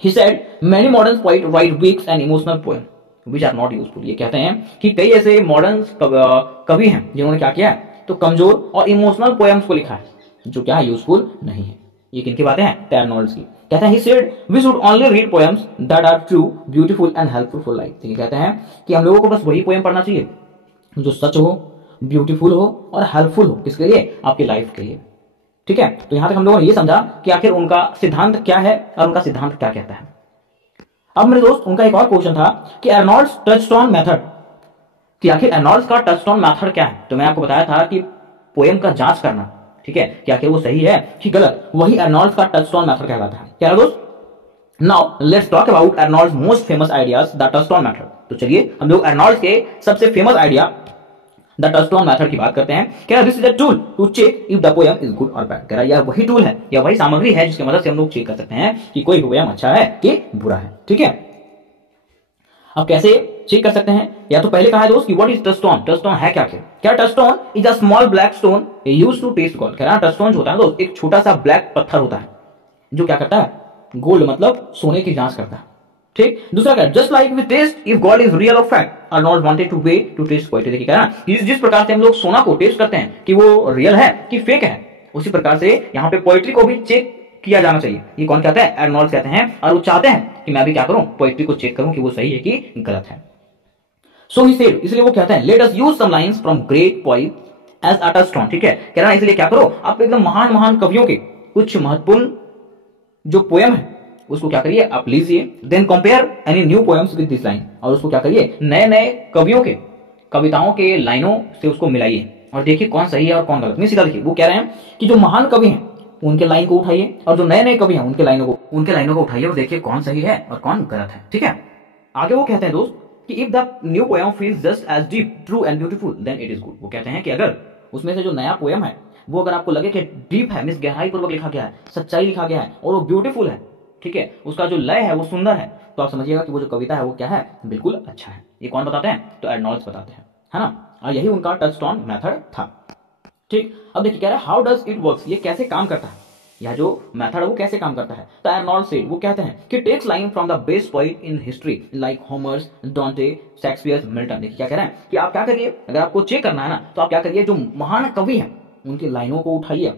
He said many modern poets write weak and emotional poems which are not useful। ये कहते हैं कि कई ऐसे मॉडर्न कवि हैं जिन्होंने क्या किया है, तो कमजोर और इमोशनल पोएम्स को लिखा है जो क्या है, यूजफुल नहीं है। ये किनकी बातें हैं? एर्नोल्ड की। कहते हैं he said we should only read poems that are true, beautiful and helpful for life। ये कहते हैं कि हम लोगों को बस वही पोएम पढ़ना चाहिए जो सच हो, ब्यूटीफुल हो और हेल्पफुल हो। किसके लिए? आपकी लाइफ के लिए। ठीक है, तो यहां तक हम लोगों ने ये समझा कि आखिर उनका सिद्धांत क्या है और उनका सिद्धांत क्या कहता है। अब मेरे दोस्त उनका एक और क्वेश्चन था कि एर्नोल्ड टचस्टोन मेथड, कि आखिर एर्नोल्ड का टचस्टोन मेथड क्या है। तो मैं आपको बताया था कि पोएम का जांच करना, ठीक है, कि आखिर वो सही है कि गलत, वही एर्नोल्ड का टचस्टोन मेथड कहलाता है। क्या है दोस्त? Now let's talk about Arnold most famous ideas, the touchstone method. तो चलिए हम लोग एर्नोल्ड के सबसे famous idea the touchstone method की बात करते हैं। कह रहा this is a tool to check if the poem is good और बैड। कह रहा यह वही टूल है, यह वही सामग्री है जिसकी मदद से हम लोग चेक कर सकते हैं कि कोई पोएम अच्छा है कि बुरा है। ठीक है, अब कैसे चेक कर सकते हैं? या तो पहले कहा है दोस्त कि व्हाट इज टचस्टोन। टचस्टोन है क्या? क्या touchstone is a small black stone used to test gold. कह रहा टचस्टोन जो होता है दोस्त एक छोटा सा ब्लैक पत्थर होता है जो क्या करता है, गोल्ड मतलब सोने की जांच करता है। ठीक। दूसरा क्या, just like we test if God is real और fact are not wanted to way to test poetry. देखिए कह रहा जिस प्रकार से हम लोग सोना को टेस्ट करते हैं कि वो रियल है कि फेक है, उसी प्रकार से यहाँ पे पोएट्री को भी चेक किया जाना चाहिए। ये कौन कहता है? एर्नोल्ड कहते हैं, और वो चाहते हैं कि मैं भी क्या करूं, पोएट्री को चेक करूं कि वो सही है कि गलत है। सो ही सेड, इसलिए वो कहते हैं let us use some lines from great poet as a touchstone. ठीक है, कह रहा है इसलिए क्या करो, आप एकदम महान महान कवियों के कुछ महत्वपूर्ण जो पोएम है उसको क्या करिए, आप लीजिए, then compare any new poems with this line, और उसको क्या करिए, नए नए कवियों के कविताओं के लाइनों से उसको मिलाइए और देखिए कौन सही है और कौन गलत। नहीं सीधा देखिए, वो कह रहे हैं कि जो महान कवि हैं उनके लाइन को उठाइए और जो नए नए कवि हैं उनके लाइनों को उठाइए और देखिए कौन सही है और कौन गलत है। ठीक है, आगे वो कहते हैं दोस्त कि if the new poem feels just as deep, true and beautiful then it is good. वो कहते हैं कि अगर उसमें से जो नया पोएम है वो अगर आपको लगे कि डीप है, मींस गहराई पूर्वक लिखा गया है, सच्चाई लिखा गया है और वो ब्यूटीफुल है, ठीक है, उसका जो लय है वो सुंदर है, तो आप समझिएगा कि वो जो कविता है वो क्या है, बिल्कुल अच्छा है। ये कौन बताते हैं? तो एर्नोल्ड बताते हैं, है ना। और यही उनका टचस्टोन मेथड था। ठीक, अब देखिए कह रहा है हाउ डज इट वर्क्स, ये कैसे काम करता है, यह जो मेथड है वो कैसे काम करता है। तो आर्नोल्ड सेड, वो कहते हैं कि takes line from the best point in history like Homer's, Dante, Shakespeare, Milton. देखिए क्या कह रहे हैं कि आप क्या करिए, अगर आपको चेक करना है ना तो आप क्या करिए, जो महान कवि हैं उनकी लाइनों को उठाइए।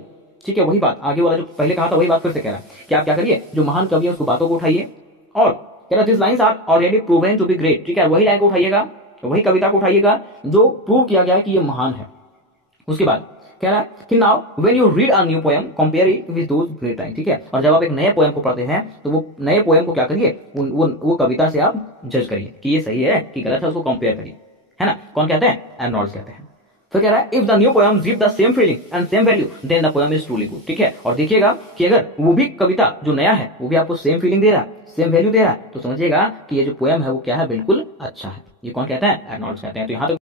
ठीक है, वही बात आगे वाला जो पहले कहा था वही बात फिर से कह रहा है कि आप क्या करिए, जो महान कवि है उसको बातों को उठाइए, और कह रहा this lines are already proven to be great. ठीक है, वही लाइन को उठाइएगा, वही कविता को उठाइएगा जो प्रूव किया गया है कि ये महान है। उसके बाद कह रहा है कि now when you read a new poem compare it with those great line. ठीक है, और जब आप एक नए पोएम को पढ़ते हैं तो वो नए पोएम को क्या करिए, वो कविता से आप जज करिए कि ये सही है कि गलत है, उसको कंपेयर करिए, है ना। कौन कहते हैं, आर्नोल्ड कहते हैं। फिर कह रहा है if the new poem give the same feeling and same value then the poem is truly good. ठीक है, और देखिएगा कि अगर वो भी कविता जो नया है वो भी आपको सेम फीलिंग दे रहा है, सेम वैल्यू दे रहा है, तो समझिएगा कि ये जो पोएम है वो क्या है, बिल्कुल अच्छा है। ये कौन कहता है, आर्नोल्ड कहते हैं। तो यहाँ तक